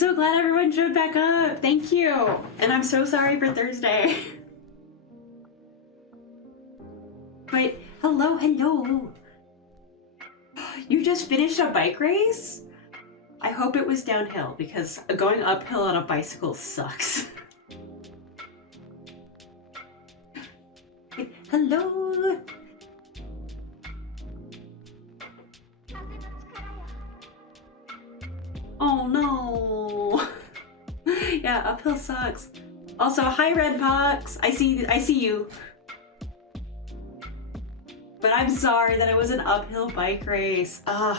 so glad everyone showed back up. Thank you. And I'm so sorry for Thursday. Wait, hello, hello. You just finished a bike race? I hope it was downhill because going uphill on a bicycle sucks. Wait, hello. Oh no. Yeah, uphill sucks. Also, hi Redpox. I see you. But I'm sorry that it was an uphill bike race. Ugh.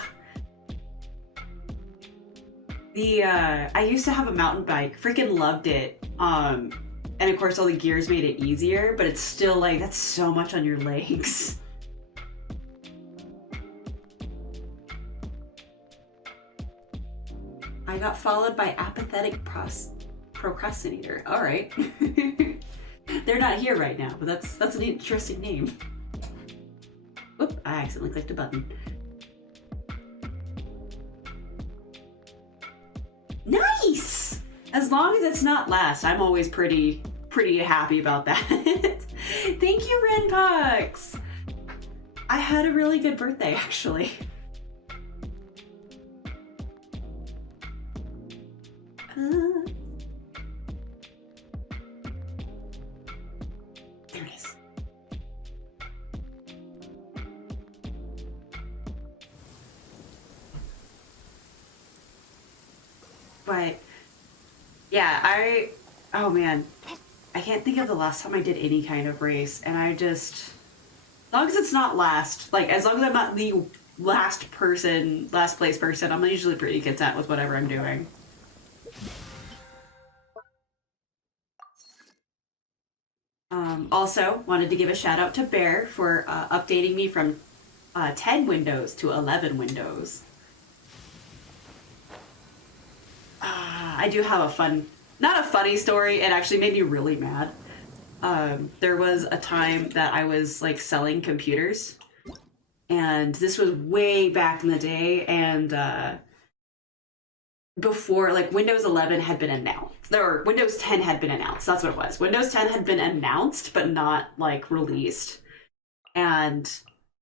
I used to have a mountain bike. Freaking loved it. And of course all the gears made it easier, but it's still like, that's so much on your legs. I got followed by apathetic procrastinator. All right. They're not here right now, but that's an interesting name. Oop, I accidentally clicked a button. Nice! As long as it's not last, I'm always pretty happy about that. Thank you, Renpox! I had a really good birthday, actually. There it is. But yeah, oh man, I can't think of the last time I did any kind of race, and as long as it's not last, like as long as I'm not the last place person, I'm usually pretty content with whatever I'm doing. Also, wanted to give a shout out to Bear for updating me from 10 Windows to 11 Windows. I do have not a funny story, it actually made me really mad. There was a time that I was like selling computers, and this was way back in the day, and before like Windows 11 had been announced, or Windows 10 had been announced, that's what it was. Windows 10 had been announced, but not like released. And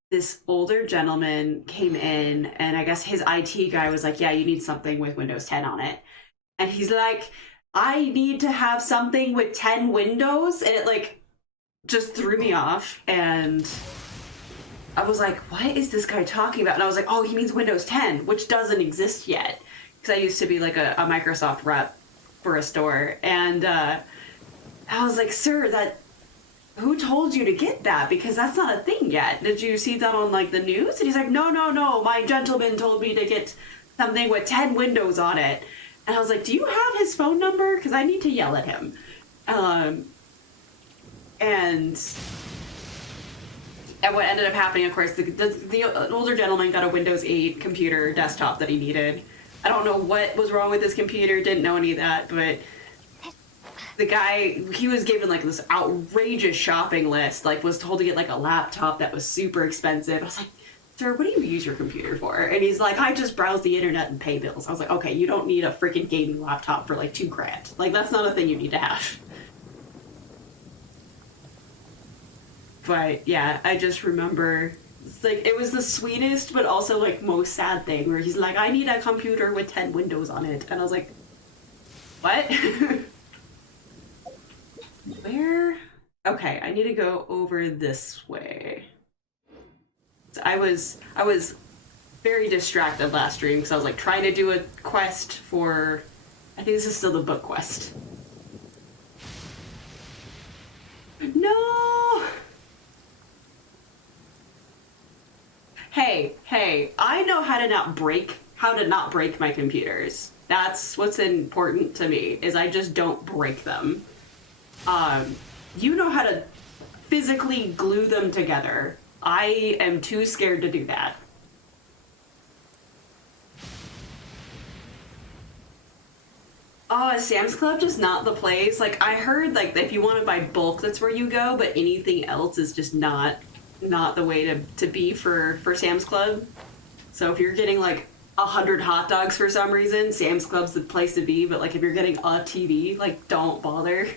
this older gentleman came in, and I guess his IT guy was like, yeah, you need something with Windows 10 on it. And he's like, I need to have something with 10 windows, and it like just threw me off, and I was like, what is this guy talking about? And I was like, oh, he means Windows 10, which doesn't exist yet. Because I used to be like a Microsoft rep for a store, and I was like, sir, who told you to get that? Because that's not a thing yet. Did you see that on like the news? And he's like, no, my gentleman told me to get something with 10 windows on it. And I was like, do you have his phone number? Because I need to yell at him. And what ended up happening, of course, the older gentleman got a Windows 8 computer desktop that he needed. I don't know what was wrong with his computer, didn't know any of that, but the guy, he was given like this outrageous shopping list, like was told to get like a laptop that was super expensive. I was like, sir, what do you use your computer for? And he's like, I just browse the internet and pay bills. I was like, okay, you don't need a freaking gaming laptop for like $2 grand. Like, that's not a thing you need to have. But yeah, I just remember, it's like, it was the sweetest, but also like most sad thing where he's like, I need a computer with 10 windows on it. And I was like, what? Where? Okay, I need to go over this way. I was very distracted last stream because I was like trying to do a quest for, I think this is still the book quest. No! Hey, I know how to not break my computers. That's what's important to me, is I just don't break them. You know how to physically glue them together. I am too scared to do that. Sam's Club just not the place. Like, I heard, like, if you want to buy bulk, that's where you go, but anything else is just not the way to be for Sam's Club. So if you're getting, like, 100 hot dogs for some reason, Sam's Club's the place to be, but like if you're getting a TV, like don't bother.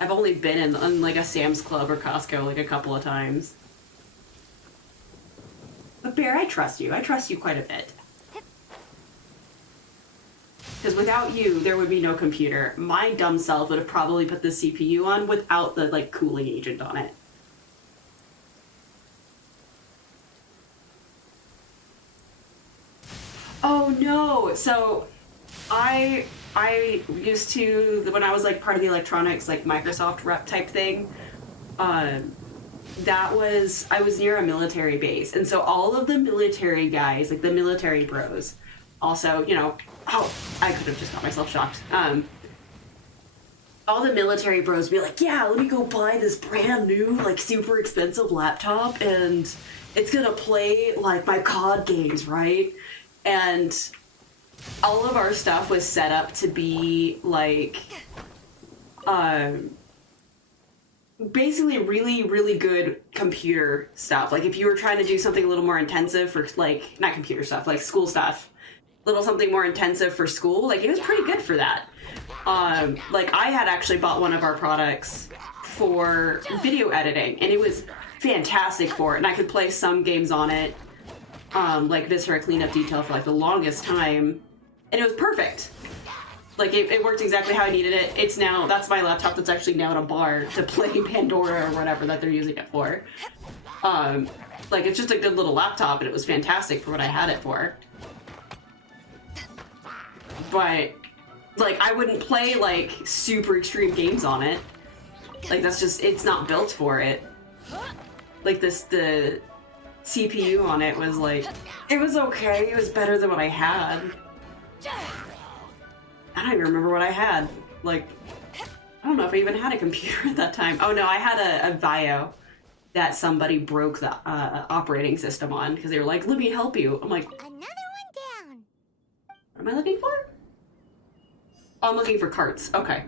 I've only been in like a Sam's Club or Costco like a couple of times. But Bear, I trust you. I trust you quite a bit. Because without you, there would be no computer. My dumb self would have probably put the CPU on without the like cooling agent on it. Oh no! So, I used to, when I was like part of the electronics, like Microsoft rep type thing, I was near a military base, and so all of the military guys, like the military bros, also, you know, oh, I could have just got myself shocked. All the military bros be like, yeah, let me go buy this brand new, like super expensive laptop, and it's gonna play like my COD games, right? And all of our stuff was set up to be like, basically really, really good computer stuff. Like if you were trying to do something a little more intensive for like, not computer stuff, like school stuff, something more intensive for school, like it was pretty good for that. Like I had actually bought one of our products for video editing, and it was fantastic for it, and I could play some games on it. Like Viscera Cleanup Detail for like the longest time, and it was perfect. Like it worked exactly how I needed it. It's now, that's my laptop that's actually now in a bar to play Pandora or whatever that they're using it for. Like it's just a good little laptop, and it was fantastic for what I had it for. But like I wouldn't play like super extreme games on it. Like that's just, it's not built for it. Like the CPU on it was like, it was okay, it was better than what I had. I don't even remember what I had. Like, I don't know if I even had a computer at that time. Oh no, I had a VAIO that somebody broke the operating system on, because they were like, let me help you. I'm like, another one down. what am I looking for? Oh, I'm looking for carts. Okay.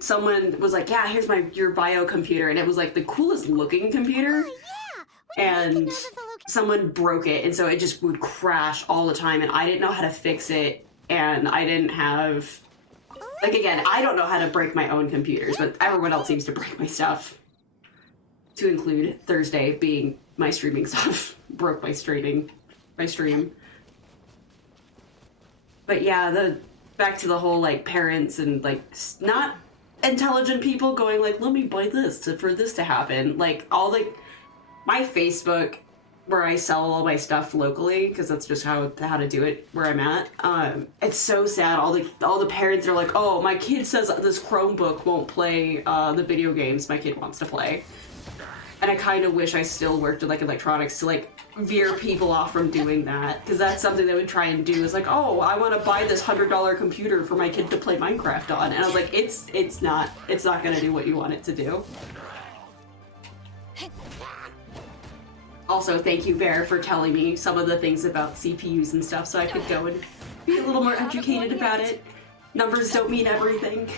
Someone was like, yeah, here's your bio computer, and it was like the coolest looking computer. Oh, yeah. And someone broke it, and so it just would crash all the time, and I didn't know how to fix it, and I didn't have, like, again, I don't know how to break my own computers, but everyone else seems to break my stuff. To include Thursday being my streaming stuff. Broke my stream. But yeah, back to the whole, like, parents and, like, not intelligent people going, like, let me buy this for this to happen. Like, all, like, my Facebook, where I sell all my stuff locally, because that's just how to do it where I'm at, it's so sad. All the parents are like, oh, my kid says this Chromebook won't play the video games my kid wants to play. And I kind of wish I still worked in, like, electronics to, like, veer people off from doing that, because that's something they would try and do, is like, oh, I want to buy this $100 computer for my kid to play Minecraft on, and I was like, it's not gonna do what you want it to do. Also, thank you, Bear, for telling me some of the things about CPUs and stuff, so I could go and be a little more educated about it. Numbers don't mean everything.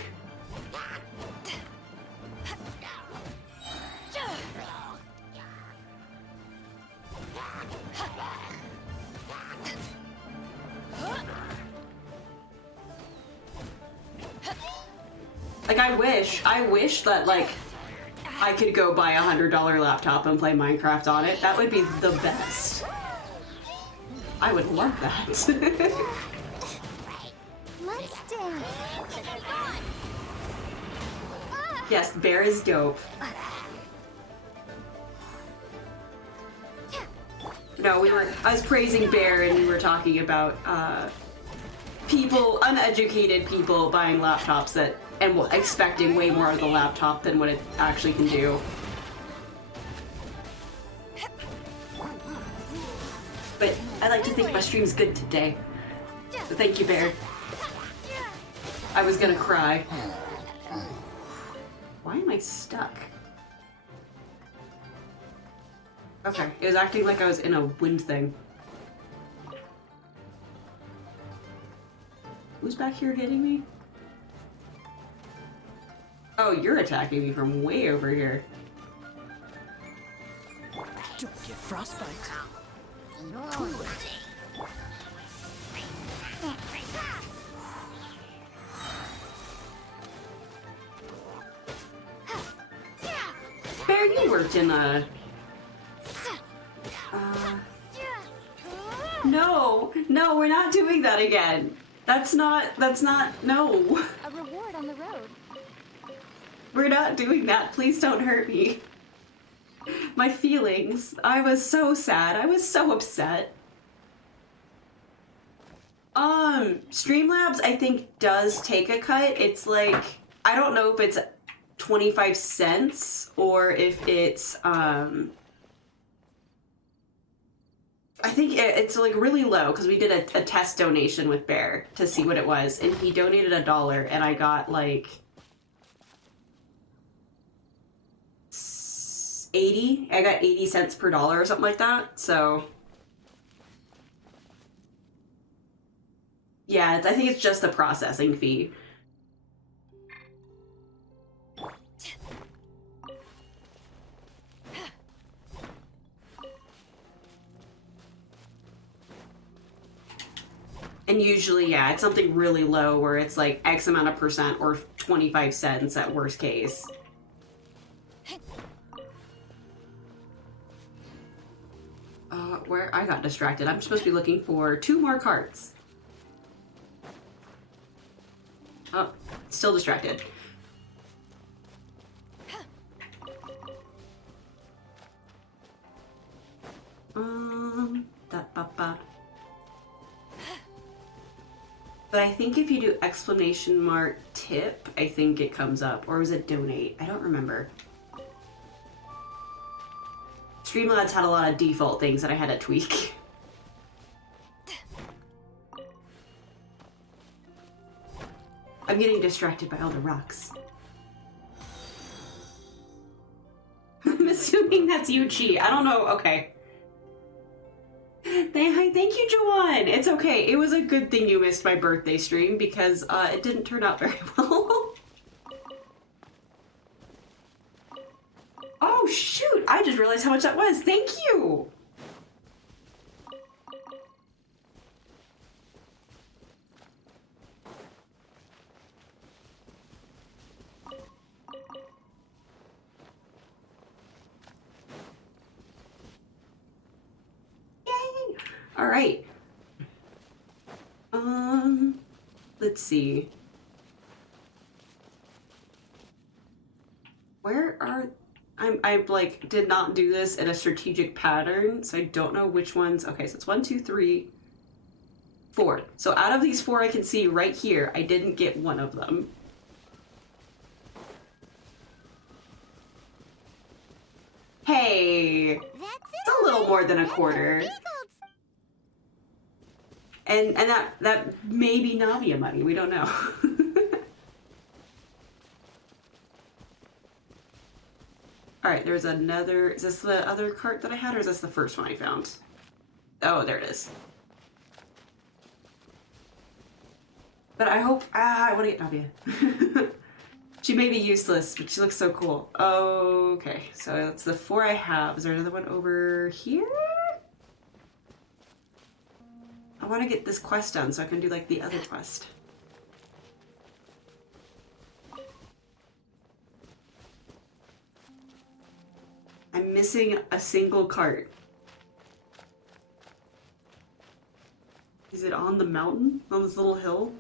Like, I wish that, like, I could go buy a $100 laptop and play Minecraft on it. That would be the best. I would love that. Let's dance. Yes, Bear is dope. No, I was praising Bear, and we were talking about, uneducated people buying laptops and expecting way more of the laptop than what it actually can do. But I like to think my stream's good today. So thank you, Bear. I was gonna cry. Why am I stuck? Okay, it was acting like I was in a wind thing. Who's back here hitting me? Oh, you're attacking me from way over here. Don't get frostbite. Bear, you worked in a... No, no, we're not doing that again. That's not, no. A reward on the road. We're not doing that. Please don't hurt me. My feelings. I was so sad. I was so upset. Streamlabs, I think, does take a cut. It's like, I don't know if it's 25 cents or if it's, I think it's like really low because we did a test donation with Bear to see what it was, and he donated $1, and I got like 80. I got 80 cents per dollar or something like that. So yeah, I think it's just the processing fee. And usually, yeah, it's something really low where it's like X amount of percent or 25 cents at worst case. Where I got distracted. I'm supposed to be looking for 2 more carts. Oh, still distracted. But I think if you do exclamation mark tip, I think it comes up. Or was it donate? I don't remember. Streamlabs had a lot of default things that I had to tweak. I'm getting distracted by all the rocks. I'm assuming that's you, Chi. I don't know. Okay. Thank you, Joanne. It's okay. It was a good thing you missed my birthday stream because it didn't turn out very well. Oh, shoot. I just realized how much that was. Thank you. Yay. All right. Let's see. Where are... I like did not do this in a strategic pattern, so I don't know which ones. Okay, so it's 1, 2, 3, 4. So out of these 4 I can see right here, I didn't get one of them. Hey, That's it's a little more than a quarter. And that may be Navia money, we don't know. Alright, there's another... Is this the other cart that I had, or is this the first one I found? Oh, there it is. But I hope... I want to get Navia. She may be useless, but she looks so cool. Okay, so that's the 4 I have. Is there another one over here? I want to get this quest done so I can do, like, the other quest. I'm missing a single cart. Is it on the mountain? On this little hill?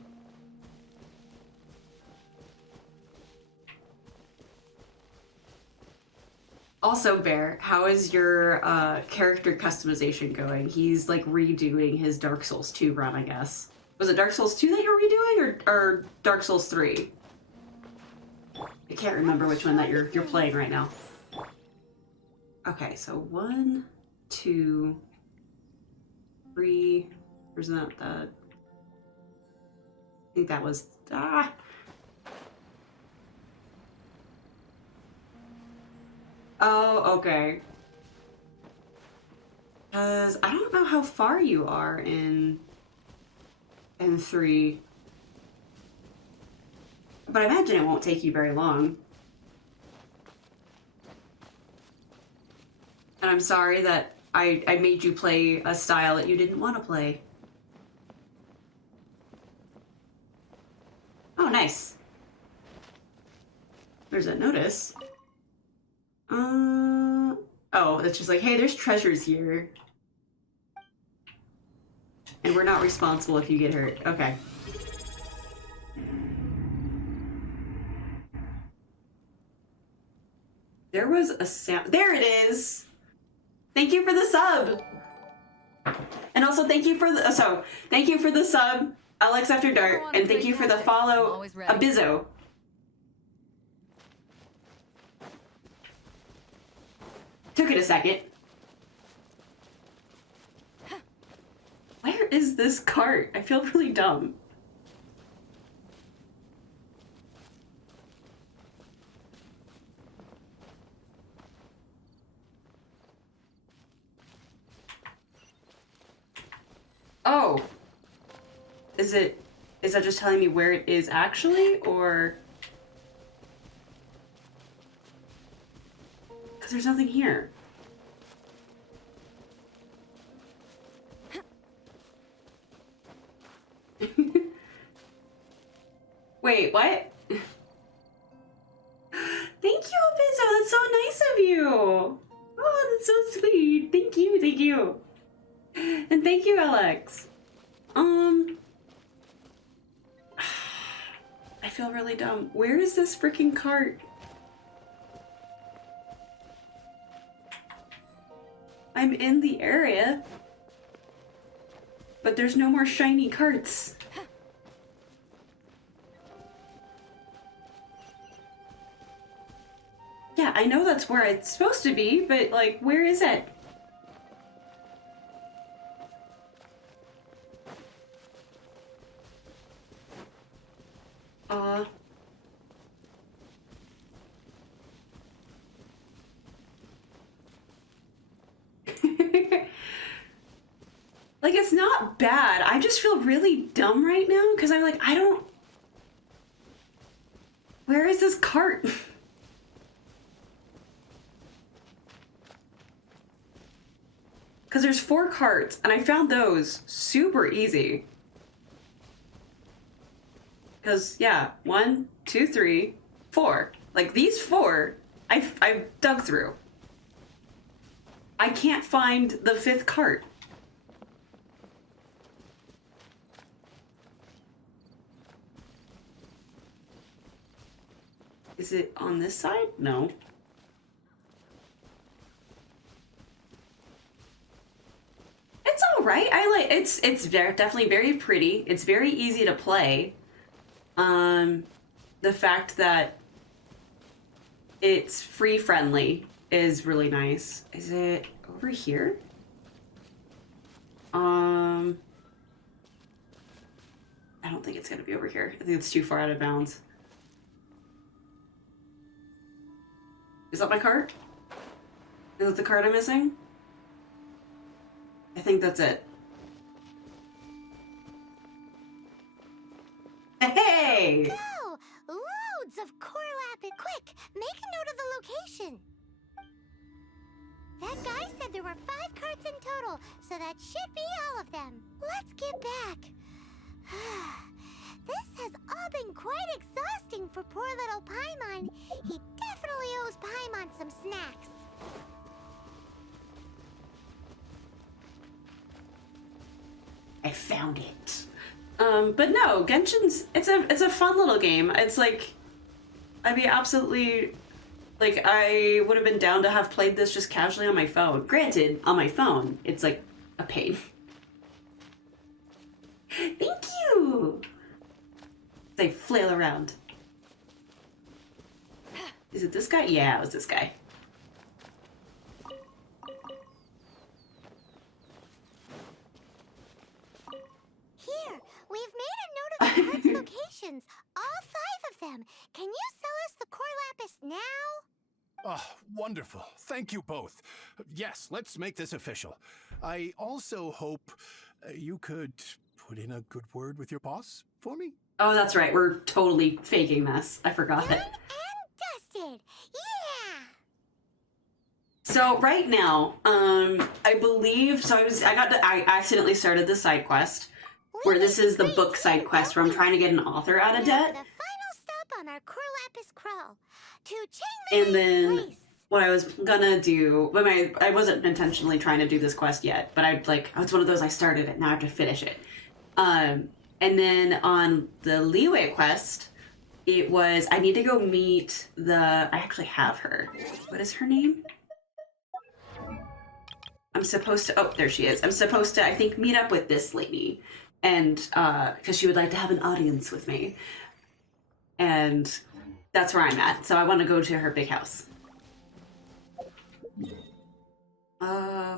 Also, Bear, how is your character customization going? He's like redoing his Dark Souls 2 run, I guess. Was it Dark Souls 2 that you're redoing, or Dark Souls 3? I can't remember which one that you're playing right now. Okay, so 1, 2, 3. Where's that? I think that was... Oh, okay. Because I don't know how far you are in 3. But I imagine it won't take you very long. And I'm sorry that I made you play a style that you didn't want to play. Oh, nice. There's a notice. Oh, it's just like, hey, there's treasures here. And we're not responsible if you get hurt. Okay. There was a sound. There it is! Thank you for the sub! And also thank you for the thank you for the sub, Alex After Dark, and thank you for the follow, Abizo. Took it a second. Where is this cart? I feel really dumb. Oh. Is that just telling me where it is actually, or? Because there's nothing here. Wait, what? Thank you, Abizo. That's so nice of you. Oh, that's so sweet. Thank you, thank you. And thank you, Alex. I feel really dumb. Where is this freaking cart? I'm in the area, but there's no more shiny carts. Yeah, I know that's where it's supposed to be, but like, where is it? Like, it's not bad. I just feel really dumb right now because I'm like, I don't... Where is this cart? Because there's 4 carts, and I found those super easy. Because, yeah, 1, 2, 3, 4. Like, these 4, I've dug through. I can't find the 5th cart. Is it on this side? No. It's all right. I like it's definitely very pretty. It's very easy to play. The fact that it's free friendly is really nice. Is it over here? I don't think it's gonna be over here. I think it's too far out of bounds. Is that my cart? Is that the cart I'm missing? I think that's it. Hey! Go! Loads of corlapid. Quick, make a note of the location. That guy said there were 5 carts in total, so that should be all of them. Let's get back. This has all been quite exhausting for poor little Paimon. He definitely owes Paimon some snacks. I found it. But no, Genshin's it's a fun little game. It's like I'd be absolutely like I would have been down to have played this just casually on my phone. Granted, on my phone, it's like a pain. Thank you. They flail around. Is it this guy? Yeah, it was this guy. Here, we've made a note of the carts' locations. All 5 of them. Can you sell us the corlapis now? Oh, wonderful. Thank you both. Yes, let's make this official. I also hope you could put in a good word with your boss for me. Oh, that's right. We're totally faking this. I forgot Done it. and dusted. Yeah! So right now, I believe, so I accidentally started the side quest, where this is the book side quest where I'm trying to get an author out of debt. The final stop on our Corlapis crawl to And then what I was gonna do, but I wasn't intentionally trying to do this quest yet, but it's one of those I started it, now I have to finish it. And then on the Leeway quest, it was, I need to go meet I actually have her. What is her name? I'm supposed to, oh, there she is. I'm supposed to, I think, meet up with this lady. And, because she would like to have an audience with me. And that's where I'm at. So I want to go to her big house.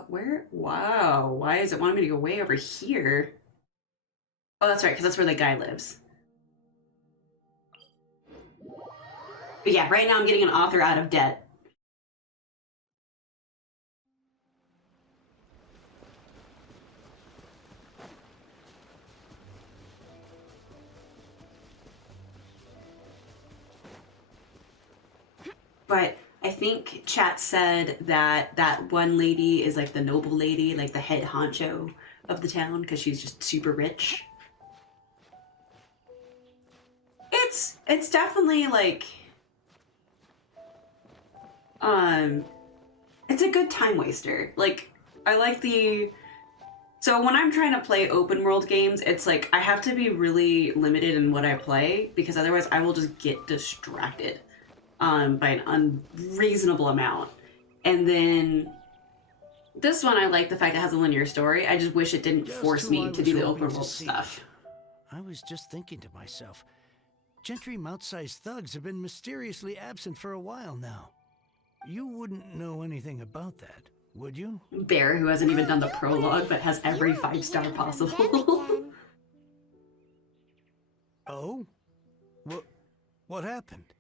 Where? Wow. Why is it wanting me to go way over here? Oh, that's right, because that's where the guy lives. But yeah, right now I'm getting an author out of debt. But I think chat said that that one lady is like the noble lady, like the head honcho of the town, because she's just super rich. It's definitely like, it's a good time waster. Like, I like so when I'm trying to play open world games, it's like I have to be really limited in what I play, because otherwise I will just get distracted by an unreasonable amount. And then this one, I like the fact it has a linear story. I just wish it didn't force me to do the open world stuff. I was just thinking to myself, gentry mouth-sized thugs have been mysteriously absent for a while now. You wouldn't know anything about that, would you? Bear, who hasn't even done the prologue, but has every 5-star possible. Oh? What happened?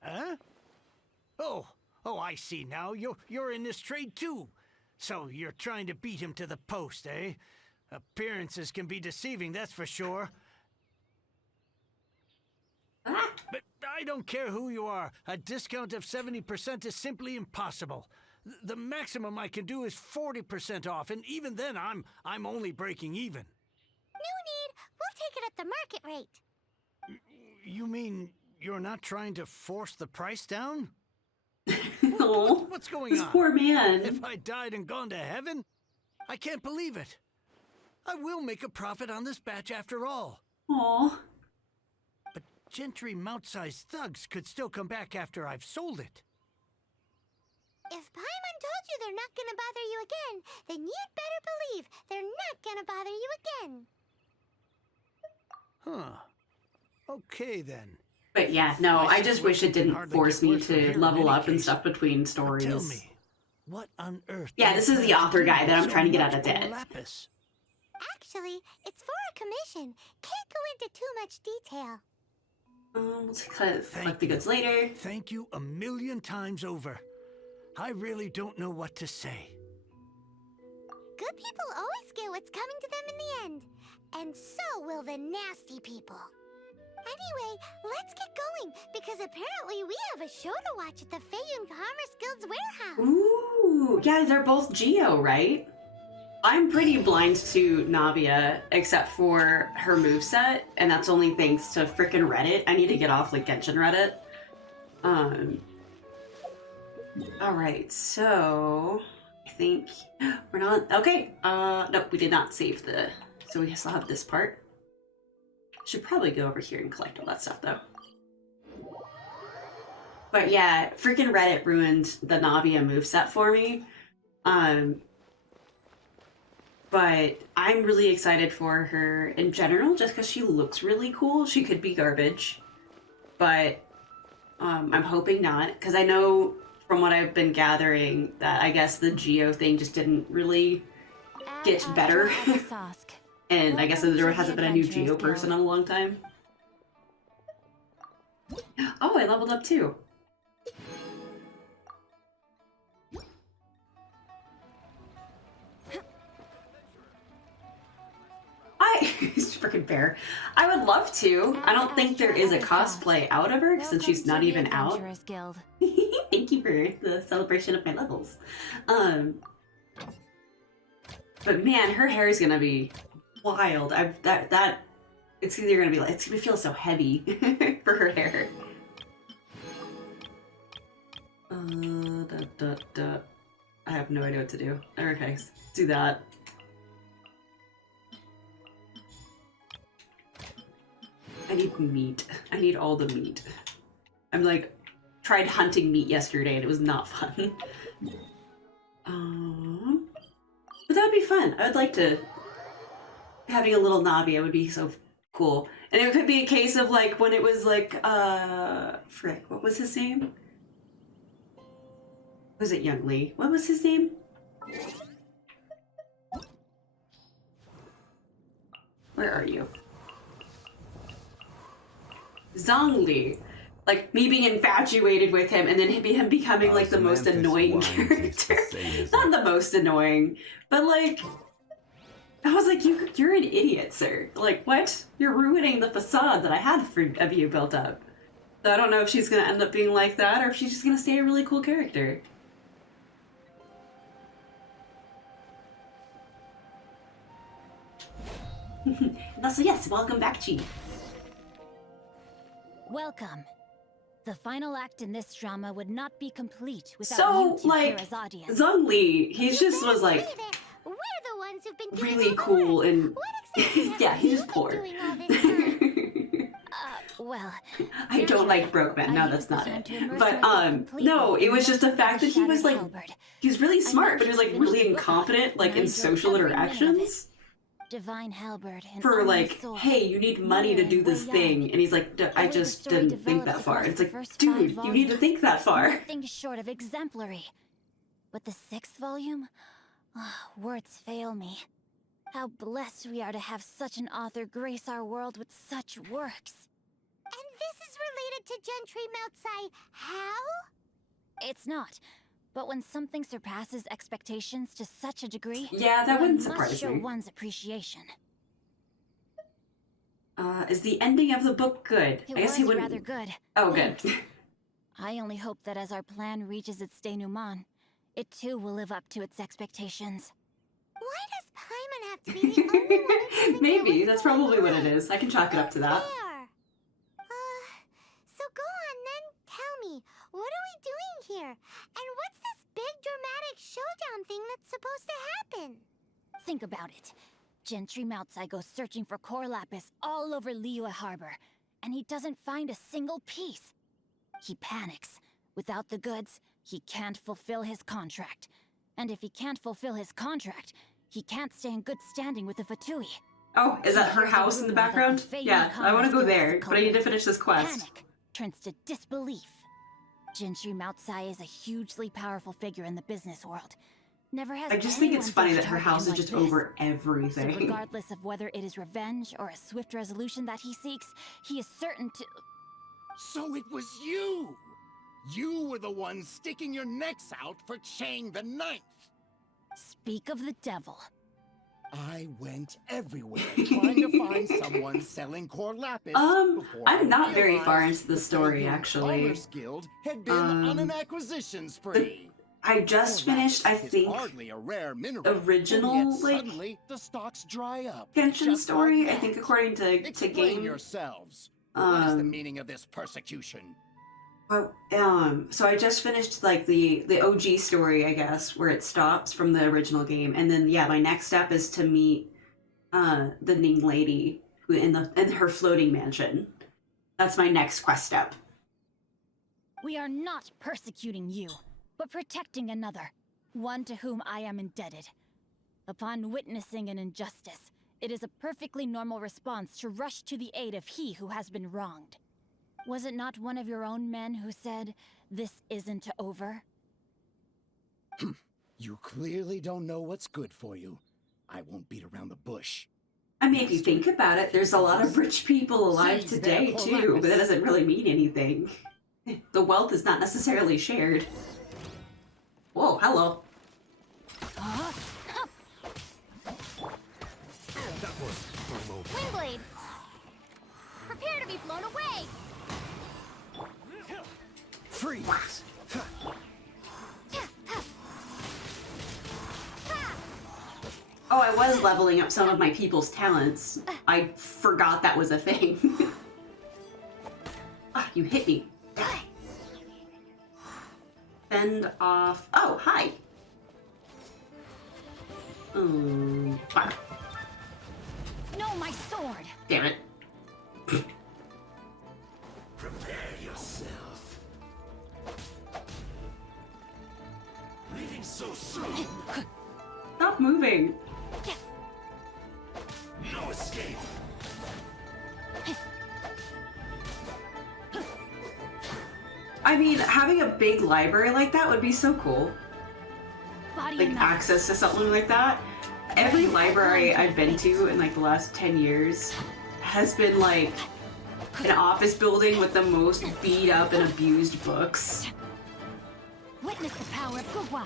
Huh? Oh, I see now. You're in this trade too. So you're trying to beat him to the post, eh? Appearances can be deceiving, that's for sure. But I don't care who you are. A discount of 70% is simply impossible. The maximum I can do is 40% off, and even then I'm only breaking even. No need. We'll take it at the market rate. You mean you're not trying to force the price down? Oh, what's going on? This poor man. If I died and gone to heaven? I can't believe it. I will make a profit on this batch after all. Aw. But gentry mouth-sized thugs could still come back after I've sold it. If Paimon told you they're not gonna bother you again, then you'd better believe they're not gonna bother you again. Huh. Okay then. But yeah, no, I just wish it didn't force me to level up and stuff between stories. Tell me, what on earth? Yeah, this is the author guy that I'm trying to get out of debt. Actually, it's for a commission. Can't go into too much detail. We'll collect the goods later. Thank you a million times over. I really don't know what to say. Good people always get what's coming to them in the end. And so will the nasty people. Anyway, let's get going, because apparently we have a show to watch at the Feiyun Commerce Guild's warehouse. Ooh, yeah, they're both Geo, right? I'm pretty blind to Navia, except for her moveset, and that's only thanks to frickin' Reddit. I need to get off, like, Genshin Reddit. Alright, so... I think... We're not... Okay, nope, we did not save the... So we still have this part. Should probably go over here and collect all that stuff, though. But yeah, freaking Reddit ruined the Navia moveset for me. But I'm really excited for her in general, just because she looks really cool. She could be garbage. But I'm hoping not, because I know from what I've been gathering that I guess the Geo thing just didn't really get better. And I guess there hasn't been a new Geo person in a long time. Oh, I leveled up too. Freaking fair. I would love to. I don't think there is a cosplay out of her since she's not even out. Guild. Thank you for the celebration of my levels. But man, her hair is gonna be wild. It's either gonna be like, it's gonna feel so heavy for her hair. I have no idea what to do. Okay, let's do that. I need meat. I need all the meat. I'm like, tried hunting meat yesterday and it was not fun. But that would be fun. I would like to... Having a little Navi, it would be so cool. And it could be a case of like, when it was like, frick, what was his name? Was it Young Lee? What was his name? Where are you? Zhongli. Like, me being infatuated with him and then him becoming like the most annoying character. Not the most annoying, but like... I was like, you're an idiot, sir. Like, what? You're ruining the facade that I had of you built up. So I don't know if she's gonna end up being like that or if she's just gonna stay a really cool character. So yes, welcome back, Chi. Welcome. The final act in this drama would not be complete without So, you two like, here as audience. Zhongli, he just was like We're the ones who've been doing really all the cool work. and What exactly yeah, have he's you just been poor. doing all this time? Well, I don't like broke men. No, that's not it. But no, it was just the fact that he was like, he was really smart, but he was like really incompetent, like in social interactions. Divine Halberd and For all my like, soul. hey, you need money to do this thing, and he's like, I just didn't think that far. It's like, dude, you need to think that far. Nothing short of exemplary. But the 6th volume? Words fail me. How blessed we are to have such an author grace our world with such works. And this is related to Gentry Moutsai. How? It's not. But when something surpasses expectations to such a degree, Yeah, that one wouldn't must surprise show me. one's appreciation. Is the ending of the book good? It I guess he was wouldn't. rather good. Oh, good. I only hope that as our plan reaches its denouement, it too will live up to its expectations. Why does Paimon have to be the only one who doesn't Maybe get that's what's going probably what on? it is. I can chalk it up to that. Fair. So go on then. Tell me, what are we doing here? And what's this big dramatic showdown thing that's supposed to happen? Think about it. Gentry Moutsai goes searching for core lapis all over Liyue Harbor, and he doesn't find a single piece. He panics. Without the goods, he can't fulfill his contract. And if he can't fulfill his contract, he can't stay in good standing with the Fatui. Oh, is that her house in the background? Yeah, I want to go there, but I need to finish this quest. Panic turns to disbelief. Gentry Moutsai is a hugely powerful figure in the business world. Never has I just think it's anyone funny pushed that her hard house is like just this. over So everything. regardless of whether it is revenge or a swift resolution that he seeks, he is certain to... So it was you! You were the one sticking your necks out for Chang the Ninth! Speak of the devil. I went everywhere trying to find someone selling core lapis. before I'm I not very far realized into the the story, Faerun actually. Commerce Guild had been on an acquisition spree. I just Core finished, I lapis is think, hardly a rare mineral, original, and yet like, suddenly the stocks dry up. Genshin just story, like I think that. according to Explain game. yourselves. What is the Um, meaning of this persecution? So I just finished like the OG story, I guess, where it stops from the original game, and then yeah, my next step is to meet the Ning lady who in her floating mansion. That's my next quest step. We are not persecuting you, but protecting another, one to whom I am indebted. Upon witnessing an injustice, it is a perfectly normal response to rush to the aid of he who has been wronged. Was it not one of your own men who said, "This isn't over"? You clearly don't know what's good for you. I won't beat around the bush. I mean, if you think about it, there's a lot of rich people alive Seize today their too, but that lapis. doesn't really mean anything. The wealth is not necessarily shared. Whoa, hello. That was for a moment. blown away. Freeze! Oh, I was leveling up some of my people's talents. I forgot that was a thing. Ah, you hit me. Fend off. Oh, hi. Fuck. No, my sword. Damn it. Prepare yourself. Leaving so soon. Stop moving. No escape. I mean, having a big library like that would be so cool. Body Like, and mind. access to something like that. Every library I've been to in, like, the last 10 years has been, like, an office building with the most beat up and abused books. Witness the power of Gugwa.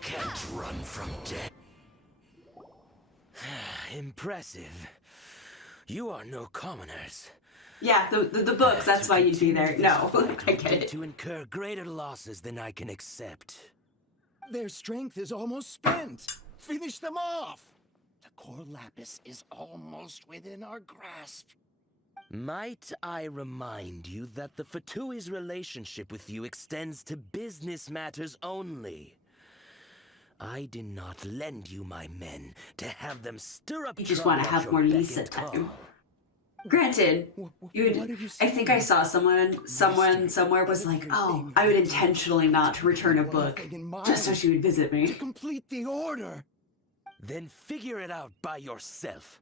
Can't run from death. Impressive. You are no commoners. Yeah, the books, that's why you'd be there. No, I get it. To incur greater losses than I can accept. Their strength is almost spent. Finish them off. The core lapis is almost within our grasp. Might I remind you that the Fatui's relationship with you extends to business matters only? I did not lend you my men to have them stir up You just trouble want to at have your more beck Lisa and call. time. Granted, I think I saw someone somewhere was like, oh, I would intentionally not return a book just so she would visit To me. complete the order. Then figure it out by yourself.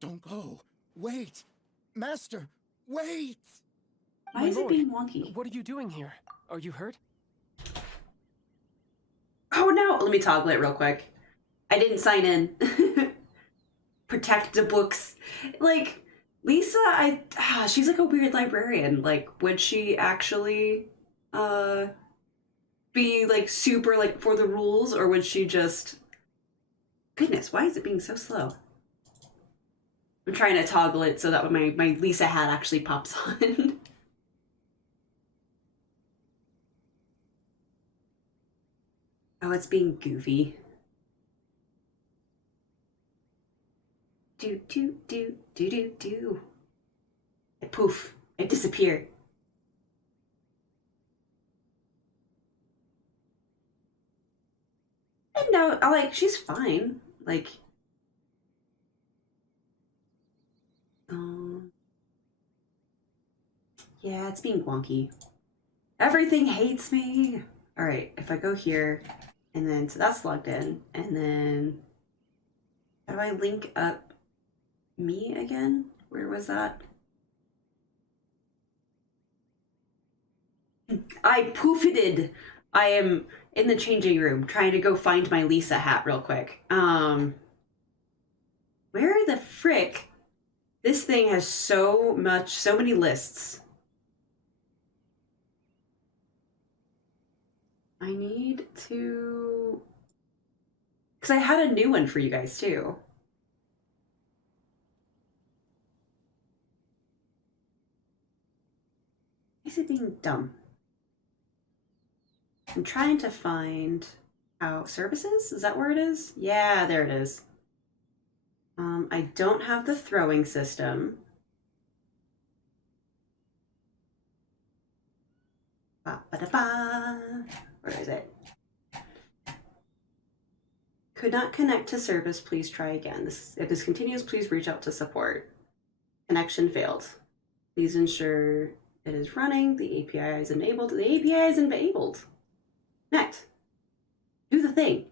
Don't go. Wait. Master, wait. Why is it being wonky? What are you doing here? Are you hurt? Oh no! Let me toggle it real quick. I didn't sign in. Protect the books. Like, Lisa, she's like a weird librarian. Like, would she actually, be, like, super, like, for the rules? Or would she just... Goodness, why is it being so slow? I'm trying to toggle it so that when my Lisa hat actually pops on. Oh, it's being goofy. Do, do, do, do, do, do. And poof, I disappear. And no, she's fine. Like, yeah, it's being wonky. Everything hates me. All right, if I go here, and then, so that's logged in, and then, how do I link up me again? Where was that? I poofed. I am in the changing room trying to go find my Lisa hat real quick. Where the frick? This thing has so many lists. I need to... Because I had a new one for you guys, too. Is it being dumb? I'm trying to find... how... services? Is that where it is? Yeah, there it is. I don't have the throwing system. Ba-ba-da-ba. Where is it? Could not connect to service. Please try again. If this continues, please reach out to support. Connection failed. Please ensure it is running. The API is enabled. The API is enabled. Connect. Do the thing.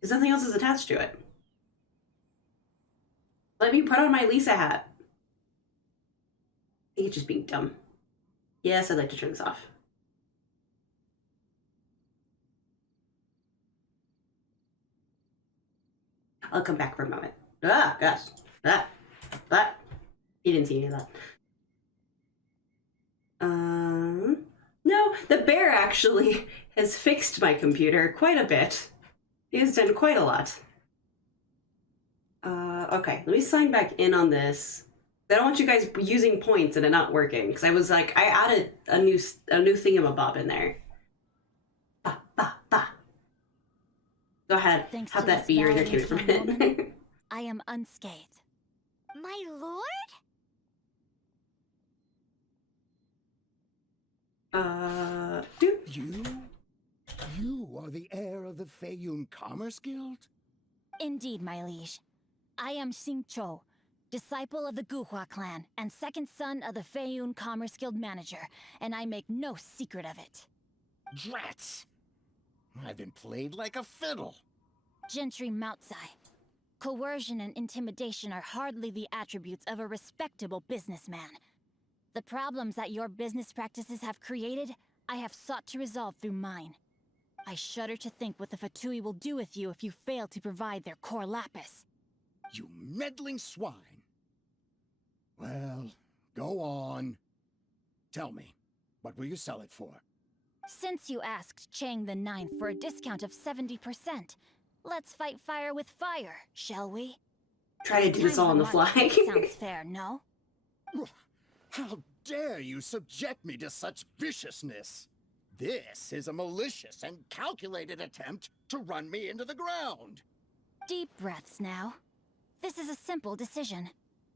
Because nothing else is attached to it. Let me put on my Lisa hat. I think it's just being dumb. Yes, I'd like to turn this off. I'll come back for a moment. Ah, gosh. That. You didn't see any of that. No, the bear actually has fixed my computer quite a bit. He has done quite a lot. Okay, let me sign back in on this. I don't want you guys using points and it not working, because I was like, I added a new thingamabob in there. Bah, bah, bah. Go ahead, Thanks have to that this be your valiant entertainment young for a woman, minute. I am unscathed. My lord? Dude. You are the heir of the Feiyun Commerce Guild? Indeed, my liege. I am Xingqiu, disciple of the Guhua clan and second son of the Feiyun Commerce Guild manager, and I make no secret of it. Drats! I've been played like a fiddle. Gentry Moutsai. Coercion and intimidation are hardly the attributes of a respectable businessman. The problems that your business practices have created, I have sought to resolve through mine. I shudder to think what the Fatui will do with you if you fail to provide their core lapis. You meddling swine. Well, go on. Tell me, what will you sell it for? Since you asked Chang the Ninth for a discount of 70%, let's fight fire with fire, shall we? Try to do this all on the fly. Sounds fair, no? How dare you subject me to such viciousness? This is a malicious and calculated attempt to run me into the ground. Deep breaths now. This is a simple decision.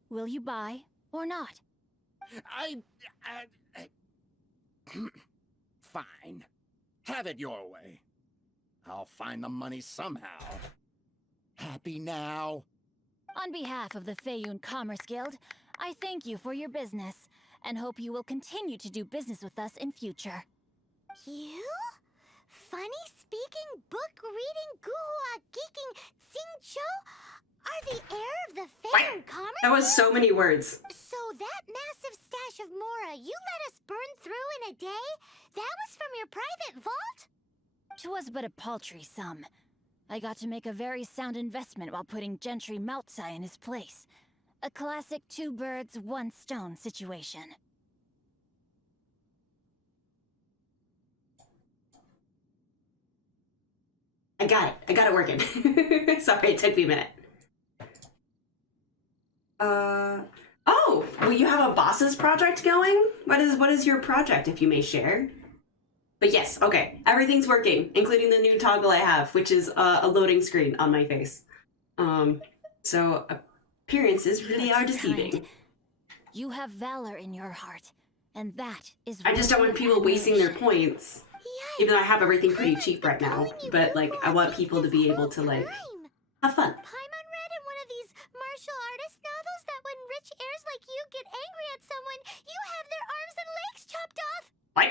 Will you buy or not? Fine. Have it your way. I'll find the money somehow. Happy now? On behalf of the Feiyun Commerce Guild, I thank you for your business, and hope you will continue to do business with us in future. You? Funny-speaking, book-reading, guhua-geeking Xingqiu are the heir of the Feiyun Commerce That was so many words. So that massive stash of Mora you let us burn through in a day? That was from your private vault? 'Twas but a paltry sum. I got to make a very sound investment while putting Gentry Moutsai in his place. A classic two birds, one stone situation. I got it. I got it working. Sorry, it took me a minute. Oh, well, you have a boss's project going? What is your project, if you may share? But yes, okay, everything's working, including the new toggle I have, which is a loading screen on my face. So appearances really are deceiving. You have valor in your heart, and that is. I just don't want people wasting their points, even though I have everything pretty cheap right now. But like, I want people to be able to like have fun. Paimon read in one of these martial artist novels that when rich heirs like you get angry at someone, you have their arms and legs chopped off. What?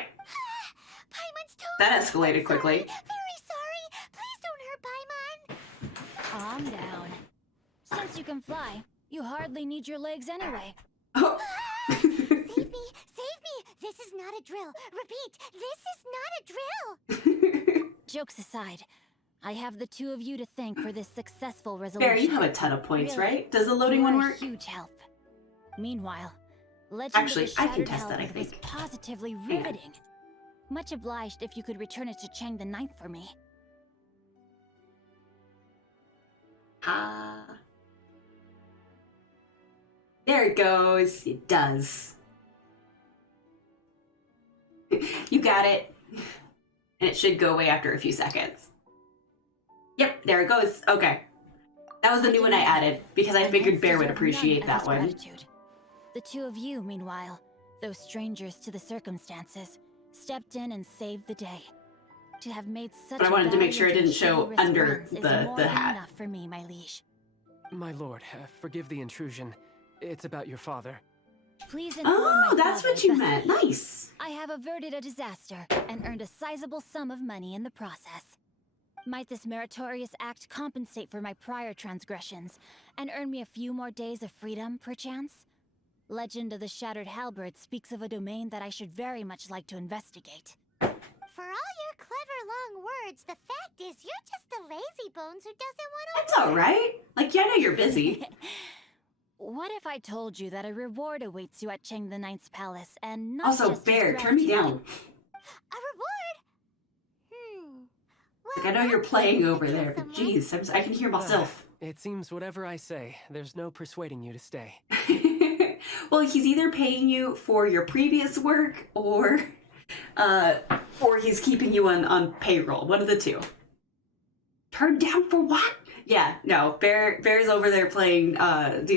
Paimon's totally That escalated quickly. Very sorry. Please don't hurt Paimon. Calm down. Since you can fly, you hardly need your legs anyway. Oh. Save me! Save me! This is not a drill. Repeat, this is not a drill. Jokes aside, I have the two of you to thank for this successful resolution. Barry, you have a ton of points, Really? right? Does the loading You one are work? a huge help. Meanwhile, Legend Actually, of the I can Shattered test that, I Halberd was think. positively Hang on. riveting. Much obliged if you could return it to Chang the Ninth for me. Ah. There it goes. It does. You got it. And it should go away after a few seconds. Yep, there it goes. Okay. That was the new one I added, because I figured Bear would appreciate that one. Gratitude. The two of you, meanwhile, though strangers to the circumstances, stepped in and saved the day. To have made such But I wanted to make sure it valiant didn't show and chivalrous under friends is more the than hat. enough for me, my liege. My lord, forgive the intrusion. It's about your father. Please inform my Oh, that's father what you that meant. Nice. I have averted a disaster and earned a sizable sum of money in the process. Might this meritorious act compensate for my prior transgressions and earn me a few more days of freedom, perchance? Legend of the Shattered Halberd speaks of a domain that I should very much like to investigate. For all your clever long words, the fact is you're just a lazy bones who doesn't want to. That's alright. Like, yeah, I know you're busy. What if I told you that a reward awaits you at Chang the Ninth's palace and not Also, just his Bear, turn me gratitude? down. like, I know you're playing over there, but geez, I can hear myself. It seems whatever I say, there's no persuading you to stay. Well, he's either paying you for your previous work or he's keeping you on payroll. One of the two. Turned down for what? Yeah, no. Bear's over there playing Dark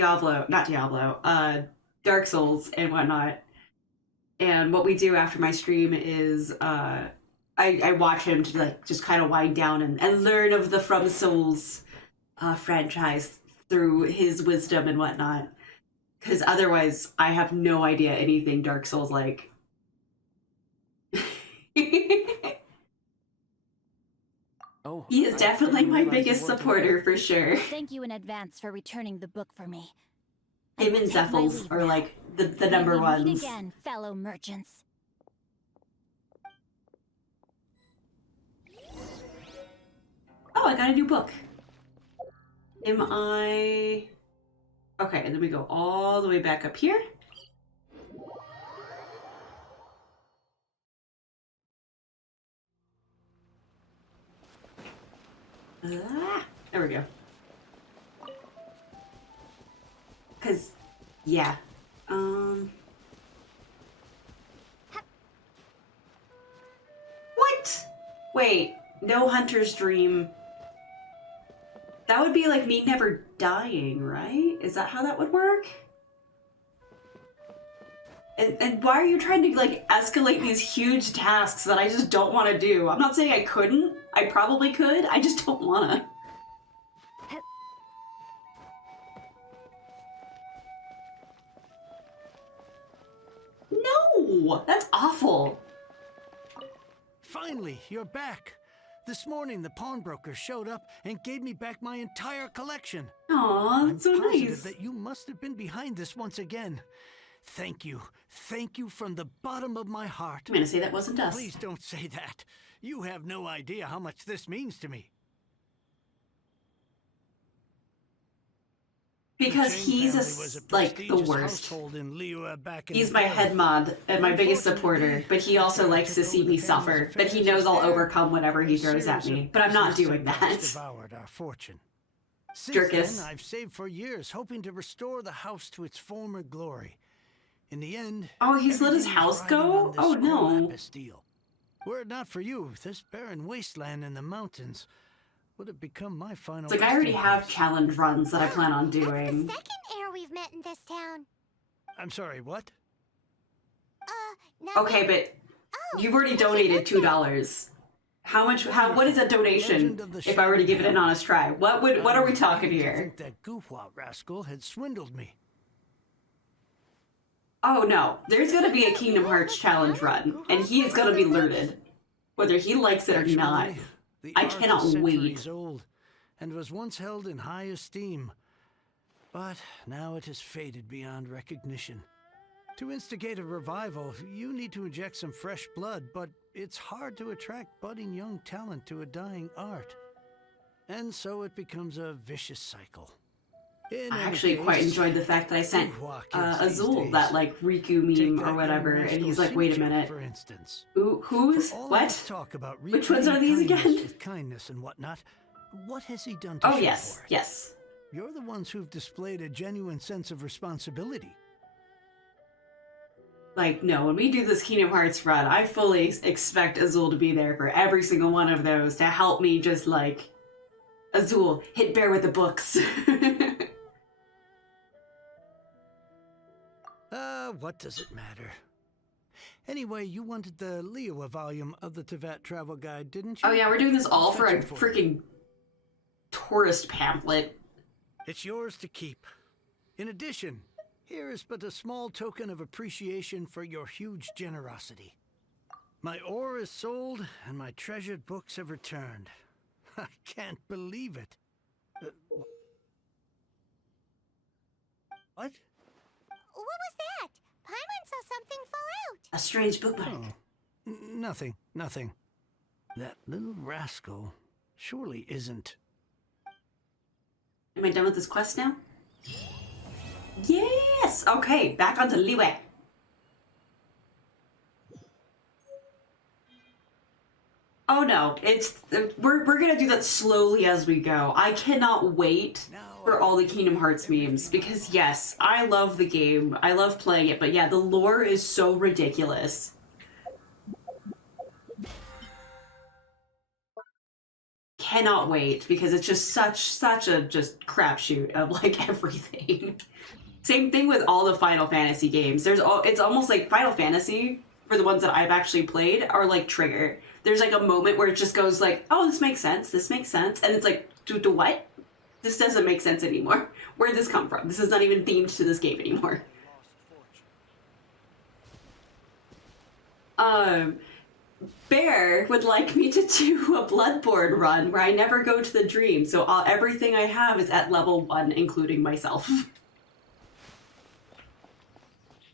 Souls and whatnot. And what we do after my stream is I watch him to like just kind of wind down and learn of the From Souls franchise through his wisdom and whatnot. Because otherwise, I have no idea anything Dark Souls like. Oh, He is definitely my biggest supporter for sure. Thank you in advance for returning the book for me. Him and Zephyls are like the number May we meet ones. again, fellow merchants. Oh, I got a new book. Am I... Okay, and then we go all the way back up here. There we go. Cause, yeah. What? Wait, no hunter's dream. That would be like me never dying, right? Is that how that would work? And why are you trying to like escalate these huge tasks that I just don't want to do? I'm not saying I couldn't. I probably could. I just don't want to. No! That's awful. Finally, you're back. This morning, the pawnbroker showed up and gave me back my entire collection. Aw, I'm that's so positive nice. that you must have been behind this once again. Thank you. Thank you from the bottom of my heart. I'm gonna say that wasn't us. Please don't say that. You have no idea how much this means to me. Because The Chang he's family was a like the prestigious worst. household in Liyue back in He's the my day. head mod and my biggest supporter, but he also likes to see me suffer. But he knows I'll overcome whatever he throws at me. But I'm not doing that. Devoured our fortune. Since Jerkus. then, I've saved for years, hoping to restore the house to its former glory. In the end, Oh, he's let his everything house was riding go? on this Oh, no. lapis deal. Were it not for you, this barren wasteland in the mountains would have become my final. It's like I already resting have place. challenge runs that I plan on That's the doing. second heir we've met in this town. I'm sorry, what? Now Okay, but you've already donated $2. How much? What is a donation Legend of the if I were to give it an Shadow. honest try? What are we talking I here? think that goofwat rascal had swindled me. Oh no, there's gonna be a Kingdom Hearts challenge run, and he is gonna be lured, whether he likes it or not. Actually, the I art is cannot wait. centuries old and was once held in high esteem, but now it has faded beyond recognition. To instigate a revival, you need to inject some fresh blood, but it's hard to attract budding young talent to a dying art. And so it becomes a vicious cycle. In I any actually quite case, enjoyed the fact that I sent goofwat kids these Azul days. that like Riku Take meme that or young whatever, and rascal he's like, wait a Shinji, minute, for instance. who's For all what? this talk about Which ones are repaying these kindness again? with kindness and whatnot, what has he done to Oh show yes, for it? yes. You're the ones who've displayed a genuine sense of responsibility. Like, no, when we do this Kingdom Hearts run, I fully expect Azul to be there for every single one of those to help me just like, Azul, hit bear with the books. What does it matter? Anyway, you wanted the Liyue volume of the Tevat Travel Guide, didn't you? Oh yeah, we're doing this all for a Fetch it for me. freaking tourist pamphlet. It's yours to keep. In addition, here is but a small token of appreciation for your huge generosity. My ore is sold, and my treasured books have returned. I can't believe it. What? what was that? Paimon saw something fall out. A strange bookmark. Oh, nothing. That little rascal surely isn't. Am I done with this quest now? Yes! Okay, back onto Liyue. Oh no, we're gonna do that slowly as we go. I cannot wait for all the Kingdom Hearts memes because yes, I love the game. I love playing it, but yeah, the lore is so ridiculous. Cannot wait because it's just such a just crapshoot of like everything. Same thing with all the Final Fantasy games. It's almost like Final Fantasy, for the ones that I've actually played, are like Trigger. There's like a moment where it just goes like, oh, this makes sense, and it's like, do what? This doesn't make sense anymore. Where did this come from? This is not even themed to this game anymore. Bear would like me to do a Bloodborne run where I never go to the dream, so everything I have is at level 1, including myself.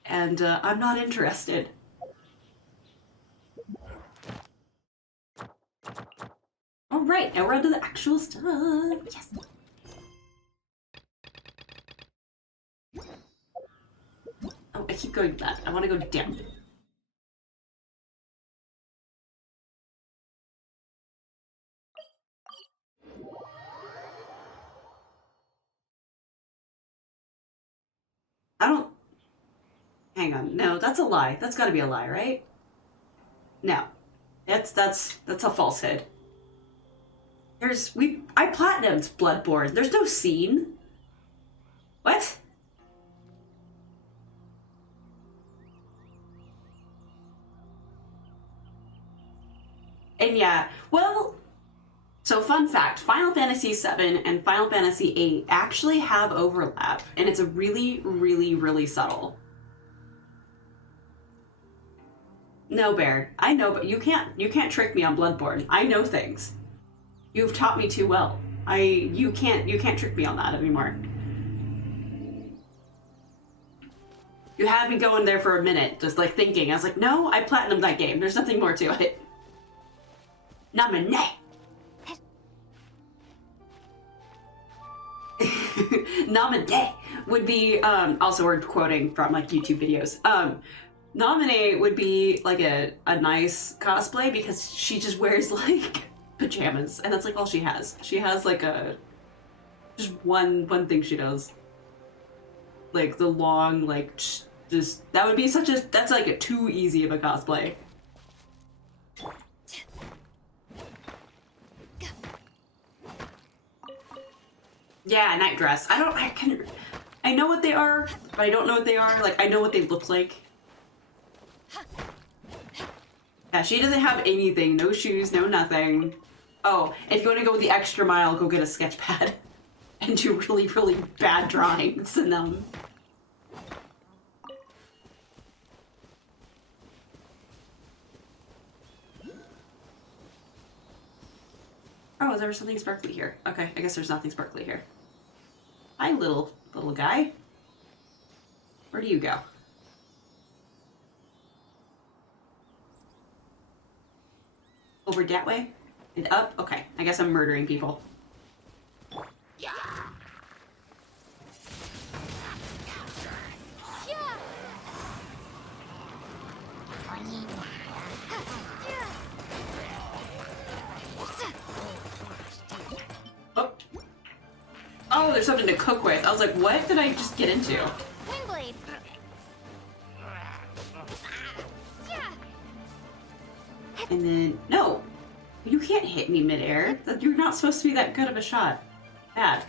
And I'm not interested. Alright, now we're on to the actual stuff. Yes! Oh, I keep going left. I want to go down. I don't... Hang on. No, that's a lie. That's gotta be a lie, right? No. That's a falsehood. I platinumed Bloodborne. There's no scene. What? And yeah, well, so fun fact, Final Fantasy VII and Final Fantasy VIII actually have overlap, and it's a really, really, really subtle. No, Bear, I know, but you can't trick me on Bloodborne. I know things. You've taught me too well. You can't trick me on that anymore. You had me going there for a minute, just like thinking. I was like, no, I platinumed that game. There's nothing more to it. Namine. Namine would be, also we're quoting from like YouTube videos. Nominate would be like a nice cosplay because she just wears like pajamas and that's like all she has. She has like just one thing she does. Like the long, like just, that would be that's like a too easy of a cosplay. Yeah, night dress. I know what they are, but I don't know what they are. Like, I know what they look like. Yeah, she doesn't have anything. No shoes, no nothing. Oh, if you want to go the extra mile, go get a sketch pad. And do really, really bad drawings in them. Oh, is there something sparkly here? Okay, I guess there's nothing sparkly here. Hi, little guy. Where do you go? Over that way? And up? Okay, I guess I'm murdering people. Yeah. Oh. Oh, there's something to cook with. I was like, what did I just get into? Windblade. And then, no! You can't hit me midair. You're not supposed to be that good of a shot. Bad.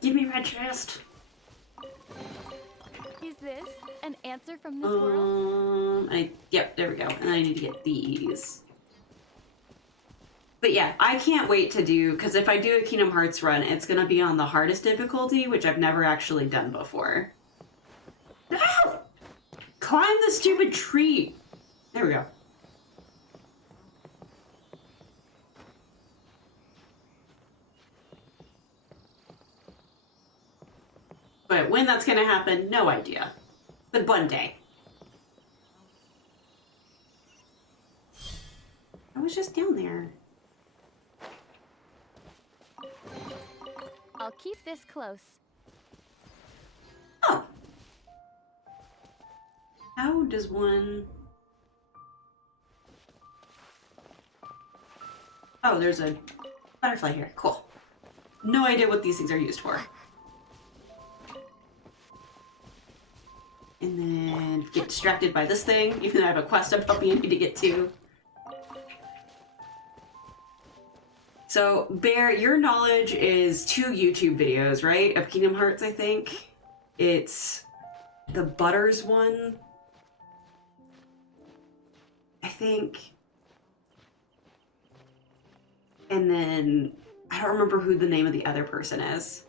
Give me red chest. Is this an answer from this world? Yep, there we go. And I need to get these. But yeah, I can't wait to do, because if I do a Kingdom Hearts run, it's going to be on the hardest difficulty, which I've never actually done before. Ah! Climb the stupid tree! There we go. But when that's going to happen, no idea. But one day. I was just down there. I'll keep this close. Oh! How does one... Oh, there's a butterfly here. Cool. No idea what these things are used for. And then get distracted by this thing, even though I have a quest up helping me to get to. So, Bear, your knowledge is 2 YouTube videos, right? Of Kingdom Hearts, I think. It's the Butters one. I think. And then, I don't remember who the name of the other person is.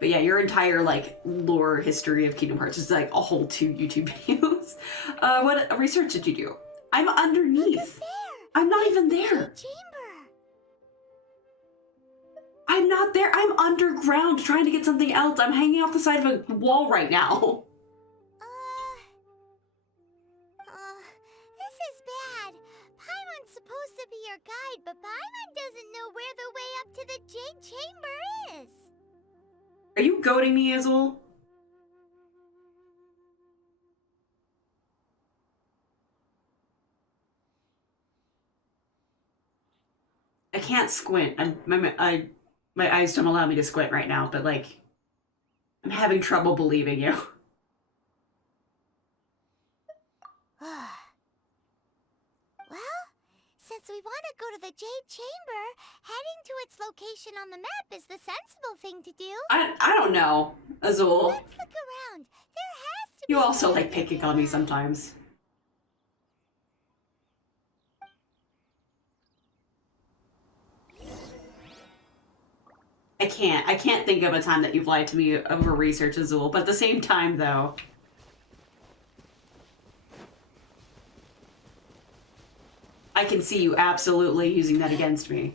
But yeah, your entire, like, lore history of Kingdom Hearts is, like, a whole 2 YouTube videos. What research did you do? I'm underneath. I'm not even there. I'm not there. I'm underground trying to get something else. I'm hanging off the side of a wall right now. This is bad. Paimon's supposed to be your guide, but Paimon doesn't know where the way up to the Jade Chamber is. Are you goading me, Izzle? I can't squint. My eyes don't allow me to squint right now, but, like, I'm having trouble believing you. Well, since we want to go to the Jade Chamber, heading to its location on the map is the sensible thing to do. I don't know, Azul. Let's look around. There has to be. You also like picking on me sometimes. I can't think of a time that you've lied to me over research, Azul, but at the same time, though. I can see you absolutely using that against me.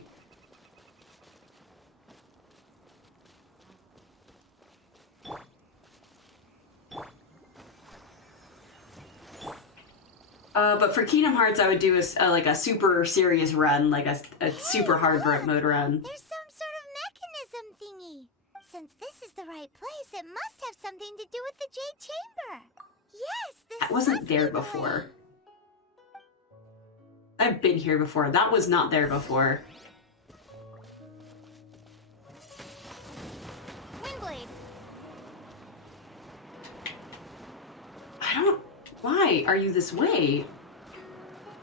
But for Kingdom Hearts, I would do like a super serious run, like a super hard mode run. There's some sort of mechanism thingy. Since this is the right place, it must have something to do with the Jade Chamber. Yes, this That wasn't must there be the before. way. I've been here before. That was not there before. Windblade. I don't... Why are you this way?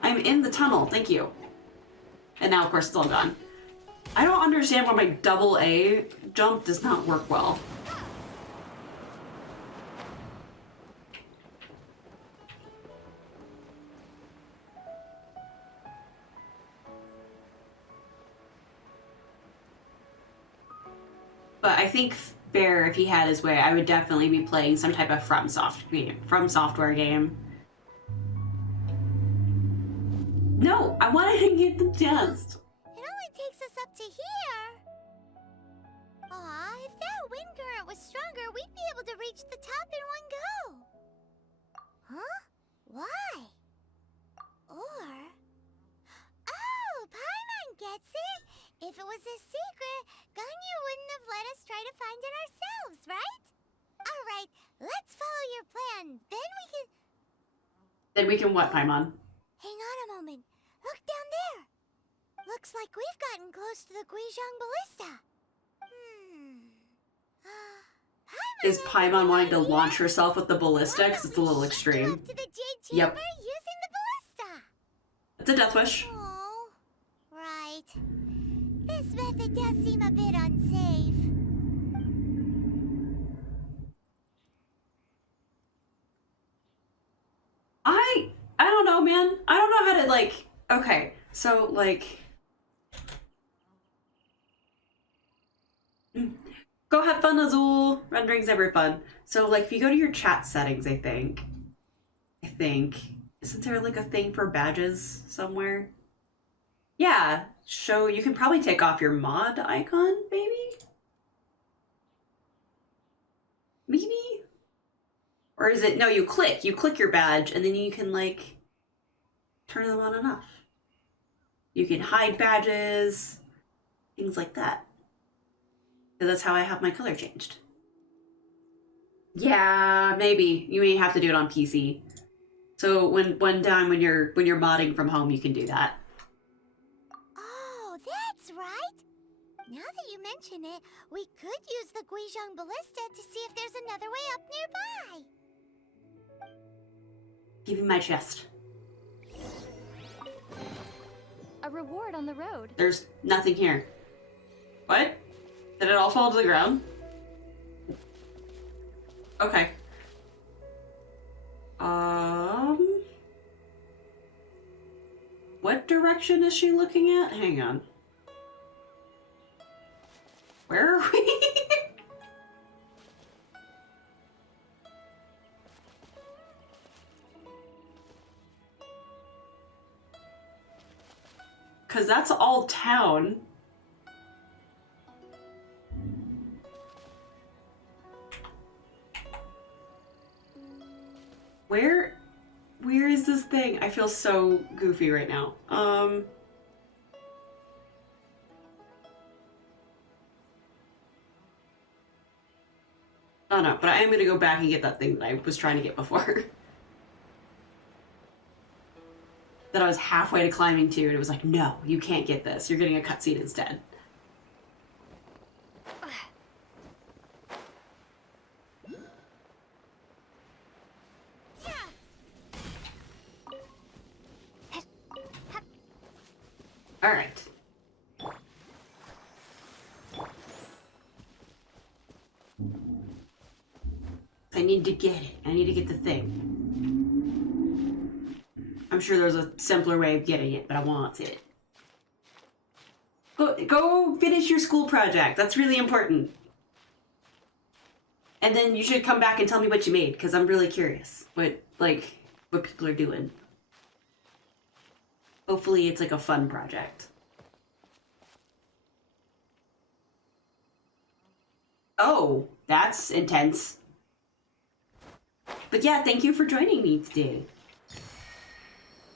I'm in the tunnel. Thank you. And now, of course, it's all gone. I don't understand why my double A jump does not work well. But I think Bear, if he had his way, I would definitely be playing some type of From Software game. No, I want to get the chest. It only takes us up to here. Aw, if that wind current was stronger, we'd be able to reach the top in one go. Huh? Why? Or... Oh, Paimon gets it! If it was a secret, Ganyu wouldn't have let us try to find it ourselves, right? Alright, let's follow your plan. Then we can what, Paimon? Hang on a moment. Look down there. Looks like we've gotten close to the Guizhong Ballista. Is Paimon wanting to launch herself with the ballista? Because it's a little extreme. To the Jade Yep. Chamber using the ballista. It's a death wish. Oh, right. This method does seem a bit unsafe. I don't know, man. I don't know how to, like... Okay, so, like... Go have fun, Azul. Rendering's ever fun. So, like, if you go to your chat settings, I think... Isn't there, like, a thing for badges somewhere? Yeah. So, you can probably take off your mod icon, maybe? Maybe? Or is it... No, you click your badge, and then you can, like... turn them on and off. You can hide badges, things like that. So that's how I have my color changed. Yeah, maybe. You may have to do it on PC. So one time when you're modding from home, you can do that. Oh, that mention it, we could use the Guizhong Ballista to see if there's another way up nearby. Give me my chest. A reward on the road. There's nothing here. What? Did it all fall to the ground? Okay. What direction is she looking at? Hang on. Where are we? Because that's all town. Where is this thing? I feel so goofy right now. I don't know, but I am gonna go back and get that thing that I was trying to get before. That I was halfway to climbing to, and it was like, no, you can't get this. You're getting a cutscene instead. All right. I need to get it. I need to get the thing. I'm sure there's a simpler way of getting it, but I want it. Go finish your school project. That's really important. And then you should come back and tell me what you made, because I'm really curious what people are doing. Hopefully it's like a fun project. Oh, that's intense. But yeah, thank you for joining me today.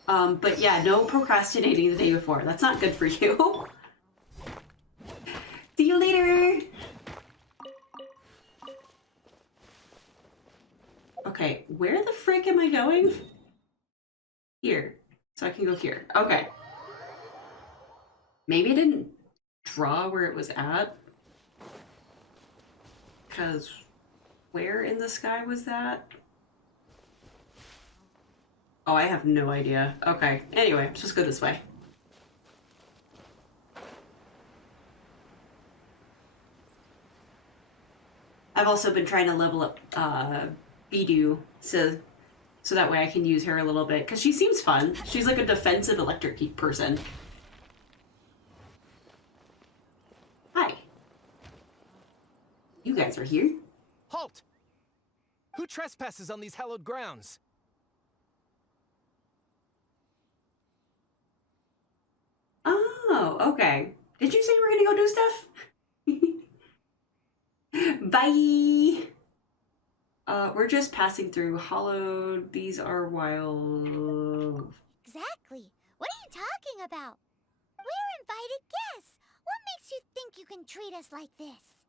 But yeah, no procrastinating the day before. That's not good for you. See you later! Okay, where the frick am I going? Here. So I can go here. Okay. Maybe I didn't draw where it was at. Because where in the sky was that? Oh, I have no idea. Okay. Anyway, let's just go this way. I've also been trying to level up Bidu so that way I can use her a little bit, because she seems fun. She's like a defensive electric person. Hi. You guys are here? Halt! Who trespasses on these hallowed grounds? Oh, okay. Did you say we're gonna go do stuff? Bye! We're just passing through Hollowed. These are wild. Exactly. What are you talking about? We're invited guests. What makes you think you can treat us like this?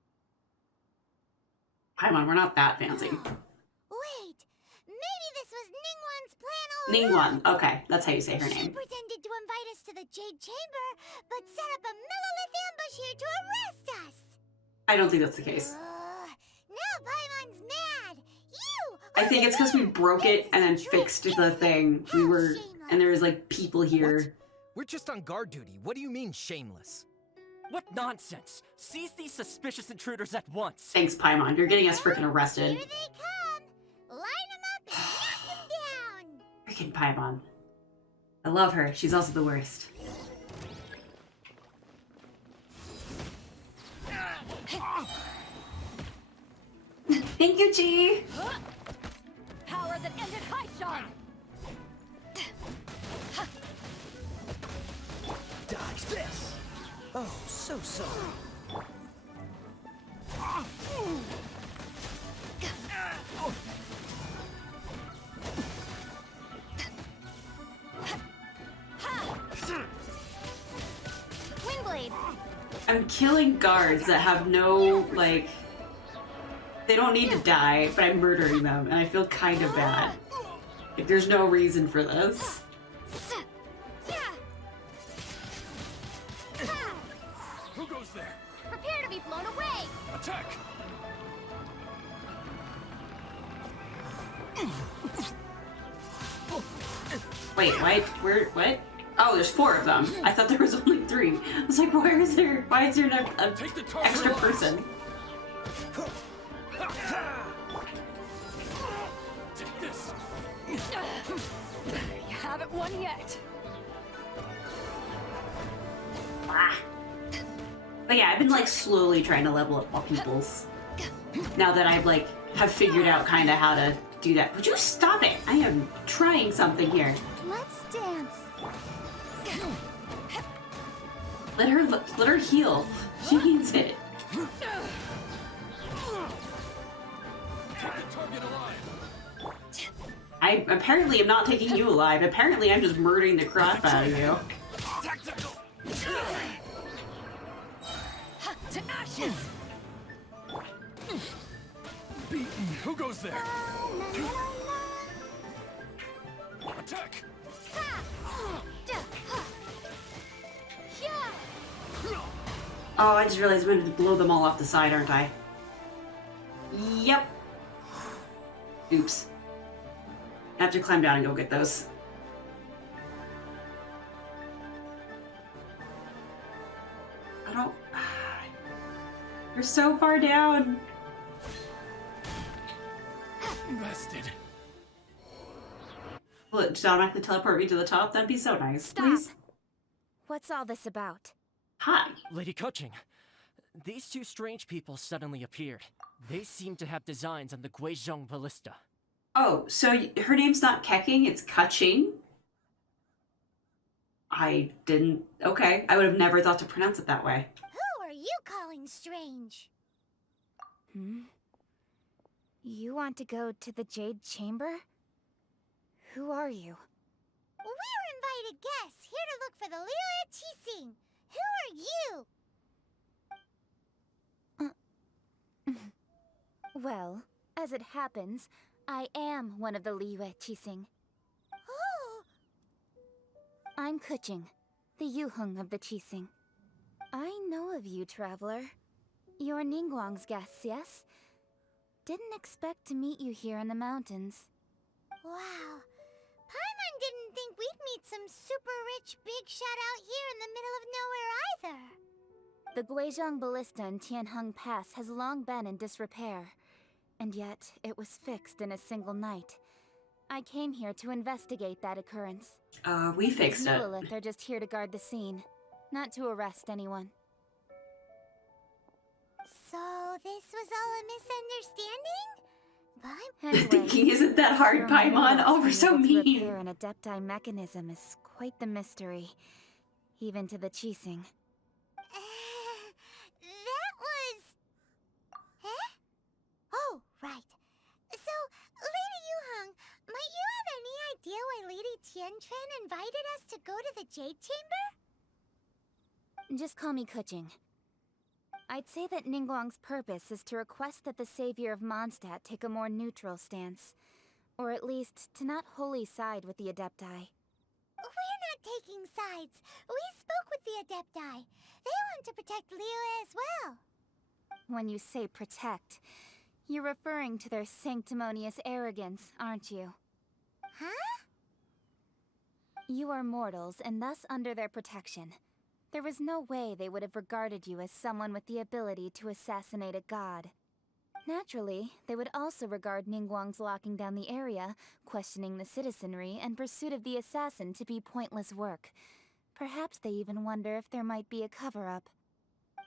Paimon, we're not that fancy. Wait, maybe this was Ningguang's plan all Ningguang. along. Okay, that's how you say her She name. pretended to invite us to the Jade Chamber, but set up a Millilith ambush here to arrest us. I don't think that's the case. Now Paimon's mad. You. I think it's because we broke it and then fixed the thing. And there was like people here. What? We're just on guard duty. What do you mean, shameless? What nonsense! Seize these suspicious intruders at once! Thanks, Paimon. You're getting us freaking arrested. Here they come. Line them up and knock them down. Freaking Paimon. I love her. She's also the worst. Thank you, Chi. Power that ended Haishan! Dodge this! Oh, so sorry. Wingblade! I'm killing guards that have no, like... They don't need to die, but I'm murdering them, and I feel kind of bad. Like, there's no reason for this. Who goes there? Prepare to be blown away! Attack! Wait, what? Oh, there's 4 of them. I thought there was only 3. I was like, why is there an extra person? Take this! You haven't won yet. Ah. But yeah, I've been like slowly trying to level up all people's. Now that I've like have figured out kind of how to do that. Would you stop it? I am trying something here. Let's dance. Let her heal. She needs it. I apparently am not taking you alive. Apparently I'm just murdering the crap out of you. To ashes! Beaten. Who goes there? Attack! Oh, I just realized I'm going to blow them all off the side, aren't I? Yep. Oops. I have to climb down and go get those. I don't... You're so far down. Bested. Will it just automatically teleport me to the top? That'd be so nice. Stop. Please? What's all this about? Hi. Lady Coaching, these 2 strange people suddenly appeared. They seem to have designs on the Guizhong ballista. Oh, so her name's not Keking, it's Kaching? I didn't... Okay, I would have never thought to pronounce it that way. Who are you calling strange? You want to go to the Jade Chamber? Who are you? We're invited guests here to look for the Liyue Qixing. Who are you? Well, as it happens, I am one of the Liyue Qixing. Oh! I'm Kuching, the Yuheng of the Qixing. I know of you, traveler. You're Ningguang's guests, yes? Didn't expect to meet you here in the mountains. Wow. Paimon didn't think we'd meet some super rich big shot out here in the middle of nowhere either. The Guizhong ballista in Tianheng Pass has long been in disrepair. And yet, it was fixed in a single night. I came here to investigate that occurrence. We fixed it. Lilith are just here to guard the scene, not to arrest anyone. So, this was all a misunderstanding? Anyway, Thinking isn't that hard, Paimon? Oh, we're so mean. Repair an adepti mechanism is quite the mystery, even to the Qixing. That was... Huh? Oh, right. So, Lady Yuheng, might you have any idea why Lady Tianquan invited us to go to the Jade Chamber? Just call me Kuching. I'd say that Ningguang's purpose is to request that the savior of Mondstadt take a more neutral stance. Or at least, to not wholly side with the Adepti. We're not taking sides. We spoke with the Adepti. They want to protect Liyue as well. When you say protect, you're referring to their sanctimonious arrogance, aren't you? Huh? You are mortals, and thus under their protection. There was no way they would have regarded you as someone with the ability to assassinate a god. Naturally, they would also regard Ningguang's locking down the area, questioning the citizenry, and pursuit of the assassin to be pointless work. Perhaps they even wonder if there might be a cover-up.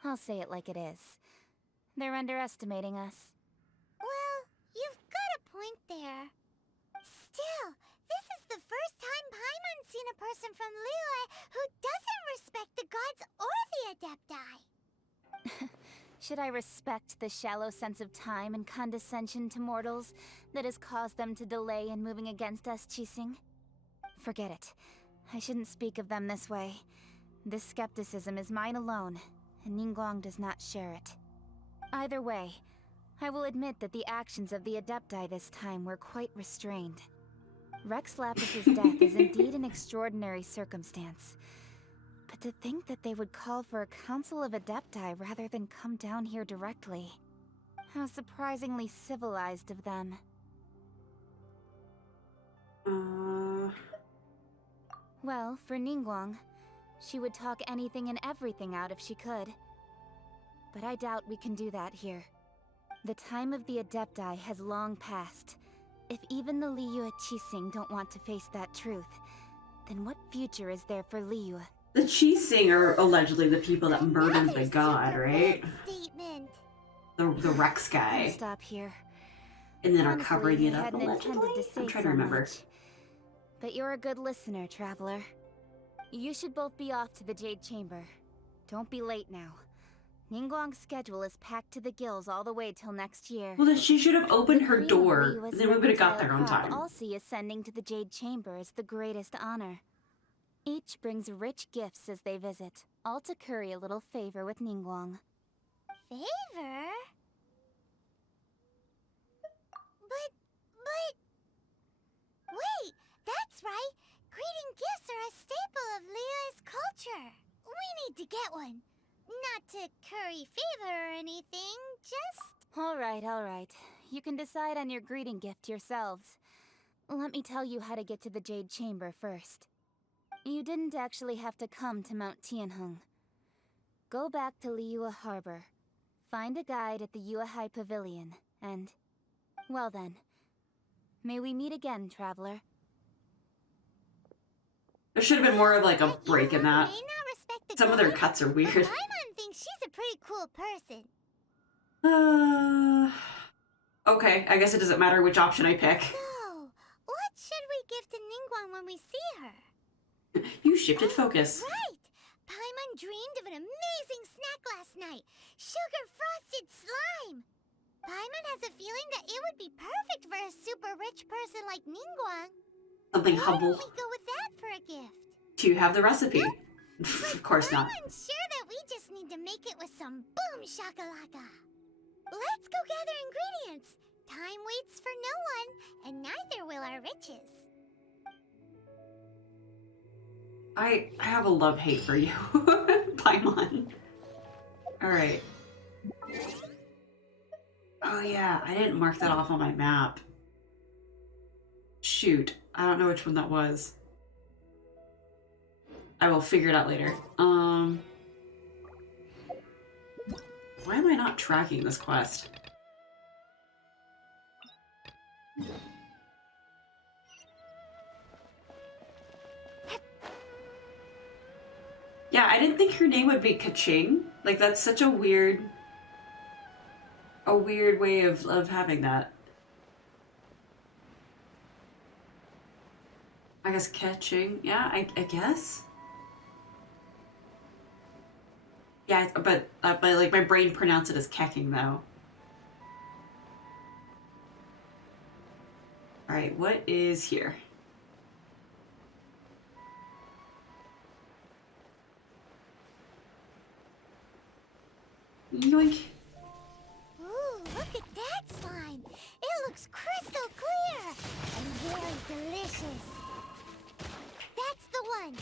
I'll say it like it is. They're underestimating us. Well, you've got a point there. Still, this is the first time Paimon's seen a person from Liyue who doesn't respect the gods or the Adepti. Should I respect the shallow sense of time and condescension to mortals that has caused them to delay in moving against us, Qixing? Forget it. I shouldn't speak of them this way. This skepticism is mine alone, and Ningguang does not share it. Either way, I will admit that the actions of the Adepti this time were quite restrained. Rex Lapis's death is indeed an extraordinary circumstance. But to think that they would call for a council of adepti rather than come down here directly. How surprisingly civilized of them. Well, for Ningguang, she would talk anything and everything out if she could. But I doubt we can do that here. The time of the Adepti has long passed. If even the Liyue Qixing don't want to face that truth, then what future is there for Liyue? The Qixing are allegedly the people that murdered the god, right? The Rex guy. I'll stop here. And then are Honestly, covering it I up hadn't allegedly? intended to say I'm trying so to remember. much. But you're a good listener, Traveler. You should both be off to the Jade Chamber. Don't be late now. Ningguang's schedule is packed to the gills all the way till next year. Well, then she should have opened her The door, Liyue and then we would have got mercantile there on crowd time. all see ascending to the Jade Chamber as the greatest honor. Each brings rich gifts as they visit, all to curry a little favor with Ningguang. Favor? But... Wait, that's right! Greeting gifts are a staple of Liyue's culture! We need to get one. Not to curry favor or anything, just... Alright. You can decide on your greeting gift yourselves. Let me tell you how to get to the Jade Chamber first. You didn't actually have to come to Mount Tianheng. Go back to Liyue Harbor. Find a guide at the Yuehai Pavilion, and... well then. May we meet again, Traveler. There should have been more of like a break in that. May not respect the Some of their gods, cuts are but weird. Paimon thinks she's a pretty cool person. Okay, I guess it doesn't matter which option I pick. So, what should we give to Ningguang when we see her? You shifted focus. Right! Paimon dreamed of an amazing snack last night. Sugar-frosted slime! Paimon has a feeling that it would be perfect for a super rich person like Ningguang. Something Why humble. don't we go with that for a gift? Do you have the recipe? Of course not. I'm sure that we just need to make it with some boom shakalaka. Let's go gather ingredients. Time waits for no one, and neither will our riches. I have a love-hate for you, Paimon. Alright. Oh yeah, I didn't mark that off on my map. Shoot, I don't know which one that was. I will figure it out later. Why am I not tracking this quest? Yeah, I didn't think her name would be Kaching. Like, that's such a weird way of having that. I guess Kaching. Yeah, I guess. Yeah, but like my brain pronounced it as Kecking though. All right, what is here? Yoink. Ooh, look at that slime. It looks crystal clear and very delicious. That's the one.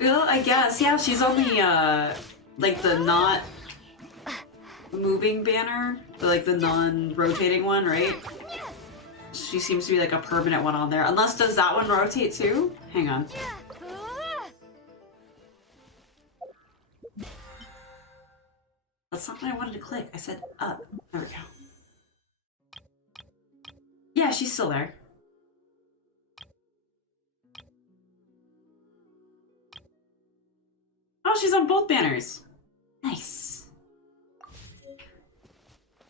Well, I guess, yeah, she's on the, like the not moving banner, like the non-rotating one, right? She seems to be like a permanent one on there. Unless, does that one rotate too? Hang on. That's not what I wanted to click. I said up. There we go. Yeah, she's still there. Oh, she's on both banners. Nice.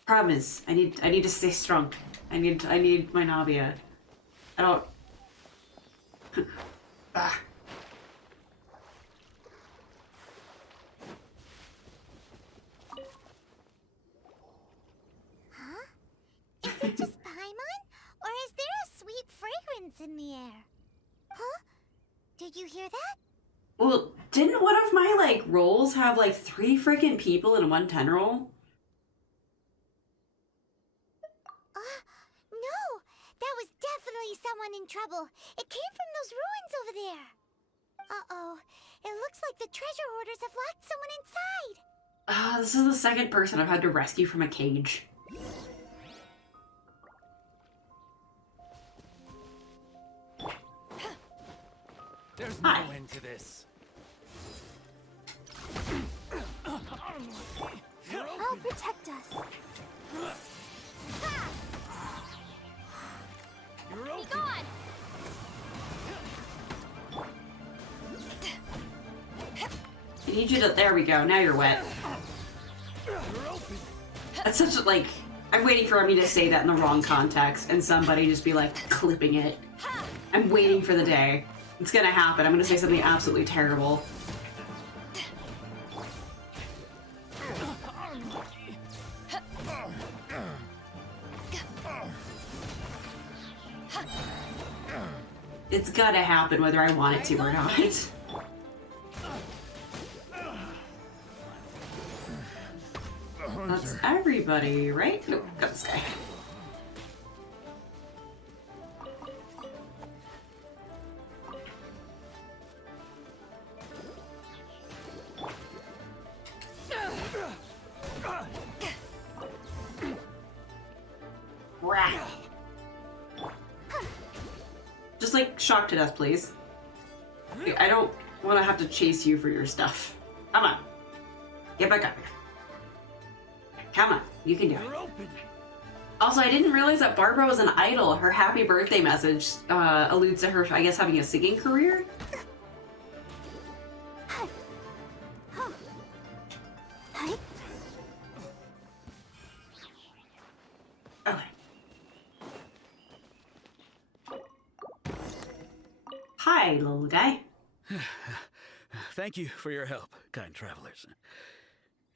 Problem is, I need to stay strong. I need my Navia. I don't. Ah. Huh? Is it just Paimon? Or is there a sweet fragrance in the air? Huh? Did you hear that? Well, didn't one of my, like, rolls have, like, 3 freaking people in one 10 roll? definitely someone in trouble. It came from those ruins over there. Uh-oh. It looks like the treasure hoarders have locked someone inside. This is the second person I've had to rescue from a cage. There's no end to this. I'll protect us. You're open. Be gone! I need you to. There we go. Now you're wet. You're open. That's such a, like. I'm waiting for me to say that in the wrong context and somebody just be like clipping it. I'm waiting for the day. It's gonna happen. I'm gonna say something absolutely terrible. It's gotta happen whether I want it to or not. That's everybody, right? Nope, got this guy. Rat. Just like shocked to death, please. I don't want to have to chase you for your stuff. Come on. Get back up here. Come on. You can do it. Also, I didn't realize that Barbara was an idol. Her happy birthday message alludes to her, I guess, having a singing career. Okay. Hi, little guy. Thank you for your help, kind travelers.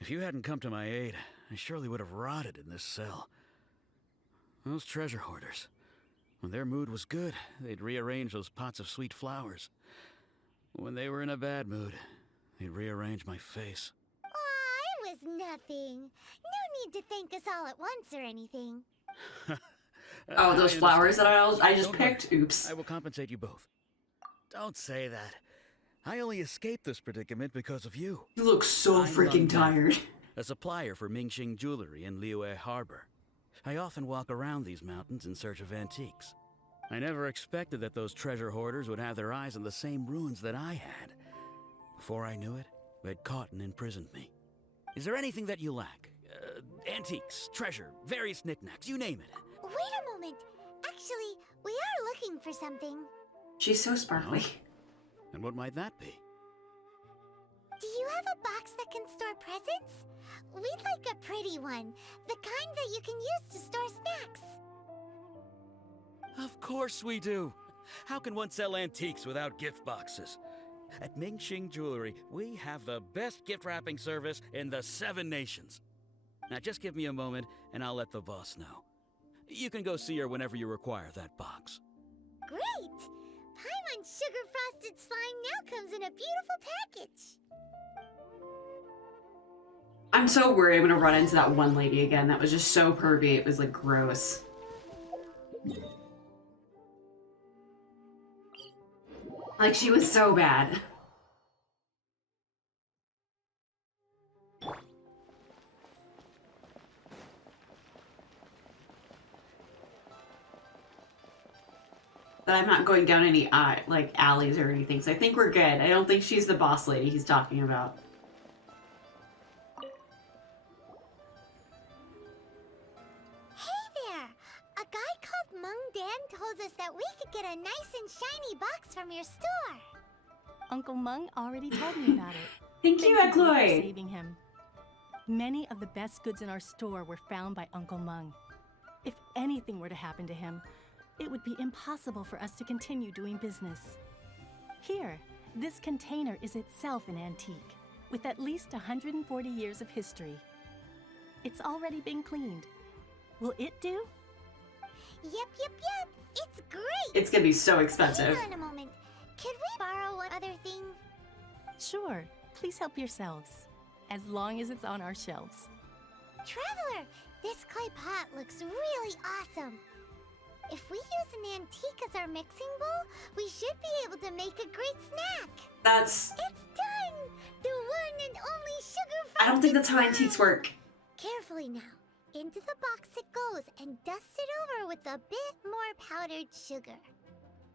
If you hadn't come to my aid, I surely would have rotted in this cell. Those treasure hoarders, when their mood was good, they'd rearrange those pots of sweet flowers. When they were in a bad mood, they'd rearrange my face. Aw, it was nothing. No need to thank us all at once or anything. Oh, those flowers that I just Don't picked? worry. Oops. I will compensate you both. Don't say that. I only escaped this predicament because of you. You look so I'm freaking Lung Bang, tired. a supplier for Mingxing jewelry in Liyue Harbor. I often walk around these mountains in search of antiques. I never expected that those treasure hoarders would have their eyes on the same ruins that I had. Before I knew it, they'd caught and imprisoned me. Is there anything that you lack? Antiques, treasure, various knickknacks, you name it. Wait a moment. Actually, we are looking for something. She's so sparkly. Oh? And what might that be? Do you have a box that can store presents? We'd like a pretty one. The kind that you can use to store snacks. Of course we do. How can one sell antiques without gift boxes? At Mingxing Jewelry, we have the best gift wrapping service in the 7 nations. Now just give me a moment and I'll let the boss know. You can go see her whenever you require that box. Great! Paimon Sugar Frosted Slime now comes in a beautiful package. I'm so worried I'm gonna run into that one lady again. That was just so pervy. It was like gross. Like she was so bad. But I'm not going down any like alleys or anything, so I think we're good. I don't think she's the boss lady he's talking about. Hey there! A guy called Mung Dan told us that we could get a nice and shiny box from your store. Uncle Mung already told me about it. Thank you, both for Ekloy. saving him. Many of the best goods in our store were found by Uncle Mung. If anything were to happen to him, it would be impossible for us to continue doing business. Here, this container is itself an antique, with at least 140 years of history. It's already been cleaned. Will it do? Yep. It's great! It's gonna be so expensive. Hang on a moment. Could we borrow one other thing? Sure, please help yourselves, as long as it's on our shelves. Traveler, this clay pot looks really awesome. If we use an antique as our mixing bowl, we should be able to make a great snack. That's... It's done! The one and only sugar I don't think that's how antiques work. Carefully now. Into the box it goes and dust it over with a bit more powdered sugar.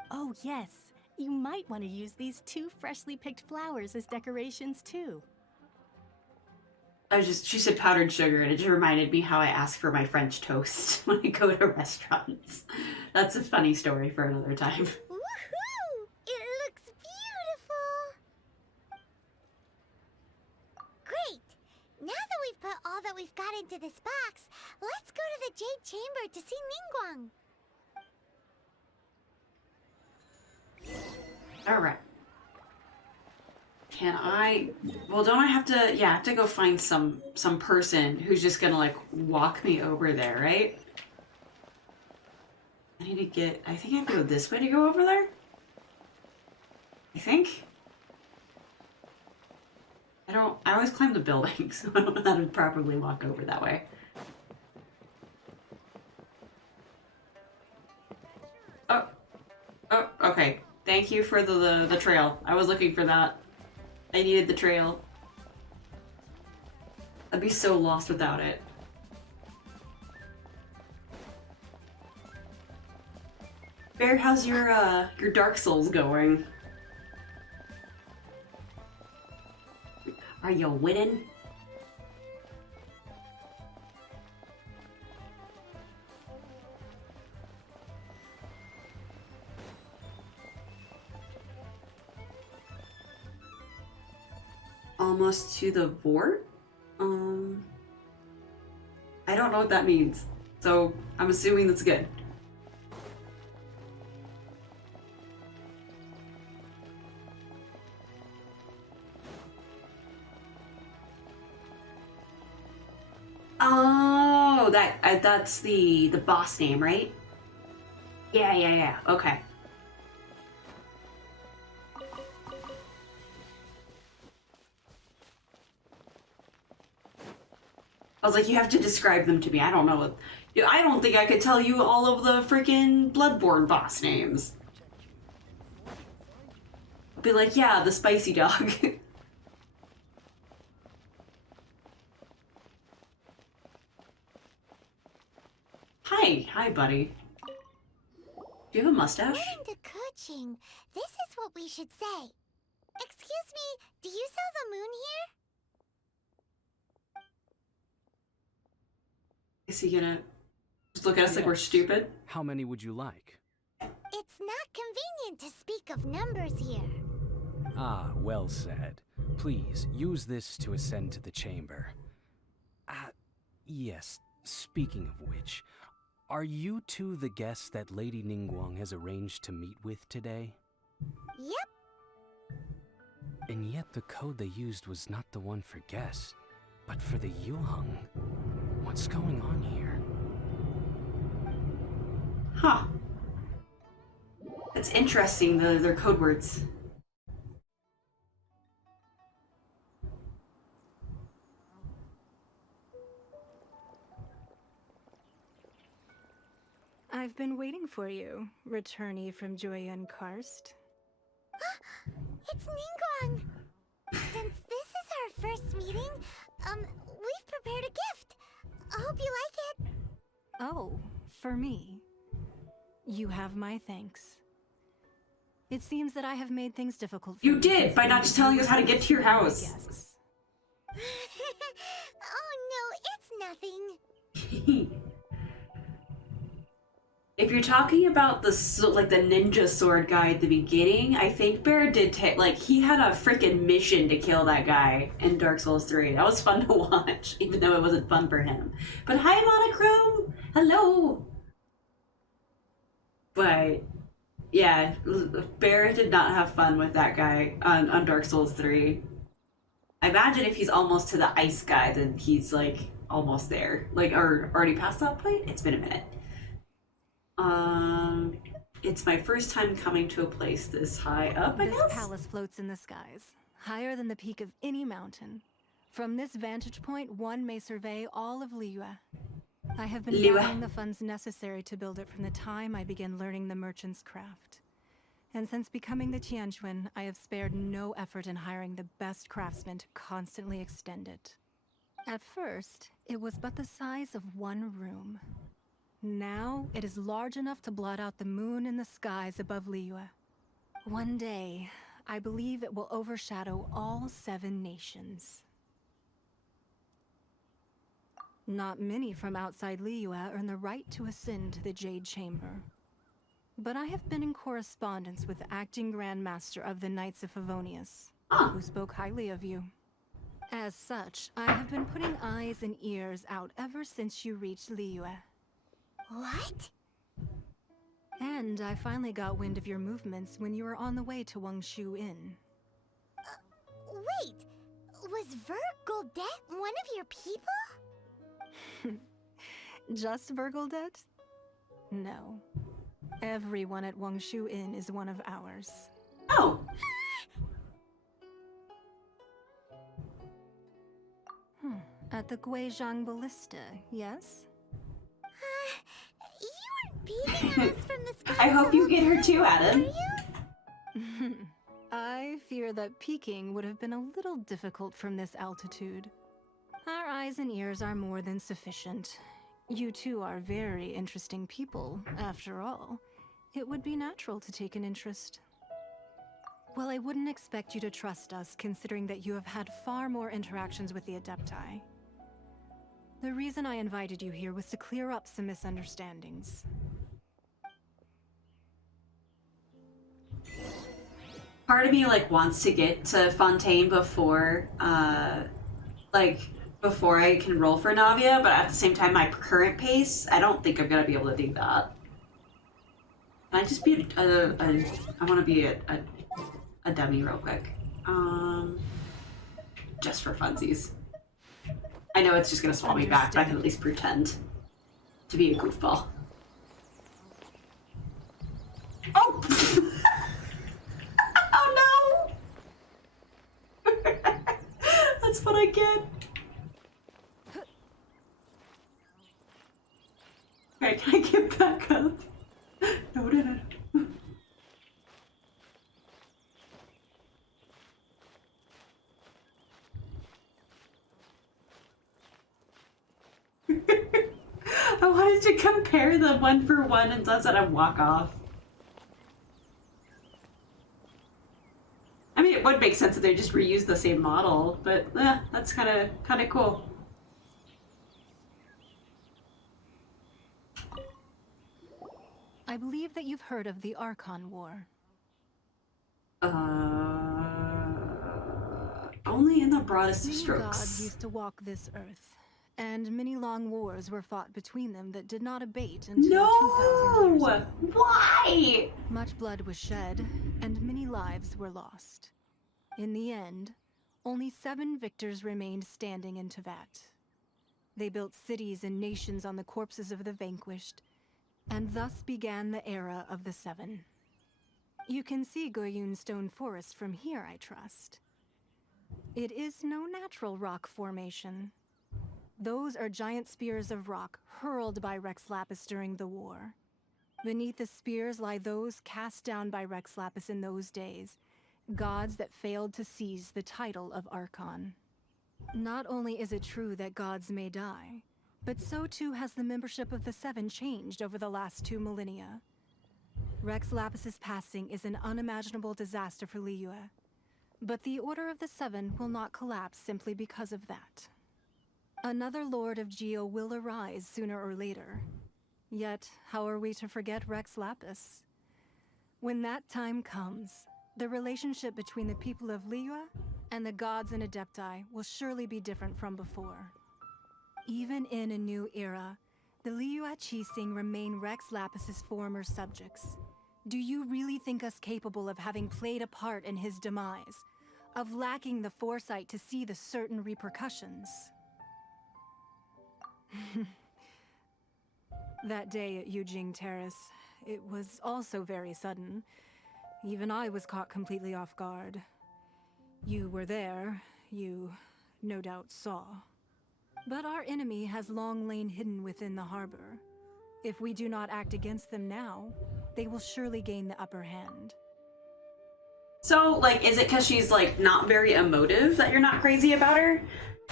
Oh, yes. You might want to use these 2 freshly picked flowers as decorations, too. She said powdered sugar, and it just reminded me how I ask for my French toast when I go to restaurants. That's a funny story for another time. Woohoo! It looks beautiful! Great! Now that we've put all that we've got into this box, let's go to the Jade Chamber to see Ningguang. Alright. Can I... Well, don't I have to... Yeah, I have to go find some person who's just gonna, like, walk me over there, right? I need to get... I think I have to go this way to go over there? I think? I always climb the building, so I don't know how to properly walk over that way. Oh. Oh, okay. Thank you for the trail. I was looking for that. I needed the trail. I'd be so lost without it. Bear, how's your Dark Souls going? Are you winning? Almost to the Vort? I don't know what that means, so I'm assuming that's good. Oh, that's the boss name, right? Yeah. Okay. I was like, you have to describe them to me. I don't know what... I don't think I could tell you all of the freaking Bloodborne boss names. I'd be like, yeah, the spicy dog. Hi, buddy. Do you have a mustache? We're into coaching. This is what we should say. Excuse me, do you sell the moon here? Is he gonna just look at us like we're stupid? How many would you like? It's not convenient to speak of numbers here. Ah, well said. Please, use this to ascend to the chamber. Yes, speaking of which, are you two the guests that Lady Ningguang has arranged to meet with today? Yep. And yet the code they used was not the one for guests, but for the Yuheng. What's going on here? Huh. That's interesting, their code words. I've been waiting for you, returnee from Joyun Karst. It's Ningguang! Since this is our first meeting, we've prepared a gift. I hope you like it. Oh, for me. You have my thanks. It seems that I have made things difficult for you. You did, by not just telling us how to get to your house. Oh no, it's nothing. If you're talking about the ninja sword guy at the beginning, I think Bear did he had a freaking mission to kill that guy in Dark Souls 3. That was fun to watch, even though it wasn't fun for him. But hi, Monochrome! Hello! But, yeah, Bear did not have fun with that guy on Dark Souls 3. I imagine if he's almost to the ice guy, then he's, almost there. Or already past that point? It's been a minute. It's my first time coming to a place this high up, I guess? This palace floats in the skies, higher than the peak of any mountain. From this vantage point, one may survey all of Liyue. I have been Liyue. gathering the funds necessary to build it from the time I began learning the merchant's craft. And since becoming the Tianquan, I have spared no effort in hiring the best craftsmen to constantly extend it. At first, it was but the size of one room. Now, it is large enough to blot out the moon in the skies above Liyue. One day, I believe it will overshadow all 7 nations. Not many from outside Liyue earn the right to ascend to the Jade Chamber. But I have been in correspondence with the acting Grand Master of the Knights of Favonius, who spoke highly of you. As such, I have been putting eyes and ears out ever since you reached Liyue. What? And I finally got wind of your movements when you were on the way to Wangshu Inn. Wait, was Vergoldet one of your people? Just Vergoldet? No. Everyone at Wangshu Inn is one of ours. Oh. At the Guizhang Ballista, yes? You weren't beating on us from the sky. I hope you get her too, Adam. I fear that peeking would have been a little difficult from this altitude. Our eyes and ears are more than sufficient. You two are very interesting people, after all. It would be natural to take an interest. Well, I wouldn't expect you to trust us, considering that you have had far more interactions with the Adepti. The reason I invited you here was to clear up some misunderstandings. Part of me wants to get to Fontaine before before I can roll for Navia, but at the same time, my current pace, I don't think I'm gonna be able to do that. Can I just be I want to be a dummy real quick. Just for funsies. I know it's just gonna swallow me back, but I can at least pretend to be a goofball. Oh! Oh no! That's what I get. Okay, can I get back up? No. I wanted to compare the 1-for-1 and does it walk off. I mean, it would make sense if they just reuse the same model, but that's kind of cool. I believe that you've heard of the Archon War. Only in the broadest of Many strokes. gods used to walk this earth, and many long wars were fought between them that did not abate until 2,000 years ago. Why? Much blood was shed, and many lives were lost. In the end, only 7 victors remained standing in Tevat. They built cities and nations on the corpses of the vanquished, and thus began the era of the 7. You can see Goyun Stone Forest from here, I trust. It is no natural rock formation. Those are giant spears of rock hurled by Rex Lapis during the war. Beneath the spears lie those cast down by Rex Lapis in those days, gods that failed to seize the title of Archon. Not only is it true that gods may die, but so too has the membership of the 7 changed over the last 2 millennia. Rex Lapis's passing is an unimaginable disaster for Liyue, but the Order of the 7 will not collapse simply because of that. Another Lord of Geo will arise sooner or later. Yet, how are we to forget Rex Lapis? When that time comes, the relationship between the people of Liyue and the gods and Adepti will surely be different from before. Even in a new era, the Liyue Qixing remain Rex Lapis's former subjects. Do you really think us capable of having played a part in his demise? Of lacking the foresight to see the certain repercussions? That day at Yujing Terrace, it was also very sudden. Even I was caught completely off guard. You were there, you no doubt saw. But our enemy has long lain hidden within the harbor. If we do not act against them now, they will surely gain the upper hand. So, like, is it because she's, like, not very emotive that you're not crazy about her?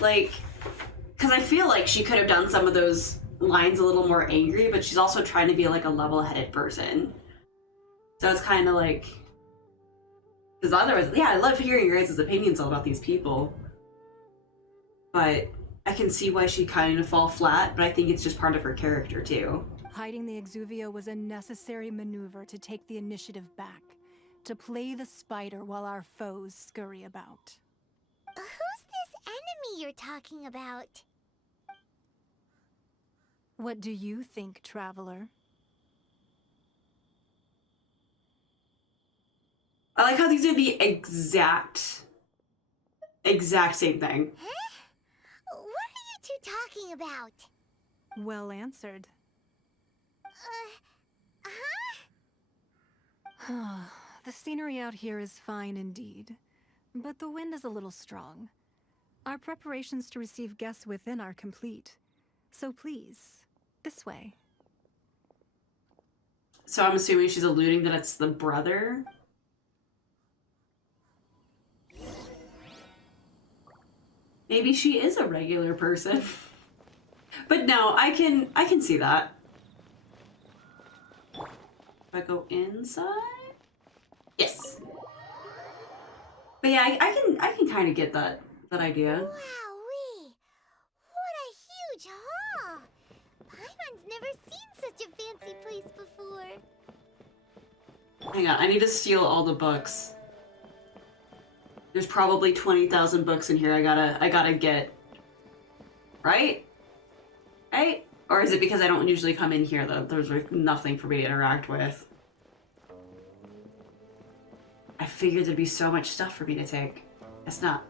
Like, because I feel like she could have done some of those lines a little more angry, but she's also trying to be, like, a level-headed person. So it's kind of like... Because otherwise, yeah, I love hearing your guys' opinions all about these people. But I can see why she kind of fall flat, but I think it's just part of her character, too. Hiding the Exuvio was a necessary maneuver to take the initiative back, to play the spider while our foes scurry about. Who's this enemy you're talking about? What do you think, traveler? I like how these are the exact same thing. Huh? What are you two talking about? Well answered. Huh? The scenery out here is fine indeed, but the wind is a little strong. Our preparations to receive guests within are complete, so please, this way. So I'm assuming she's alluding that it's the brother? Maybe she is a regular person. But no, I can see that. If I go inside? Yes. But yeah, I can kind of get that idea. Wowee! What a huge hall! Paimon's never seen such a fancy place before. Hang on, I need to steal all the books. There's probably 20,000 books in here I gotta get. Right? Right? Or is it because I don't usually come in here though? There's like nothing for me to interact with. I figured there'd be so much stuff for me to take. It's not.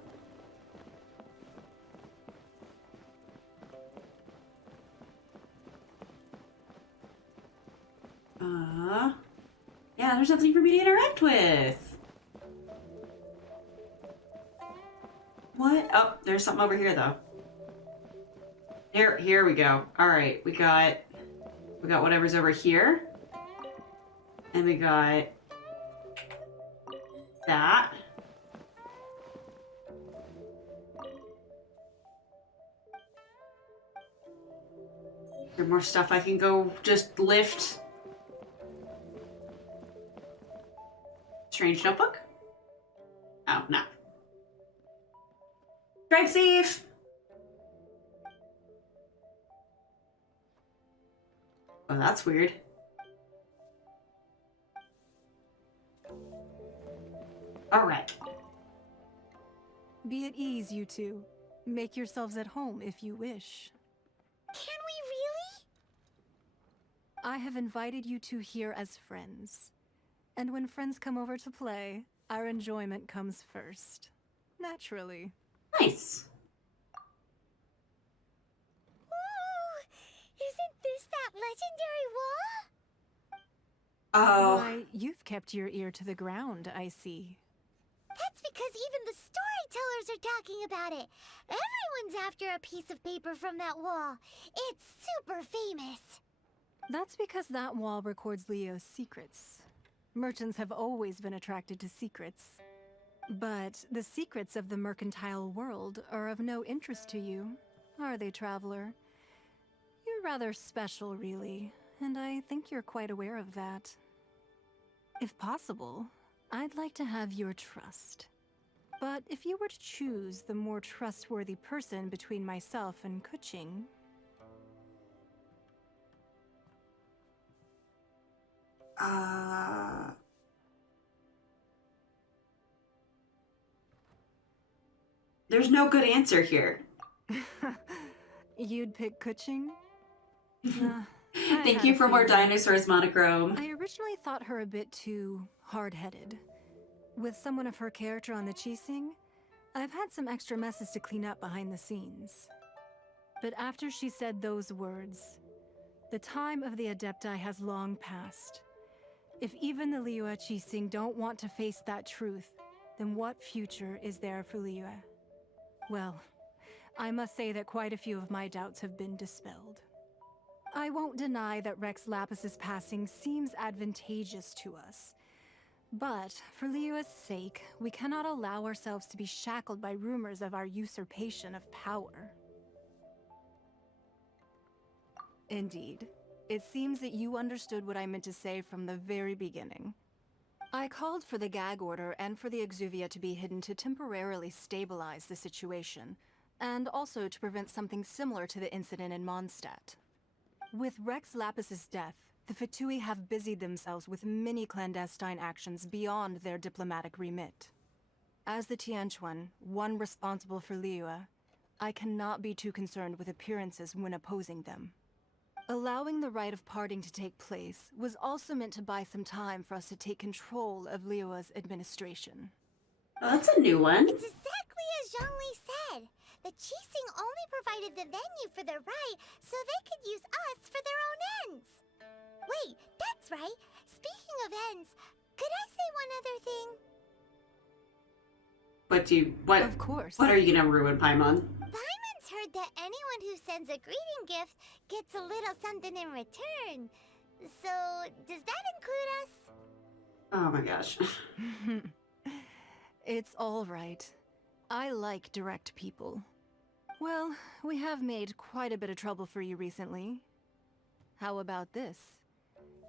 Yeah, there's nothing for me to interact with. What? Oh, there's something over here though. Here we go. All right, we got whatever's over here, and we got that. There's more stuff I can go just lift. Strange notebook? Oh, no. Drive safe! Oh, that's weird. Alright. Be at ease, you two. Make yourselves at home if you wish. Can we really? I have invited you two here as friends. And when friends come over to play, our enjoyment comes first. Naturally. Nice. Ooh, isn't this that legendary wall? Oh. Why, you've kept your ear to the ground, I see. That's because even the storytellers are talking about it. Everyone's after a piece of paper from that wall. It's super famous. That's because that wall records Leo's secrets. Merchants have always been attracted to secrets. But the secrets of the mercantile world are of no interest to you, are they, traveler? You're rather special, really, and I think you're quite aware of that. If possible, I'd like to have your trust. But if you were to choose the more trustworthy person between myself and Kuching... There's no good answer here. You'd pick Kuching? Thank you for more dinosaurs, Monochrome. I originally thought her a bit too hard-headed. With someone of her character on the Qixing, I've had some extra messes to clean up behind the scenes. But after she said those words, the time of the Adepti has long passed. If even the Liyue Qixing don't want to face that truth, then what future is there for Liyue? Well, I must say that quite a few of my doubts have been dispelled. I won't deny that Rex Lapis's passing seems advantageous to us. But, for Liyue's sake, we cannot allow ourselves to be shackled by rumors of our usurpation of power. Indeed. It seems that you understood what I meant to say from the very beginning. I called for the gag order and for the exuvia to be hidden to temporarily stabilize the situation, and also to prevent something similar to the incident in Mondstadt. With Rex Lapis's death, the Fatui have busied themselves with many clandestine actions beyond their diplomatic remit. As the Tianquan, one responsible for Liyue, I cannot be too concerned with appearances when opposing them. Allowing the rite of parting to take place was also meant to buy some time for us to take control of Liyue's administration. Oh, that's a new one. It's exactly as Zhongli said. The Qixing only provided the venue for the rite so they could use us for their own ends. Wait, that's right. Speaking of ends, could I say one other thing? What? Of course. What are you gonna ruin, Paimon? Paimon's heard that anyone who sends a greeting gift gets a little something in return. So, does that include us? Oh my gosh. It's all right. I like direct people. Well, we have made quite a bit of trouble for you recently. How about this?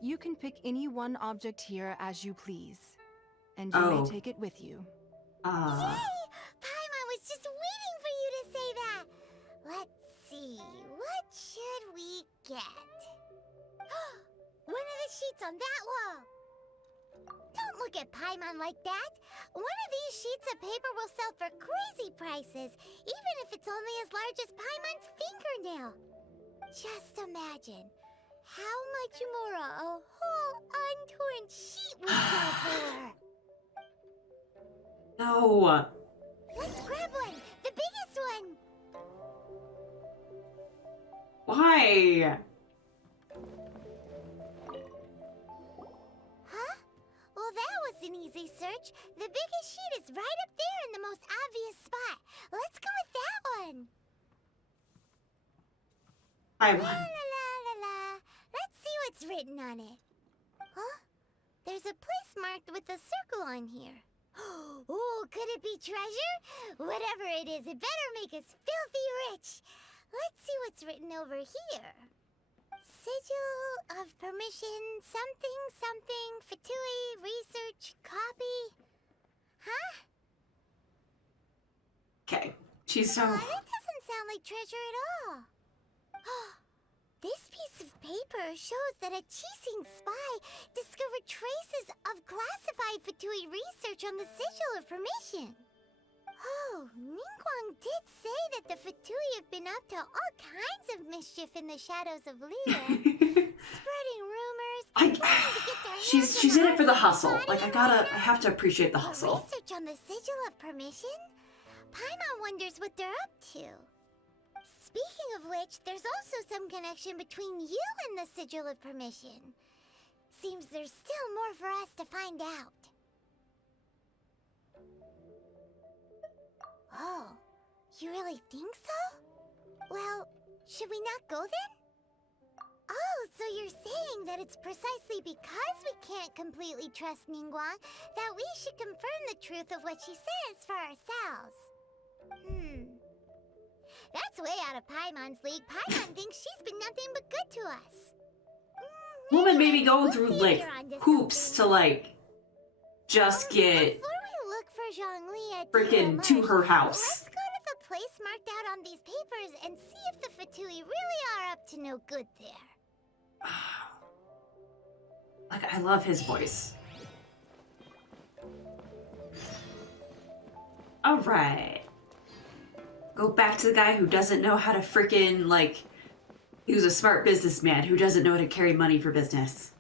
You can pick any one object here as you please, and you may take it with you. Yay! Paimon was just waiting for you to say that. Let's see, what should we get? One of the sheets on that wall. Don't look at Paimon like that. One of these sheets of paper will sell for crazy prices, even if it's only as large as Paimon's fingernail. Just imagine how much more a whole untorn sheet would sell for. No. Let's grab one, the biggest one. Why? Huh? Well, that was an easy search. The biggest sheet is right up there in the most obvious spot. Let's go with that one. I La won. la la la la. Let's see what's written on it. Huh? There's a place marked with a circle on here. Oh, could it be treasure? Whatever it is, it better make us filthy rich. Let's see what's written over here. Sigil of permission, something, something, Fatui, research, copy. Huh? Okay. She's so... That doesn't sound like treasure at all. This piece of paper shows that a Qixing spy discovered traces of classified Fatui research on the Sigil of Permission. Oh, Ningguang did say that the Fatui have been up to all kinds of mischief in the shadows of Liyue, spreading rumors. She's in it for the hustle. Like I have to appreciate the hustle. Research on the Sigil of Permission? Paimon wonders what they're up to. Speaking of which, there's also some connection between you and the Sigil of Permission. Seems there's still more for us to find out. Oh, you really think so? Well, should we not go then? Oh, so you're saying that it's precisely because we can't completely trust Ningguang that we should confirm the truth of what she says for ourselves. That's way out of Paimon's league. Paimon thinks she's been nothing but good to us. Woman made me go through like hoops to like just get Before we look for Zhongli at freaking to her house. let's go to the place marked out on these papers and see if the Fatui really are up to no good there. Like I love his voice. All right. Go back to the guy who doesn't know how to freaking like. He was a smart businessman who doesn't know how to carry money for business.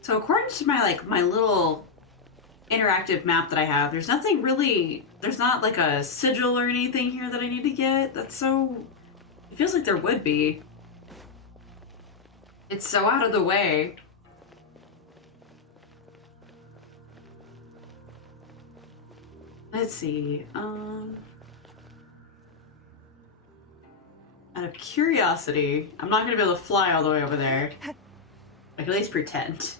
So according to my little interactive map that I have, there's nothing really, there's not like a sigil or anything here that I need to get. That's so feels like there would be. It's so out of the way. Let's see. Out of curiosity, I'm not gonna be able to fly all the way over there. I can at least pretend.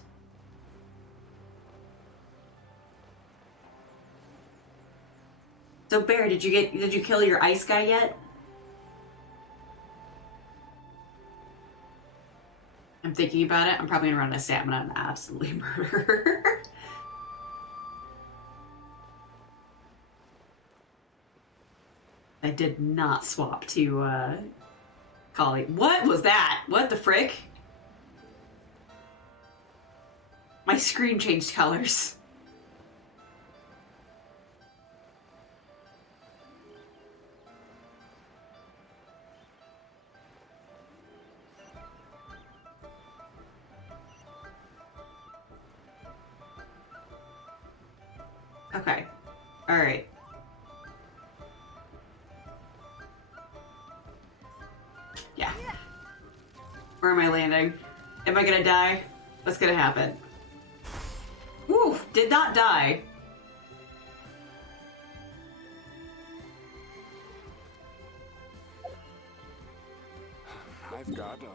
So Bear, did you kill your ice guy yet? I'm thinking about it. I'm probably gonna run out of stamina and absolutely murder her. I did not swap to Collie. What was that? What the frick? My screen changed colors. Okay. All right. Yeah. Where am I landing? Am I gonna die? What's gonna happen? Woo! Did not die. I've got a...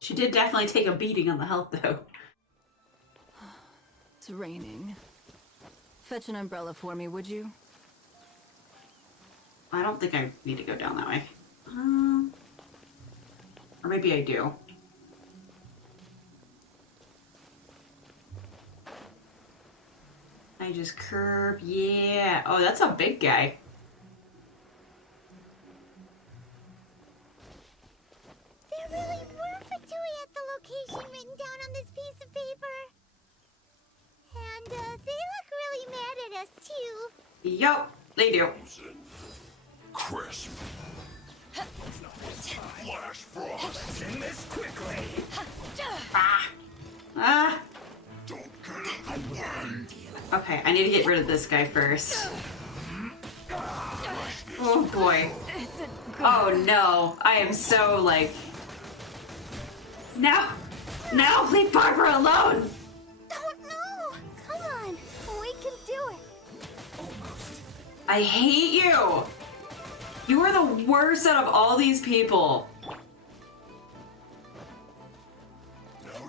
She did definitely take a beating on the health, though. It's raining. Fetch an umbrella for me, would you? I don't think I need to go down that way. Or maybe I do. I just curve, yeah. Oh, that's a big guy. There really were Fatui at the location written down on this piece of paper. And they look really mad at us too. Yup, they do. Crisp. Flash frost. In this quickly. Ah. Don't get in the way. Okay, I need to get rid of this guy first. Oh boy. Oh no, I am so like... No! No, leave Barbara alone! Oh no! Come on, we can do it. I hate you! You are the worst out of all these people. Now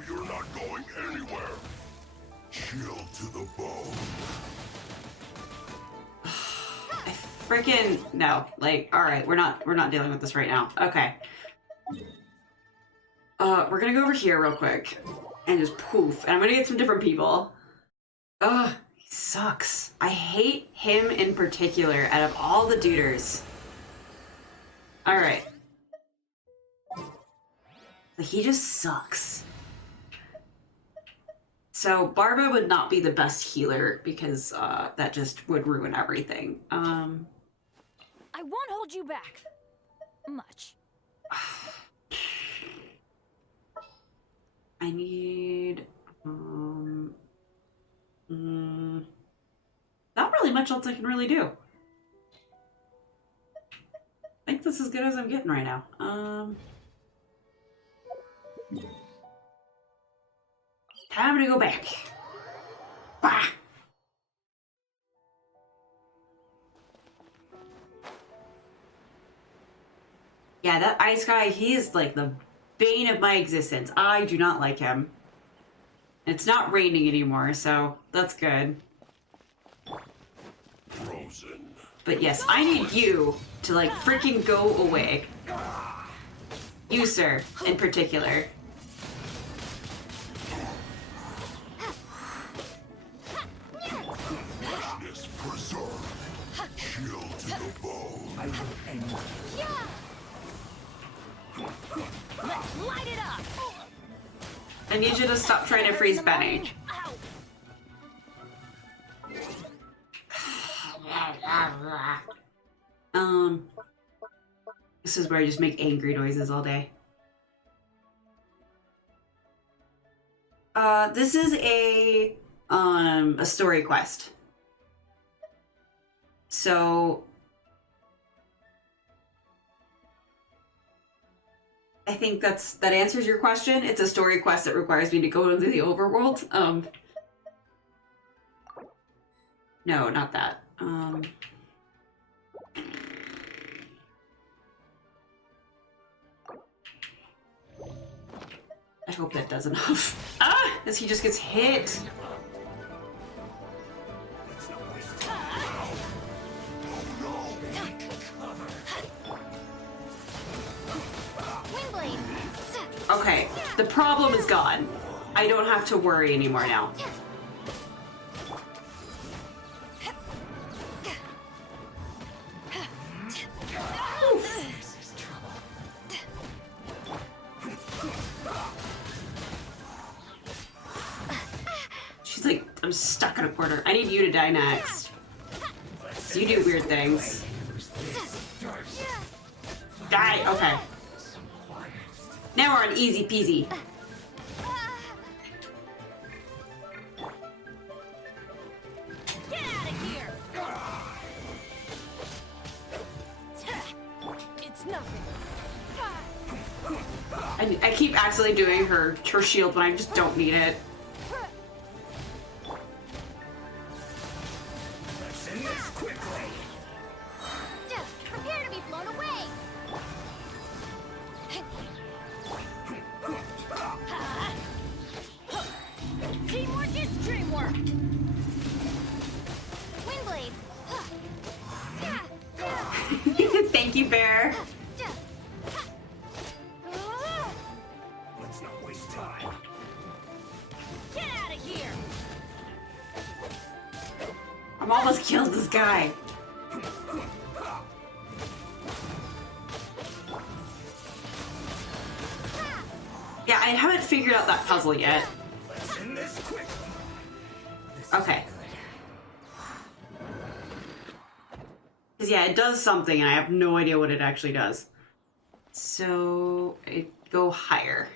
you're not going anywhere. Chill to the bone. I freaking no. Like, alright, we're not dealing with this right now. Okay. We're gonna go over here real quick. And just poof. And I'm gonna get some different people. Ugh, he sucks. I hate him in particular out of all the duders. Alright. He just sucks. So Barba would not be the best healer because that just would ruin everything. I won't hold you back. Much. I need not really much else I can really do. I think this is as good as I'm getting right now. Time to go back. Bah! Yeah, that ice guy, he is like the bane of my existence. I do not like him. It's not raining anymore, so that's good. Frozen. But yes, I need you to like freaking go away. You, sir, in particular. Freshness preserved. Chill to the bone. I will end. Let's light it up. I need you to stop trying to freeze Benny. This is where I just make angry noises all day. This is a story quest. So I think that answers your question. It's a story quest that requires me to go into the overworld. No, not that. I hope that does enough. Ah! As he just gets hit. Okay, the problem is gone. I don't have to worry anymore now. She's like, I'm stuck in a corner. I need you to die next. You do weird things. Die! Okay. Now we're on easy peasy. Get out of here! It's nothing. I keep accidentally doing her shield when I just don't need it. Prepare to be blown away! Teamwork is dreamwork! Windblade! Thank you, Bear. Let's not waste time. Get out of here! I'm almost killed this guy. Yeah, I haven't figured out that puzzle yet. Okay. Because yeah, it does something and I have no idea what it actually does. So, go higher.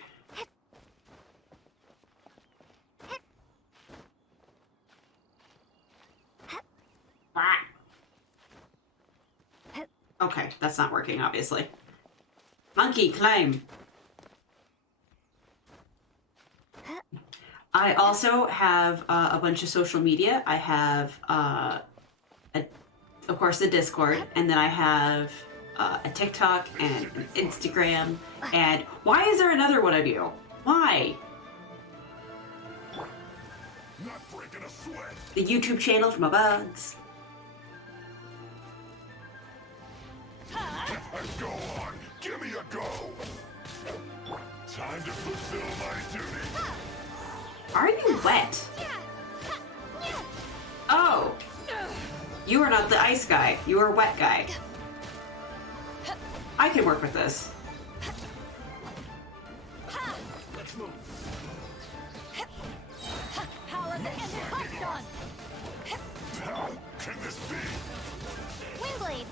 Okay, that's not working, obviously. Monkey, climb! I also have a bunch of social media. I have, of course, the Discord, and then I have a TikTok and an Instagram. And why is there another one of you? Why? The YouTube channel for my bugs. Go on, give me a go. Time to fulfill my duty. Are you wet? Oh. You are not the ice guy. You are a wet guy. I can work with this. Let's move. Power the engine punch on. How can this be? Windblade.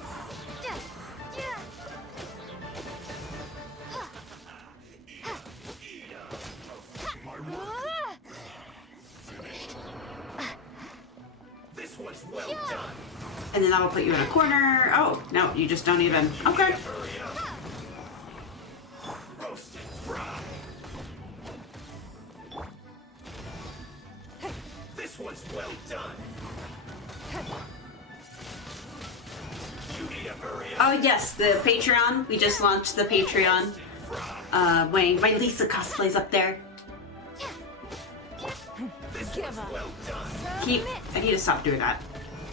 This was well done. And then that'll put you in a corner. Oh, no, you just don't even. Okay. Roasted fry. This was well done. You need to hurry up. Oh, yes, the Patreon. We just launched the Patreon. Wayne, my Lisa cosplay's up there. This was well done. I need to stop doing that.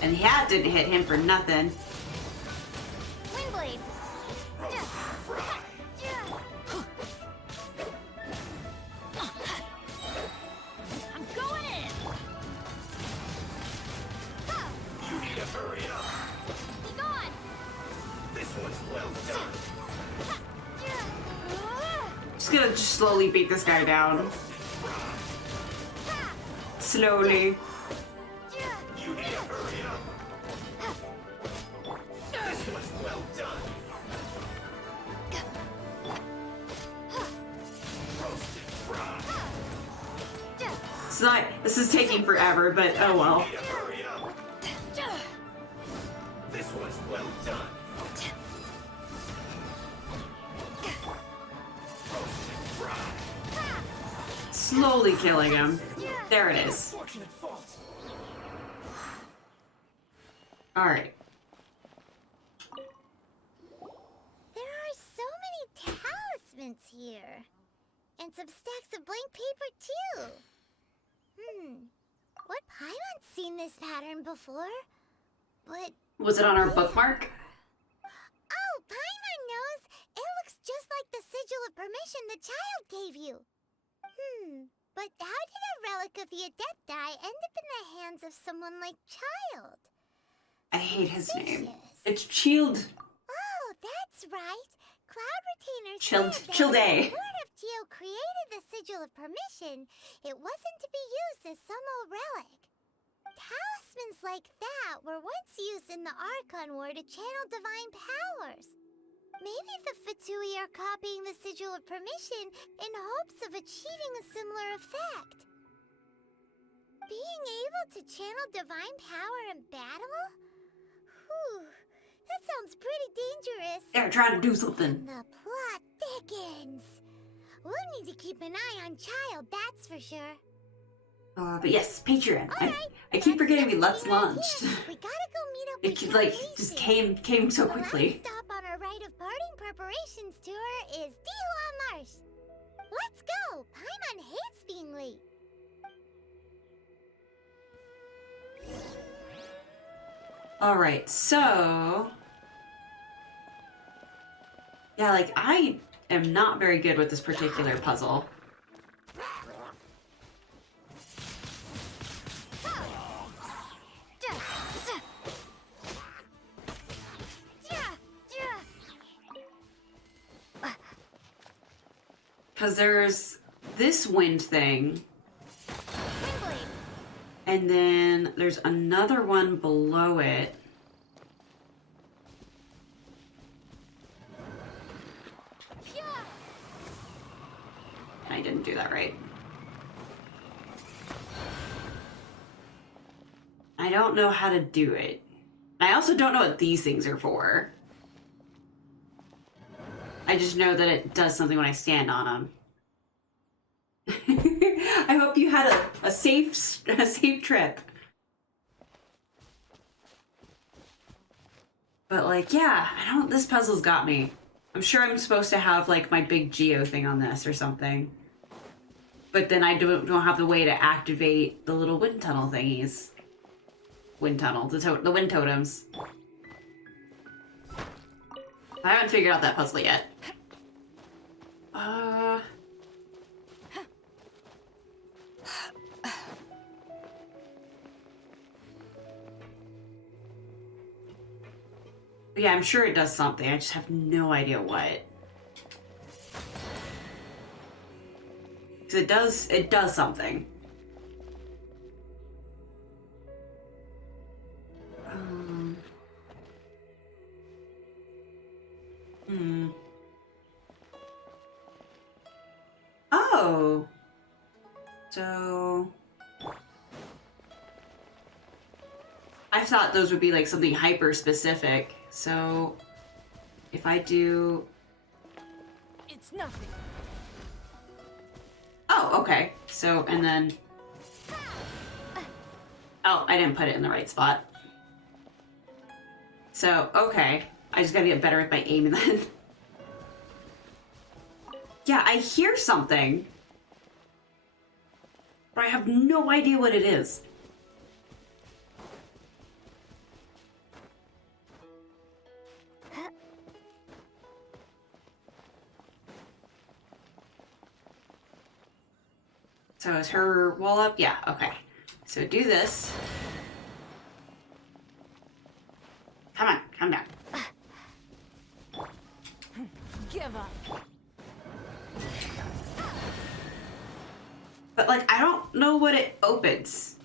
And the hat didn't hit him for nothing. Windblade. I'm going in. You need to hurry up. Be gone. This was well done. Just gonna slowly beat this guy down. Slowly. You need to hurry up. This was well done. Roasted fry. This is taking forever, but oh well. Hurry up. slowly killing him. There it is. Alright. There are so many talismans here. And some stacks of blank paper, too. What Paimon's seen this pattern before? But... Was it on our bookmark? Oh, Paimon knows! It looks just like the sigil of permission the child gave you. But how did a relic of the Adepti end up in the hands of someone like Child? I hate his name. It's Child. Oh, that's right. Cloud Retainer Chilled said that Childay. when the Lord of Geo created the sigil of permission, it wasn't to be used as some old relic. Talismans like that were once used in the Archon War to channel divine powers. Maybe the Fatui are copying the sigil of permission in hopes of achieving a similar effect. Being able to channel divine power in battle? Whew, that sounds pretty dangerous. They're trying to do something. The plot thickens. We'll need to keep an eye on Child, that's for sure. But yes, Patreon. I keep forgetting we Let's launched. We gotta go meet up with It like just came so quickly. The last stop on our rite of parting preparations tour is Dihua Marsh. Let's go! Paimon hates being late. Alright, so... Yeah, like, I am not very good with this particular puzzle. Because there's this wind thing. And then there's another one below it. I didn't do that right. I don't know how to do it. I also don't know what these things are for. I just know that it does something when I stand on them. I hope you had a safe trip. But like, yeah, this puzzle's got me. I'm sure I'm supposed to have like my big geo thing on this or something. But then I don't have the way to activate the little wind tunnel thingies. Wind tunnel, the wind totems. I haven't figured out that puzzle yet. Yeah, I'm sure it does something. I just have no idea what. Because it does something. Oh. So I thought those would be like something hyper specific. So if I do... It's nothing. Oh, okay. So, and then... Oh, I didn't put it in the right spot. So, okay. I just gotta get better with my aiming then. Yeah, I hear something. But I have no idea what it is. So is her wall up? Yeah, okay. So do this. Come on, calm down. Give up. But like, I don't know what it opens.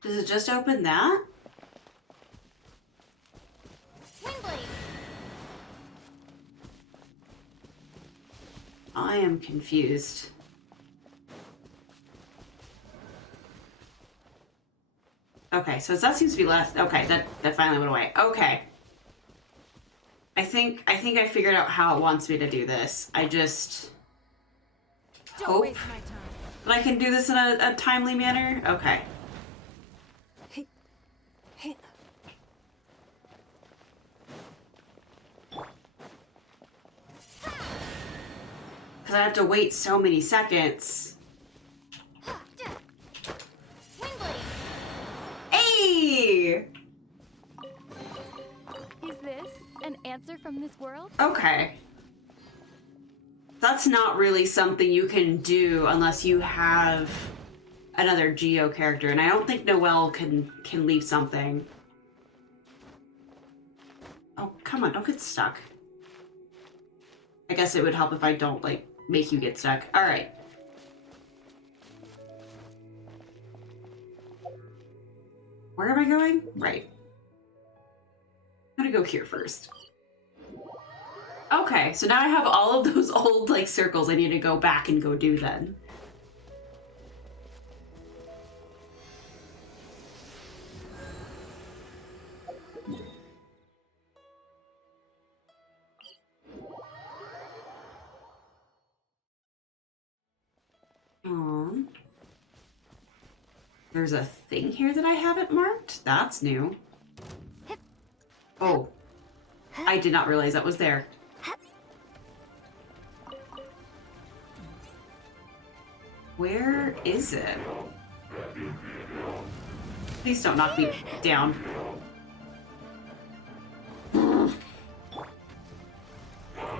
Does it just open that? I am confused. Okay, so that seems to be less. Okay, that finally went away. Okay. I think I figured out how it wants me to do this. I just hope that I can do this in a timely manner. Okay. Because I have to wait so many seconds. Hey! Is this an answer from this world? Okay. That's not really something you can do unless you have another Geo character, and I don't think Noelle can leave something. Oh, come on, don't get stuck. I guess it would help if I don't, like, make you get stuck. Alright. Where am I going? Right. I'm gonna go here first. Okay, so now I have all of those old, like, circles I need to go back and go do then. There's a thing here that I haven't marked? That's new. Oh. I did not realize that was there. Where is it? Please don't knock me down.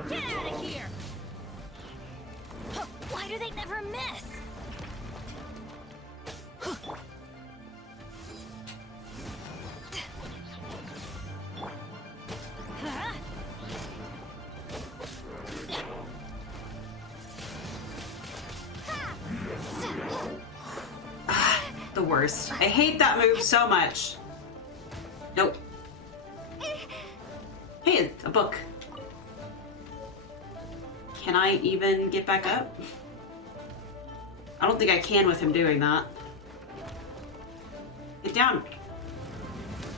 Get out of here! Why do they never miss? The worst. I hate that move so much. Nope. Hey, a book. Can I even get back up? I don't think I can with him doing that. Get down.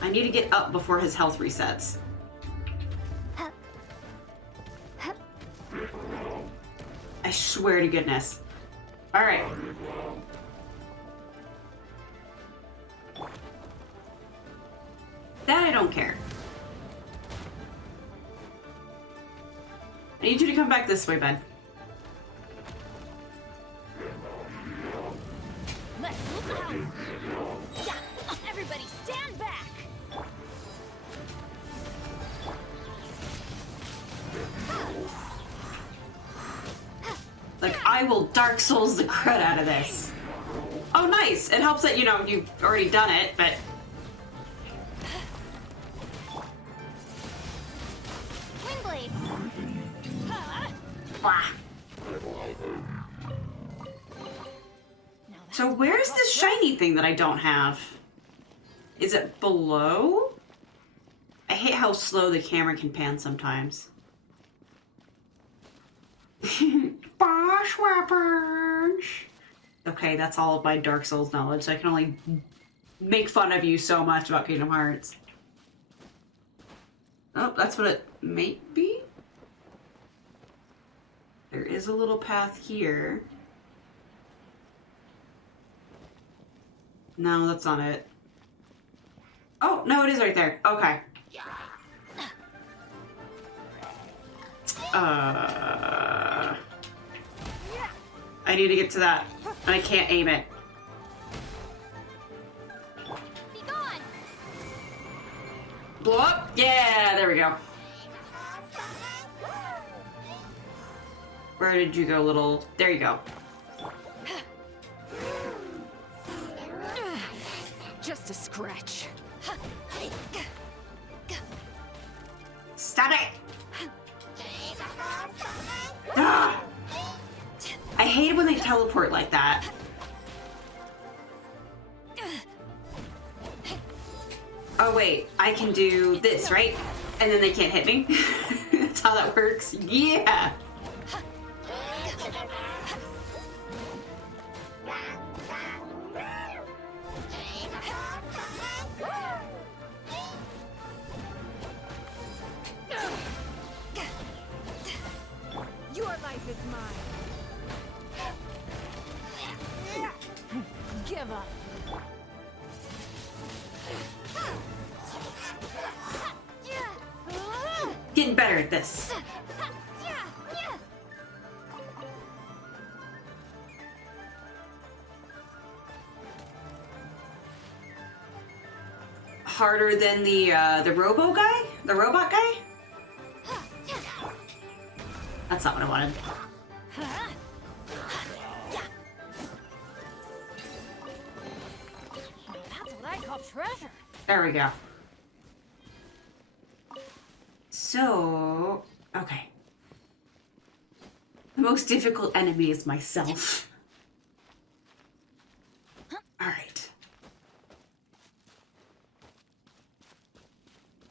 I need to get up before his health resets. I swear to goodness. Alright. That I don't care. I need you to come back this way, bud. Let's move out. Yeah, everybody stand back. Like, I will Dark Souls the crud out of this. Oh, nice. It helps that, you know, you've already done it, but... Windblade. Blah. So where's this shiny thing that I don't have? Is it below? I hate how slow the camera can pan sometimes. Boss weapons! Okay, that's all of my Dark Souls knowledge, so I can only make fun of you so much about Kingdom Hearts. Oh, that's what it may be? There is a little path here. No, that's not it. Oh, no, it is right there. Okay. I need to get to that, and I can't aim it. Be gone. Blow up? Yeah, there we go. Where did you go, little... There you go. Just a scratch. Stop it! Ah! I hate it when they teleport like that. Oh wait, I can do this, right? And then they can't hit me? That's how that works? Yeah! getting better at this. Harder than the robot guy? That's not what I wanted. That's what I call treasure. There we go. So, okay. The most difficult enemy is myself. Alright.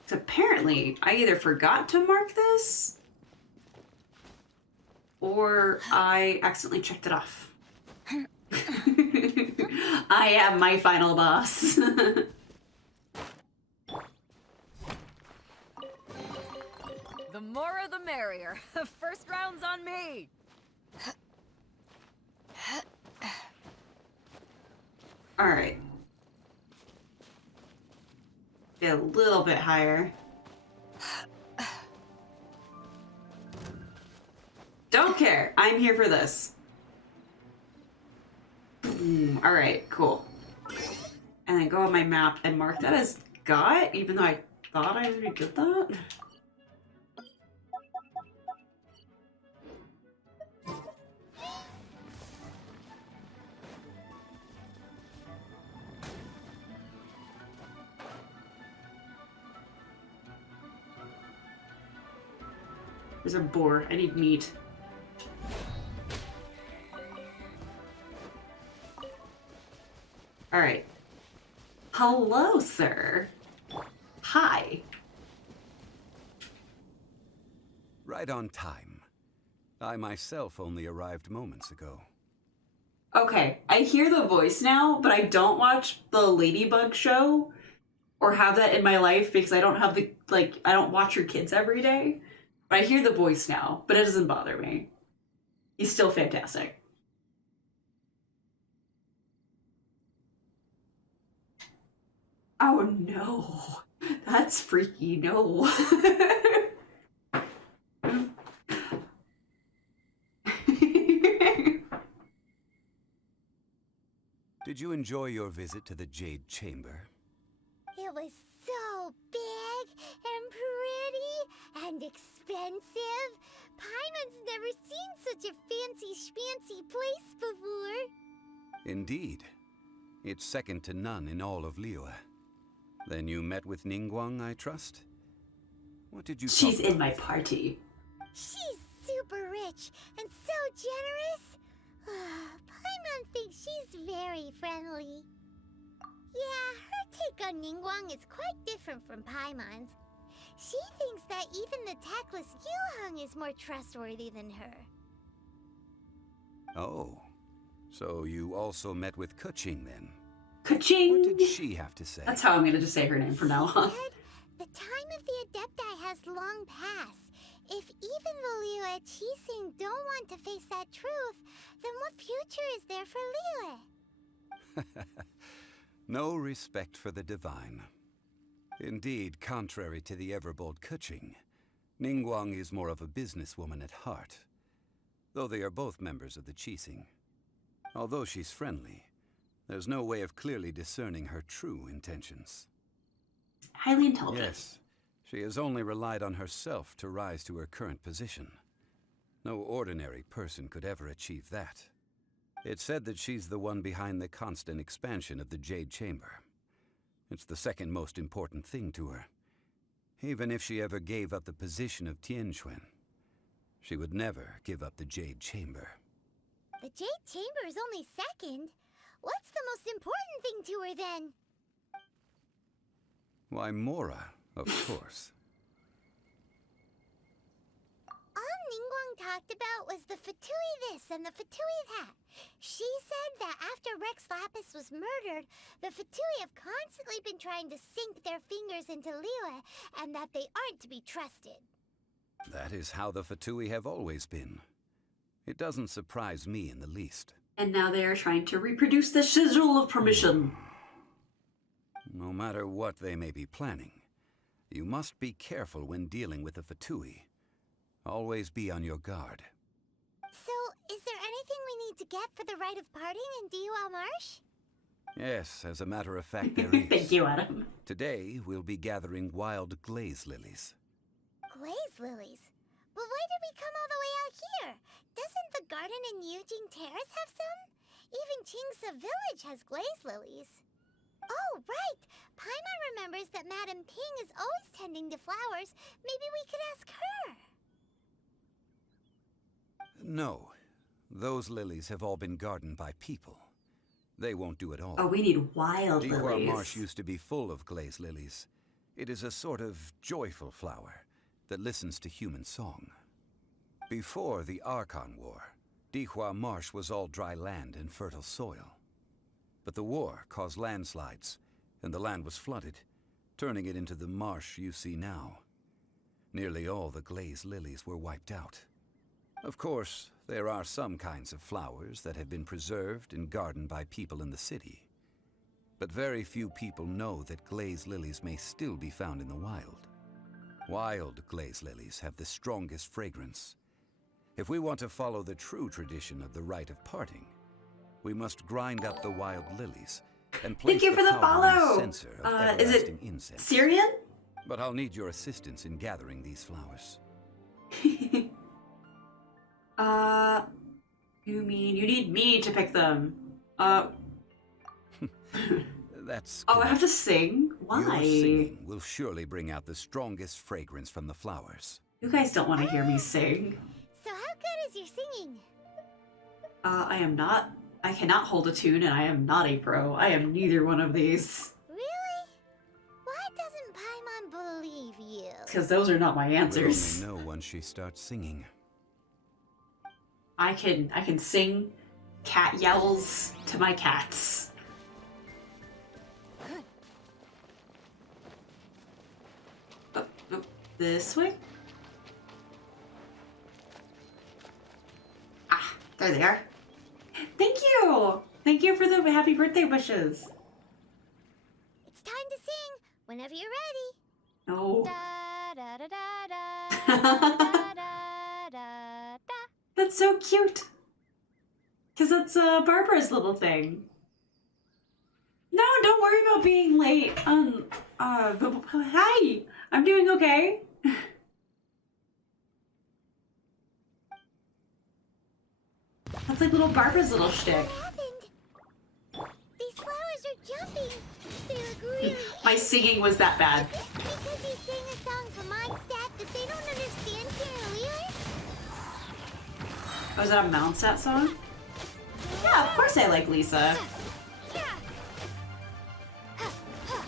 So apparently, I either forgot to mark this, or I accidentally checked it off. I am my final boss. The more the merrier. First round's on me. Alright. Get a little bit higher. Don't care. I'm here for this. Alright, cool. And then go on my map and mark that as got, even though I thought I already did that. There's a boar. I need meat. Alright. Hello, sir. Hi. Right on time. I myself only arrived moments ago. Okay, I hear the voice now, but I don't watch the Ladybug show or have that in my life because I don't have the, like, I don't watch your kids every day. But I hear the voice now, but it doesn't bother me. He's still fantastic. Oh no, that's freaky, no. Did you enjoy your visit to the Jade Chamber? It was so big and pretty and expensive. Paimon's never seen such a fancy schmancy place before. Indeed. It's second to none in all of Liyue. Then you met with Ningguang, I trust? What did you She's talk in about? my party. She's super rich and so generous. Paimon thinks she's very friendly. Yeah, her take on Ningguang is quite different from Paimon's. She thinks that even the tactless Yuheng is more trustworthy than her. Oh. So you also met with Keqing then? Ka-ching! What did she have to say? That's how I'm gonna just say her name from now on. The time of the Adepti has long passed. If even the Liyue Qixing don't want to face that truth, then what future is there for Liyue? No respect for the divine. Indeed, contrary to the ever-bold Keqing, Ningguang is more of a businesswoman at heart, though they are both members of the Qixing. Although she's friendly, there's no way of clearly discerning her true intentions. Highly intelligent. Yes, she has only relied on herself to rise to her current position. No ordinary person could ever achieve that. It's said that she's the one behind the constant expansion of the Jade Chamber. It's the second most important thing to her. Even if she ever gave up the position of Tianquan, she would never give up the Jade Chamber. The Jade Chamber is only second. What's the most important thing to her then? Why, Mora, of course. All Ningguang talked about was the Fatui this and the Fatui that. She said that after Rex Lapis was murdered, the Fatui have constantly been trying to sink their fingers into Liyue, and that they aren't to be trusted. That is how the Fatui have always been. It doesn't surprise me in the least. And now they are trying to reproduce the sigil of permission. No matter what they may be planning, You must be careful when dealing with the Fatui. Always be on your guard. So, is there anything we need to get for the rite of parting in Diwa Marsh? Yes, as a matter of fact, there is. Thank you, Adam. Today, we'll be gathering wild glaze lilies. Glaze lilies? But why did we come all the way out here? Doesn't the garden in Yujing Terrace have some? Even Qingsa Village has glaze lilies. Oh, right! Paimon remembers that Madame Ping is always tending to flowers. Maybe we could ask her. No. Those lilies have all been gardened by people. They won't do it all. Oh, we need wild Dihua lilies. Marsh used to be full of glaze lilies. It is a sort of joyful flower that listens to human song. Before the Archon War, Dihua Marsh was all dry land and fertile soil. But the war caused landslides, and the land was flooded, turning it into the marsh you see now. Nearly all the glaze lilies were wiped out. Of course, there are some kinds of flowers that have been preserved and gardened by people in the city. But very few people know that glaze lilies may still be found in the wild. Wild glaze lilies have the strongest fragrance. If we want to follow the true tradition of the rite of parting, we must grind up the wild lilies and place Thank you for the powder in a follow. censer of Is it everlasting incense. Syrian? But I'll need your assistance in gathering these flowers. You mean you need me to pick them? That's Oh, I have to correct. sing? Why? Your singing will surely bring out the strongest fragrance from the flowers. You guys don't want to hear me sing. So how good is your singing? I am not. I cannot hold a tune, and I am not a pro. I am neither one of these. Really? Why doesn't Paimon believe you? Because those are not my answers. We'll only know once she starts singing. I can sing cat yells to my cats. This way? Ah, there they are. Thank you! Thank you for the happy birthday wishes. It's time to sing whenever you're ready. Oh. Da, da, da, da, da, da, da, da. That's so cute. Because that's Barbara's little thing. No, don't worry about being late. Hi! I'm doing okay. That's like little Barbara's little shtick. What happened? These flowers are jumping. They look really... My singing was that bad. Because you sing a song for Mondstadt that they don't understand here, Was that a Mondstadt song? Yeah, of course I like Lisa.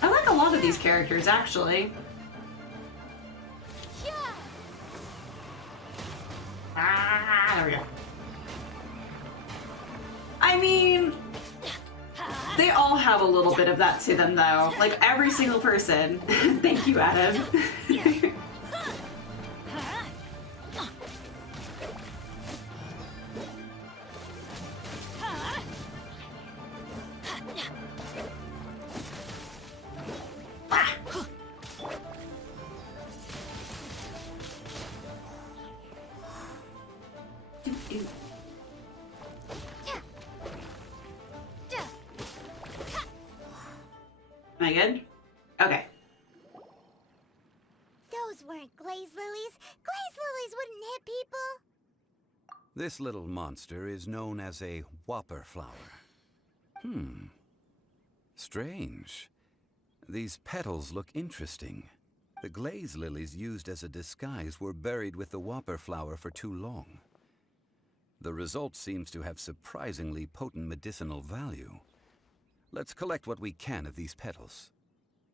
I like a lot of these characters, actually. Ah, there we go. I mean, they all have a little bit of that to them, though. Like, every single person. Thank you, Adam. Am I good? Okay. Those weren't glaze lilies. Glaze lilies wouldn't hit people. This little monster is known as a whopper flower. Strange. These petals look interesting. The glaze lilies used as a disguise were buried with the whopper flower for too long. The result seems to have surprisingly potent medicinal value. Let's collect what we can of these petals.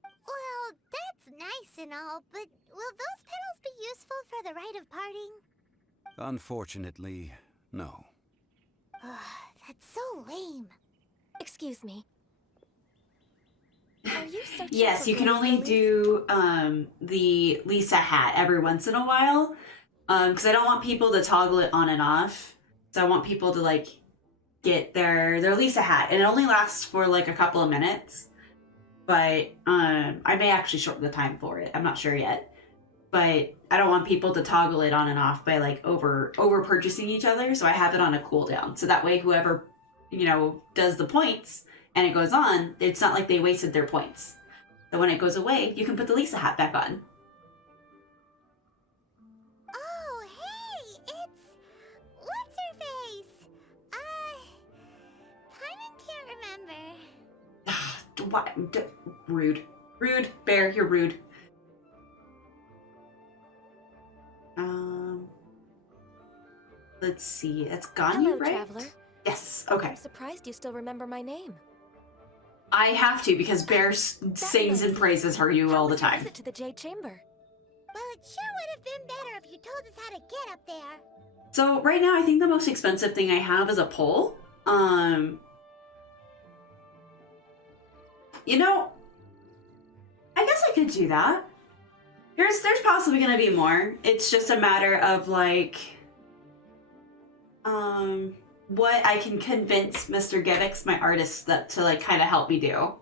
Well, that's nice and all, but will those petals be useful for the rite of parting? Unfortunately, no. That's so lame. Excuse me. Are you searching Yes, for you can glaze only lilies? do the Lisa hat every once in a while. Because I don't want people to toggle it on and off. So I want people to, like, get their Lisa hat. And it only lasts for, like, a couple of minutes. but I may actually shorten the time for it. I'm not sure yet. But I don't want people to toggle it on and off by like over purchasing each other, so I have it on a cooldown. So that way whoever, you know, does the points and it goes on, it's not like they wasted their points. So when it goes away, you can put the Lisa hat back on. Oh, hey, it's... what's her face? Paimon can't remember. What? Rude. Rude. Bear, you're rude. Let's see. It's Ganyu, Hello, right? Traveler. Yes. Okay. I'm surprised you still remember my name. I have to because Bear sings and praises her you all the time. Visit to the Jade Chamber. Well, it sure would have been better if you told us how to get up there. So right now, I think the most expensive thing I have is a pole. You know, I guess I could do that. There's possibly gonna be more. It's just a matter of like, what I can convince Mr. Geddix, my artist, that to like kind of help me do.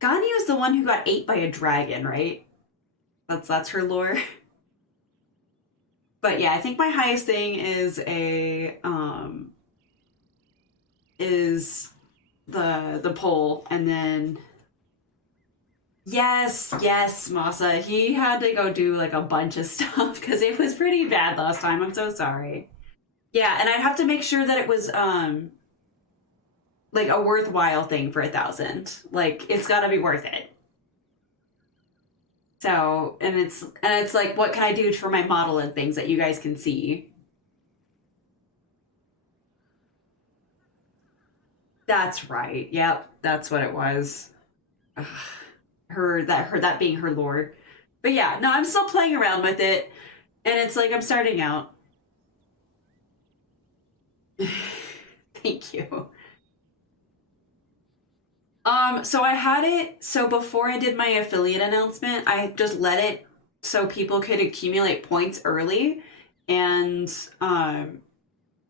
Ganyu is the one who got ate by a dragon, right? That's her lore. But yeah, I think my highest thing is a is the pole, and then yes, Masa, he had to go do like a bunch of stuff because it was pretty bad last time. I'm so sorry. Yeah, and I'd have to make sure that it was like a worthwhile thing for 1,000. Like it's got to be worth it. So, and it's like, what can I do for my model and things that you guys can see? That's right. Yep, that's what it was. Ugh. Her that being her lore. But yeah, no, I'm still playing around with it, and it's like I'm starting out. Thank you. So I had it, so before I did my affiliate announcement, I just let it so people could accumulate points early, and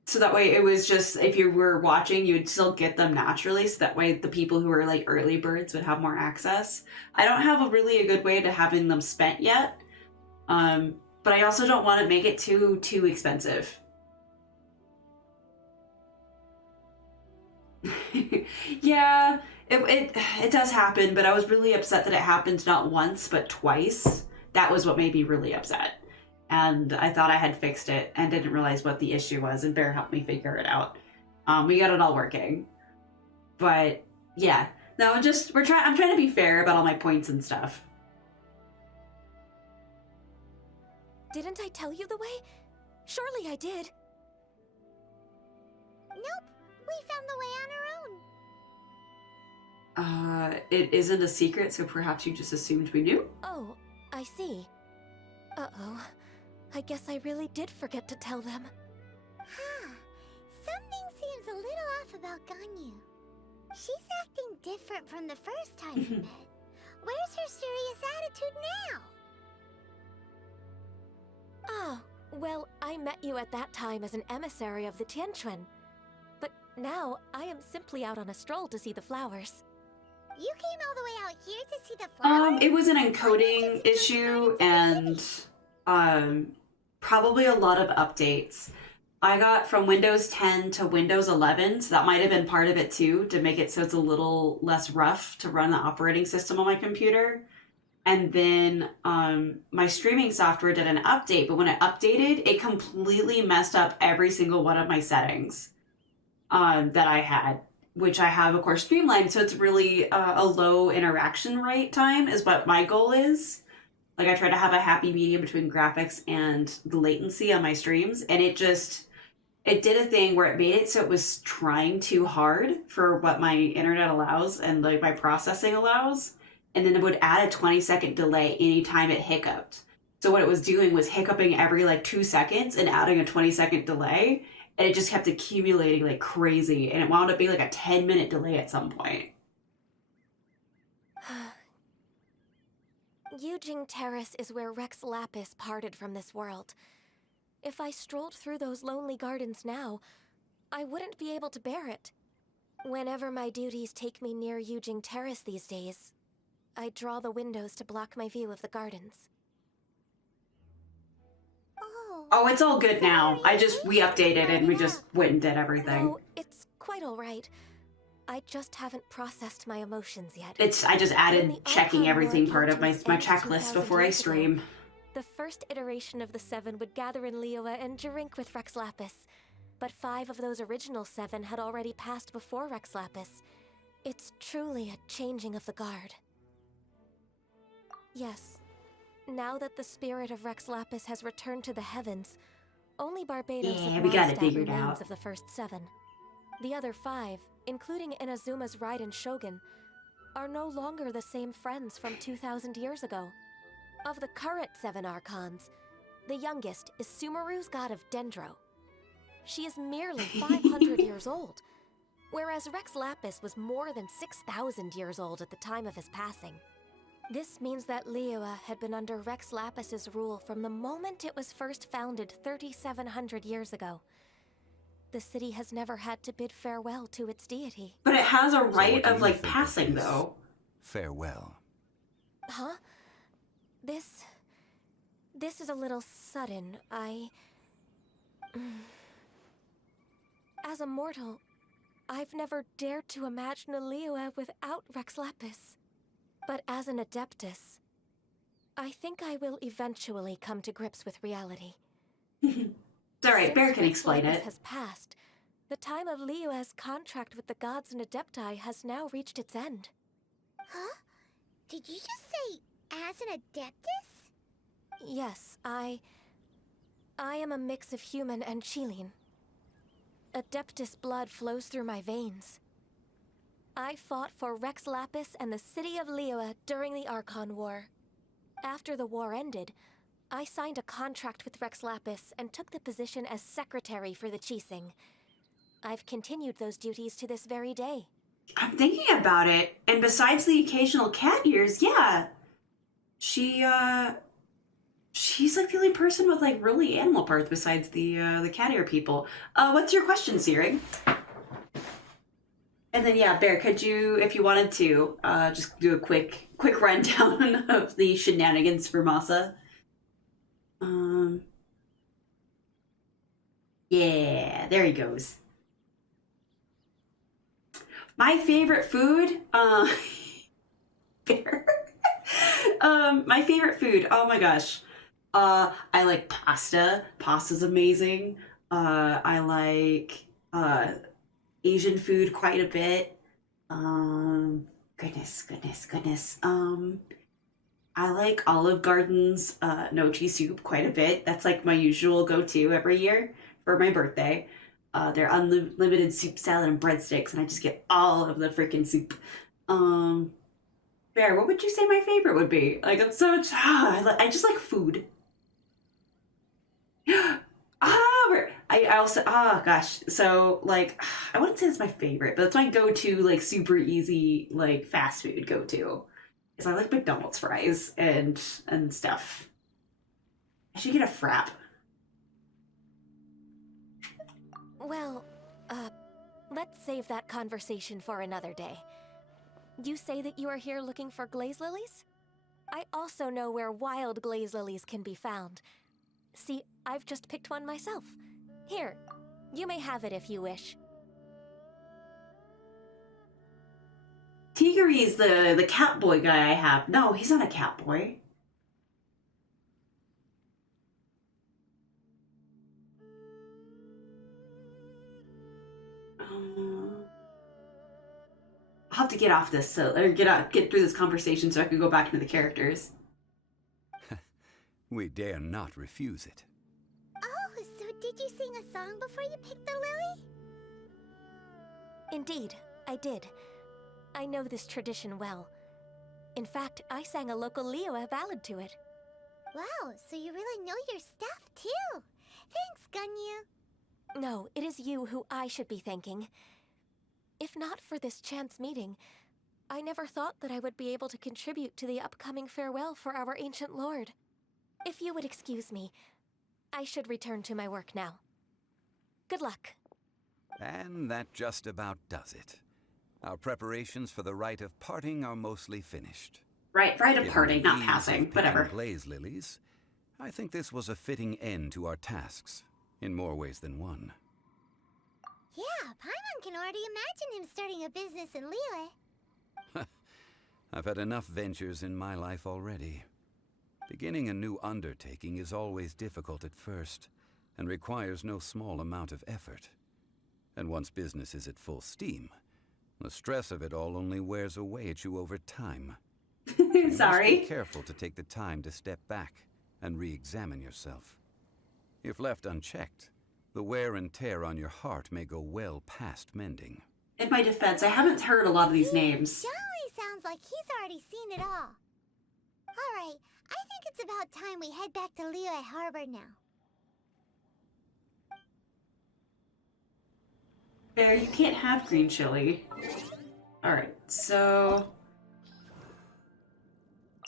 so that way it was just, if you were watching, you would still get them naturally, so that way the people who are like early birds would have more access. I don't have a really good way to having them spent yet, but I also don't want to make it too expensive. Yeah, it does happen, but I was really upset that it happened not once, but twice. That was what made me really upset. And I thought I had fixed it and didn't realize what the issue was, and Bear helped me figure it out. We got it all working. But yeah, no, I'm trying to be fair about all my points and stuff. Didn't I tell you the way? Surely I did. Nope, we found the way on our own. It isn't a secret, so perhaps you just assumed we knew? Oh, I see. Uh-oh. I guess I really did forget to tell them. Huh. Something seems a little off about Ganyu. She's acting different from the first time we met. Where's her serious attitude now? Oh, well, I met you at that time as an emissary of the Tianquan. But now, I am simply out on a stroll to see the flowers. You came all the way out here to see the flowers? It was an encoding issue, and probably a lot of updates. I got from Windows 10 to Windows 11, so that might have been part of it too, to make it so it's a little less rough to run the operating system on my computer. And then my streaming software did an update, but when it updated, it completely messed up every single one of my settings that I had, which I have, of course, streamlined, so it's really a low interaction rate time is what my goal is. Like, I try to have a happy medium between graphics and the latency on my streams, and it did a thing where it made it so it was trying too hard for what my internet allows and like my processing allows, and then it would add a 20-second delay anytime it hiccuped. So what it was doing was hiccuping every like 2 seconds and adding a 20-second delay, and it just kept accumulating like crazy, and it wound up being like a 10-minute delay at some point. Yujing Terrace is where Rex Lapis parted from this world. If I strolled through those lonely gardens now, I wouldn't be able to bear it. Whenever my duties take me near Yujing Terrace these days, I draw the windows to block my view of the gardens. Oh, it's all good now. We updated and we just went and did everything. No, it's quite alright. I just haven't processed my emotions yet. I just added checking everything part of my checklist before I stream. The first iteration of the 7 would gather in Liyue and drink with Rex Lapis. But 5 of those original 7 had already passed before Rex Lapis. It's truly a changing of the guard. Yes. Now that the spirit of Rex Lapis has returned to the heavens, only Barbados of Mondstadt remains of the first 7. The other 5, including Inazuma's Raiden Shogun, are no longer the same friends from 2,000 years ago. Of the current 7 Archons, the youngest is Sumeru's god of Dendro. She is merely 500 years old, whereas Rex Lapis was more than 6,000 years old at the time of his passing. This means that Liyue had been under Rex Lapis's rule from the moment it was first founded 3,700 years ago. The city has never had to bid farewell to its deity. But it has a right of, like, passing, though. Farewell. Huh? This is a little sudden. As a mortal, I've never dared to imagine a Liyue without Rex Lapis. But as an Adeptus, I think I will eventually come to grips with reality. It's alright, Bear can explain Rex it. Lapis has passed. The time of Liyue's contract with the gods and Adepti has now reached its end. Huh? Did you just say, as an Adeptus? Yes, I am a mix of human and Chilean. Adeptus blood flows through my veins. I fought for Rex Lapis and the city of Liyue during the Archon War. After the war ended, I signed a contract with Rex Lapis and took the position as secretary for the Qixing. I've continued those duties to this very day. I'm thinking about it, and besides the occasional cat ears, yeah. She's like the only person with like really animal parts besides the cat ear people. What's your question, Searing? And then yeah, Bear, could you, if you wanted to, just do a quick rundown of the shenanigans for Masa? Yeah, there he goes. My favorite food, Bear. My favorite food, oh my gosh. I like pasta. Pasta's amazing. I like Asian food quite a bit. Goodness. I like Olive Garden's nochi soup quite a bit. That's like my usual go-to every year for my birthday. Their unlimited soup salad and breadsticks, and I just get all of the freaking soup. Bear, what would you say my favorite would be? Like, I'm so much. I just like food. I also, gosh, so like I wouldn't say it's my favorite, but it's my go-to, like super easy, like fast food go-to. Is I like McDonald's fries and stuff. I should get a frap. Well, let's save that conversation for another day. You say that you are here looking for glaze lilies? I also know where wild glaze lilies can be found. See, I've just picked one myself. Here, you may have it if you wish. Tiggery's the cat boy guy I have. No, he's not a cat boy. I'll have to get off this, or get through this conversation so I can go back into the characters. We dare not refuse it. Oh, so did you sing a song before you picked the lily? Indeed, I did. I know this tradition well. In fact, I sang a local Liyue ballad to it. Wow, so you really know your stuff, too. Thanks, Gunyu. No, it is you who I should be thanking. If not for this chance meeting, I never thought that I would be able to contribute to the upcoming farewell for our ancient lord. If you would excuse me, I should return to my work now. Good luck. And that just about does it. Our preparations for the rite of parting are mostly finished. Rite of Given parting, the not ease of passing. picking Whatever. blaze lilies, I think this was a fitting end to our tasks, in more ways than one. Yeah, Paimon can already imagine him starting a business in Liyue. I've had enough ventures in my life already. Beginning a new undertaking is always difficult at first, and requires no small amount of effort. And once business is at full steam, the stress of it all only wears away at you over time. You Sorry. must be careful to take the time to step back and re-examine yourself. If left unchecked, the wear and tear on your heart may go well past mending. In my defense, I haven't heard a lot of these names. Jolly sounds like he's already seen it all. Alright, I think it's about time we head back to Liyue Harbor now. Bear, you can't have green chili. Alright, so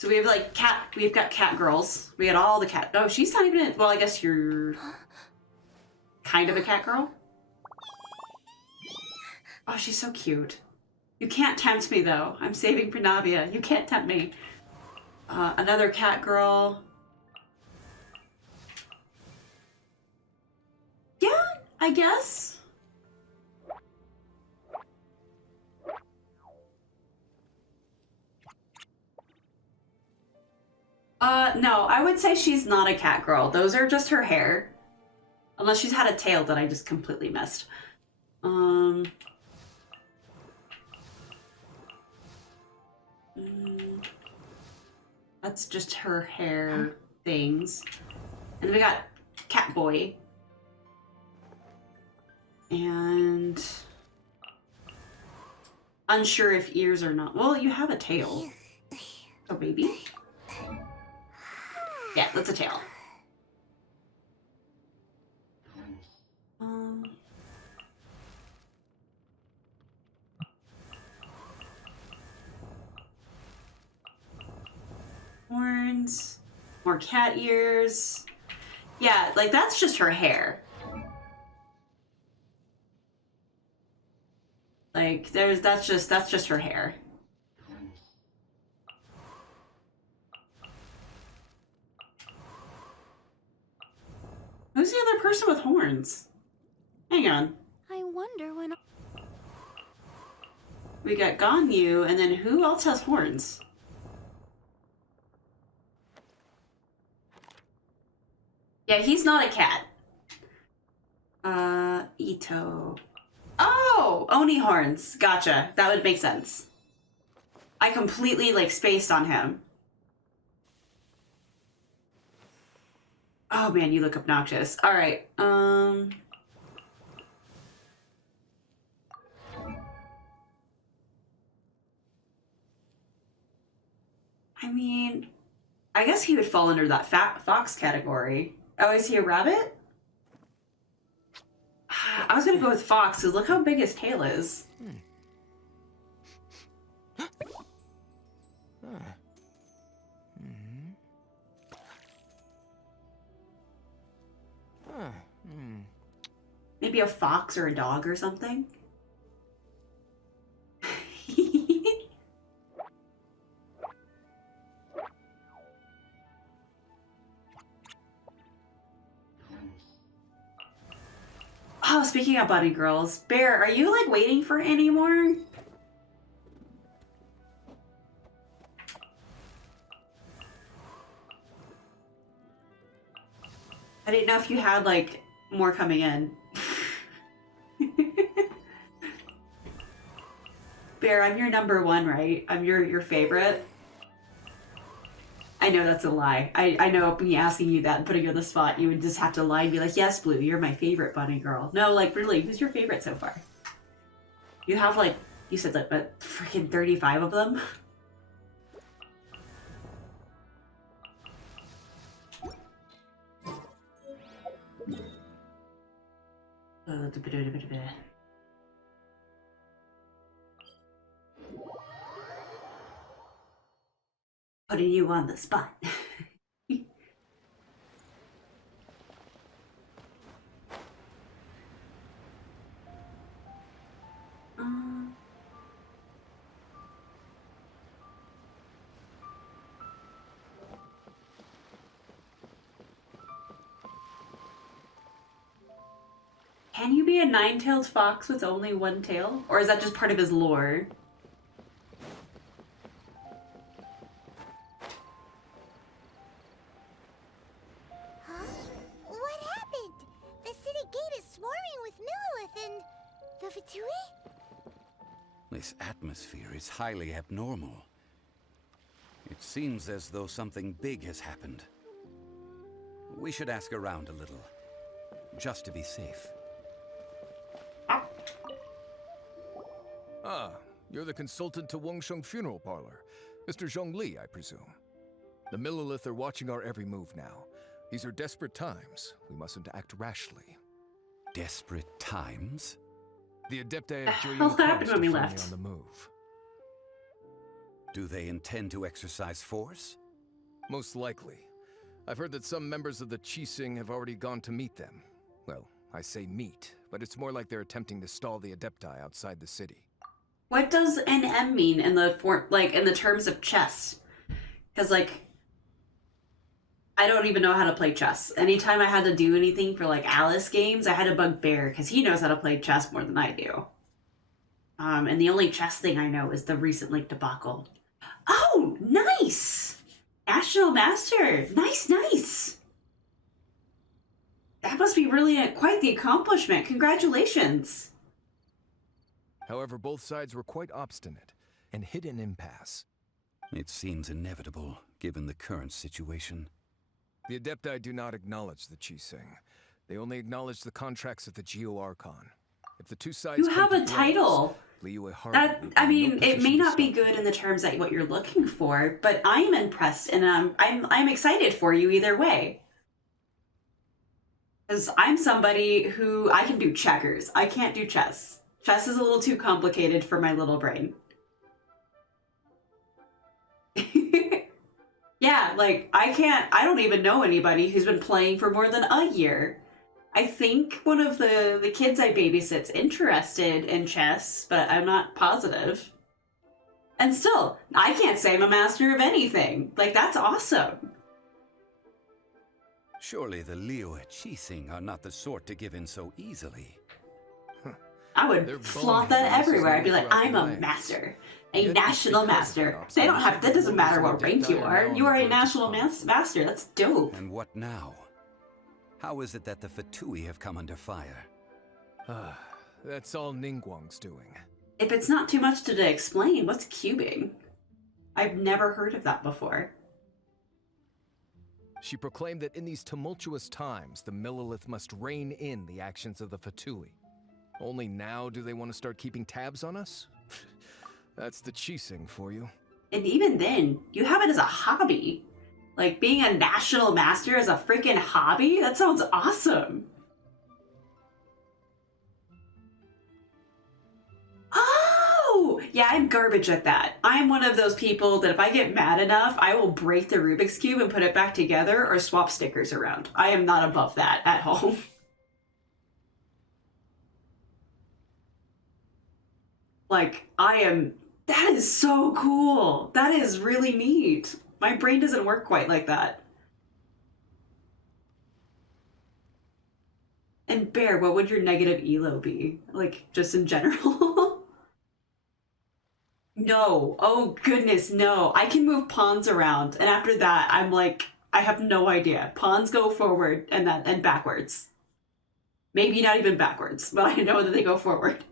we have like we've got cat girls. We got all the cat. Oh, she's not even in, well, I guess you're kind of a cat girl. Oh, she's so cute. You can't tempt me though. I'm saving for Navia. You can't tempt me. Another cat girl. Yeah, I guess. No, I would say she's not a cat girl. Those are just her hair. Unless she's had a tail that I just completely missed. That's just her hair things. And then we got Catboy. And unsure if ears or not. Well, you have a tail. Oh, baby. Yeah, that's a tail. Horns, more cat ears. Yeah, like that's just her hair. Like that's just her hair. Who's the other person with horns? Hang on. I wonder when... We got Ganyu, and then who else has horns? Yeah, he's not a cat. Ito. Oh! Oni horns. Gotcha. That would make sense. I completely, like, spaced on him. Oh man, you look obnoxious. Alright, I mean, I guess he would fall under that fat fox category. Oh, is he a rabbit? I was gonna go with fox, because look how big his tail is. Maybe a fox or a dog or something? Oh, speaking of bunny girls, Bear, are you like waiting for any more? I didn't know if you had like more coming in. Bear, I'm your number one, right? I'm your favorite. I know that's a lie. I know me asking you that and putting you on the spot, you would just have to lie and be like, yes, Blue, you're my favorite bunny girl. No, like, really, who's your favorite so far? You have, like, you said, like, what, freaking 35 of them? Putting you on the spot. Can you be a nine-tailed fox with only one tail? Or is that just part of his lore? Huh? What happened? The city gate is swarming with Millilith and the Fatui? This atmosphere is highly abnormal. It seems as though something big has happened. We should ask around a little, just to be safe. Ah, you're the consultant to Wengsheng Funeral Parlor. Mr. Zhongli, I presume. The Millilith are watching our every move now. These are desperate times. We mustn't act rashly. Desperate times? The Adepti of Julian What happened when we are left? on the move. Do they intend to exercise force? Most likely. I've heard that some members of the Qixing have already gone to meet them. Well, I say meet, but it's more like they're attempting to stall the Adepti outside the city. What does NM mean in the in the terms of chess? Because I don't even know how to play chess. Anytime I had to do anything for Alice games, I had to bug Bear because he knows how to play chess more than I do. And the only chess thing I know is the recent debacle. Oh, nice! National Master! Nice, nice! That must be really quite the accomplishment. Congratulations! However, both sides were quite obstinate and hit an impasse. It seems inevitable, given the current situation. The Adepti do not acknowledge the Qixing. They only acknowledge the contracts of the Geo-Archon. If the two sides You have a title! I mean, it may not be good in the terms that what you're looking for, but I'm impressed and I'm excited for you either way. Because I'm somebody who I can do checkers. I can't do chess. Chess is a little too complicated for my little brain. Yeah, I don't even know anybody who's been playing for more than a year. I think one of the kids I babysit's interested in chess, but I'm not positive. And still, I can't say I'm a master of anything. That's awesome. Surely the Liyue Qixing are not the sort to give in so easily. I would flaunt that everywhere. I'd be like, I'm a master. A national master. They don't have, that doesn't matter what rank you are. You are a national master. That's dope. And what now? How is it that the Fatui have come under fire? That's all Ningguang's doing. If it's not too much to explain, what's cubing? I've never heard of that before. She proclaimed that in these tumultuous times, the Millilith must rein in the actions of the Fatui. Only now do they want to start keeping tabs on us? That's the Qixing for you. And even then, you have it as a hobby. Being a national master as a freaking hobby? That sounds awesome. Oh! Yeah, I'm garbage at that. I'm one of those people that if I get mad enough, I will break the Rubik's Cube and put it back together or swap stickers around. I am not above that at home. That is so cool. That is really neat. My brain doesn't work quite like that. And Bear, what would your negative elo be? Just in general? No. Oh, goodness, no. I can move pawns around, and after that, I'm I have no idea. Pawns go forward and backwards. Maybe not even backwards, but I know that they go forward.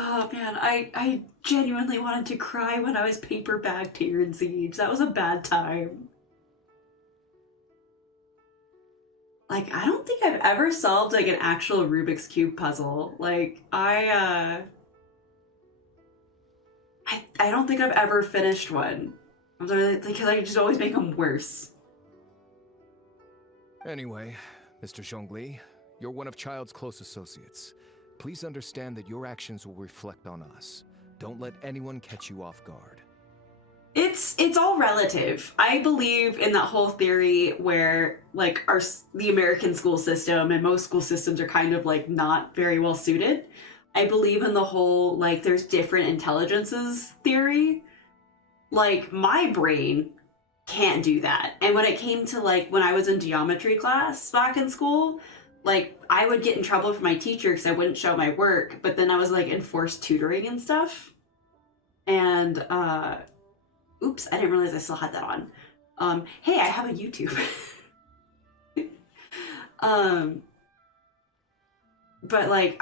Oh man, I genuinely wanted to cry when I was paper bagged here in Siege. That was a bad time. I don't think I've ever solved an actual Rubik's Cube puzzle. I don't think I've ever finished one. Because I just always make them worse. Anyway, Mr. Zhongli, you're one of Child's close associates. Please understand that your actions will reflect on us. Don't let anyone catch you off guard. It's all relative. I believe in that whole theory where the American school system and most school systems are kind of not very well suited. I believe in the whole, like, there's different intelligences theory. Like, my brain can't do that. And when it came to, like, when I was in geometry class back in school, like, I would get in trouble from my teacher because I wouldn't show my work, but then I was, like, in forced tutoring and stuff. And, oops, I didn't realize I still had that on. Hey, I have a YouTube. But, like,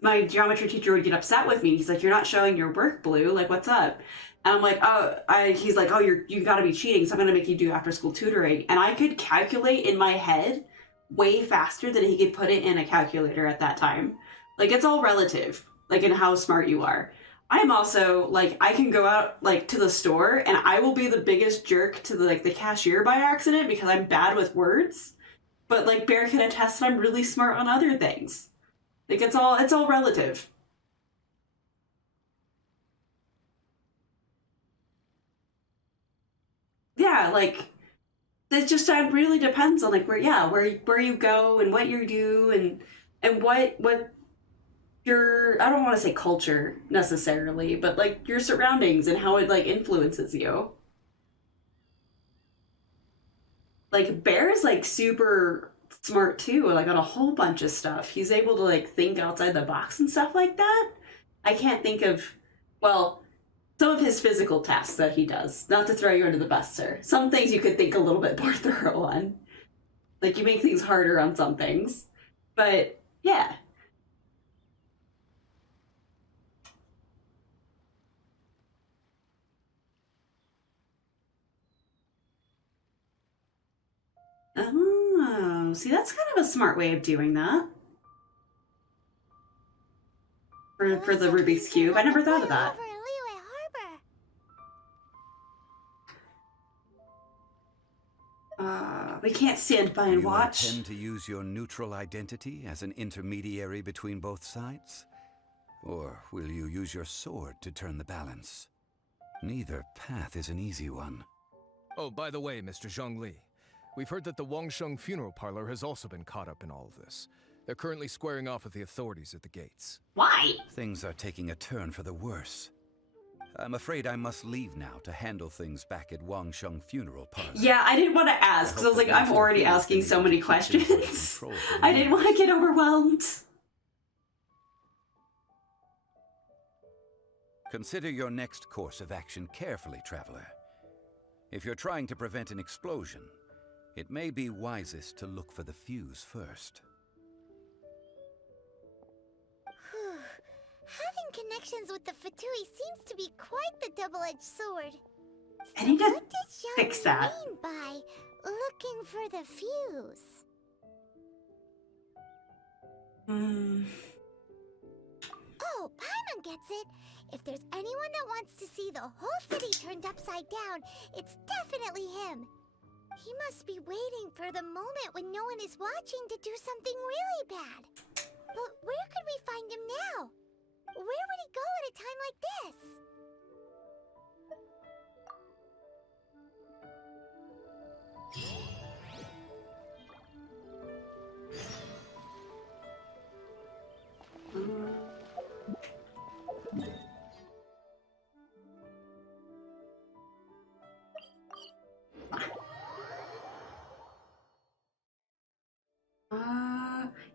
my geometry teacher would get upset with me. He's like, you're not showing your work, Blue. Like, what's up? And I'm like, he's like, oh, you gotta be cheating, so I'm gonna make you do after school tutoring. And I could calculate in my head way faster than he could put it in a calculator at that time. Like, it's all relative, like, in how smart you are. I'm also, like, I can go out, like, to the store and I will be the biggest jerk to the cashier by accident because I'm bad with words. But, like, Bear can attest that I'm really smart on other things. Like, it's all relative. Yeah, like, it just really depends on, like, where you go and what you do and what your, I don't want to say culture necessarily, but, like, your surroundings and how it, like, influences you. Like, Bear is, like, super smart too, like, on a whole bunch of stuff. He's able to, like, think outside the box and stuff like that. I can't think of, well, some of his physical tasks that he does. Not to throw you under the bus, sir. Some things you could think a little bit more thorough on. Like, you make things harder on some things. But, yeah. Oh, see, that's kind of a smart way of doing that. For the Rubik's Cube. I never thought of that. We can't stand by and watch. Do you intend to use your neutral identity as an intermediary between both sides? Or will you use your sword to turn the balance? Neither path is an easy one. Oh, by the way, Mr. Zhongli, we've heard that the Wangsheng funeral parlor has also been caught up in all of this. They're currently squaring off with the authorities at the gates. Why? Things are taking a turn for the worse. I'm afraid I must leave now to handle things back at Wangsheng funeral parlor. Yeah, I didn't want to ask, because I was like, I'm already asking so many questions. I didn't want to get overwhelmed. Consider your next course of action carefully, traveler. If you're trying to prevent an explosion, it may be wisest to look for the fuse first. Having connections with the Fatui seems to be quite the double-edged sword. I need to what does fix that. mean by looking for the fuse? Oh, Paimon gets it. If there's anyone that wants to see the whole city turned upside down, it's definitely him. He must be waiting for the moment when no one is watching to do something really bad. But where could we find him now? Where would he go at a time like this?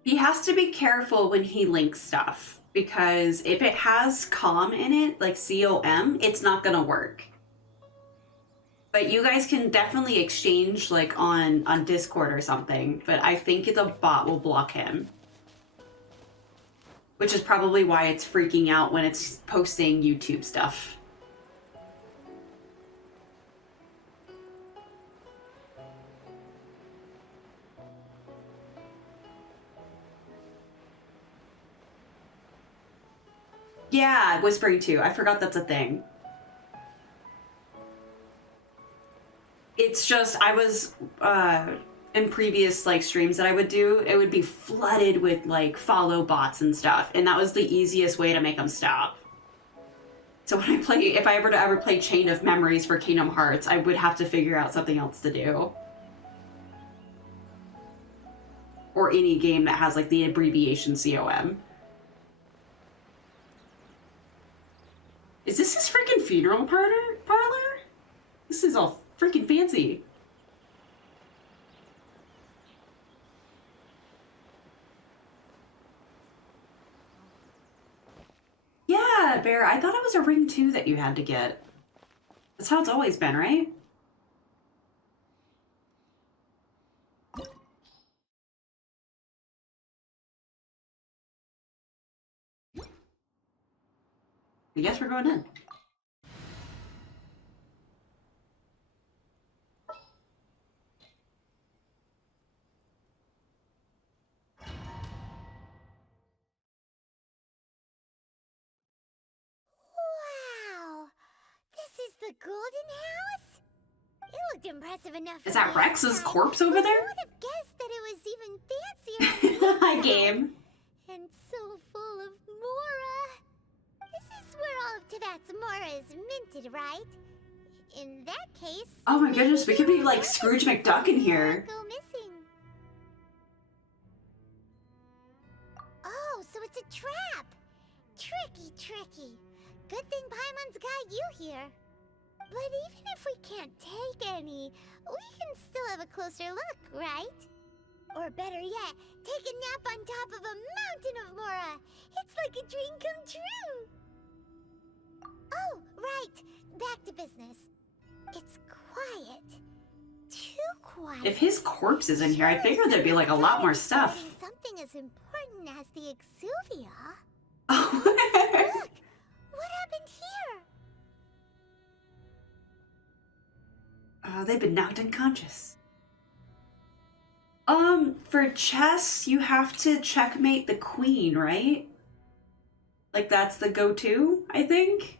He has to be careful when he links stuff, because if it has com in it, like C-O-M, it's not gonna work. But you guys can definitely exchange, like, on Discord or something, but I think the bot will block him. Which is probably why it's freaking out when it's posting YouTube stuff. Yeah, Whispering 2. I forgot that's a thing. It's just, I was, in previous, like, streams that I would do, it would be flooded with, like, follow bots and stuff, and that was the easiest way to make them stop. So when I play, if I were to ever play Chain of Memories for Kingdom Hearts, I would have to figure out something else to do. Or any game that has, like, the abbreviation COM. funeral parlor? This is all freaking fancy. Yeah, Bear, I thought it was a ring too that you had to get. That's how it's always been, right? I guess we're going in. Wow! This is the Golden House? It looked impressive enough. Is that Rex's corpse over there? I would have guessed that it was even fancier. Hi, game. And so full of Mora. This is where all of Teyvat's Mora is minted, right? In that case... Oh my goodness, we could be like Scrooge McDuck in here. Go missing. Oh, so it's a trap. Tricky, tricky. Good thing Paimon's got you here. But even if we can't take any, we can still have a closer look, right? Or better yet, take a nap on top of a mountain of Mora. It's like a dream come true. Oh, right. Back to business. It's quiet. Too quiet. If his corpse is in here, I figured there'd be like a lot more stuff. Something as important as the Exuvia. Oh. Look! What happened here? They've been knocked unconscious. For chess, you have to checkmate the queen, right? Like, that's the go-to, I think?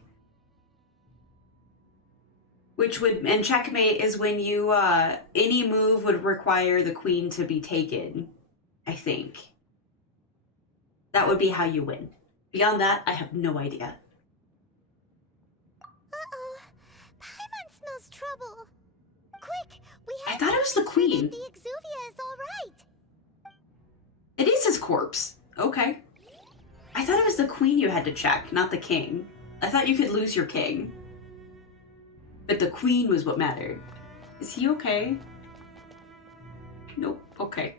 Which would, and checkmate is when you, any move would require the queen to be taken, I think. That would be how you win. Beyond that, I have no idea. Uh-oh. Paimon smells trouble. Quick, we have I thought it was the queen. the Exuvia is all right. It is his corpse. Okay. I thought it was the queen you had to check, not the king. I thought you could lose your king. But the queen was what mattered. Is he okay? Nope. Okay.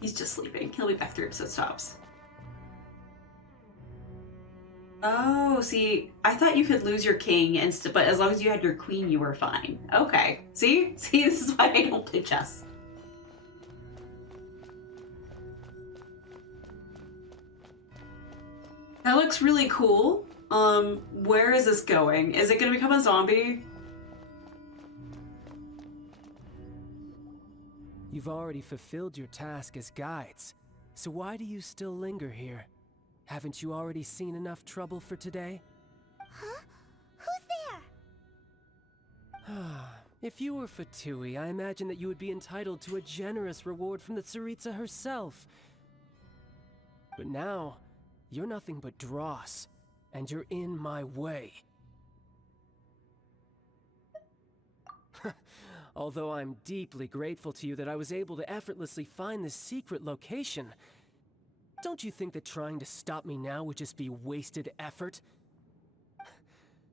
He's just sleeping. He'll be back through episode stops. Oh, see, I thought you could lose your king, but as long as you had your queen, you were fine. Okay. See? See, this is why I don't play chess. That looks really cool. Where is this going? Is it gonna become a zombie? You've already fulfilled your task as guides, so why do you still linger here? Haven't you already seen enough trouble for today? Huh? Who's there? If you were Fatui, I imagine that you would be entitled to a generous reward from the Tsaritsa herself. But now, you're nothing but dross, and you're in my way. Although I'm deeply grateful to you that I was able to effortlessly find this secret location, don't you think that trying to stop me now would just be wasted effort?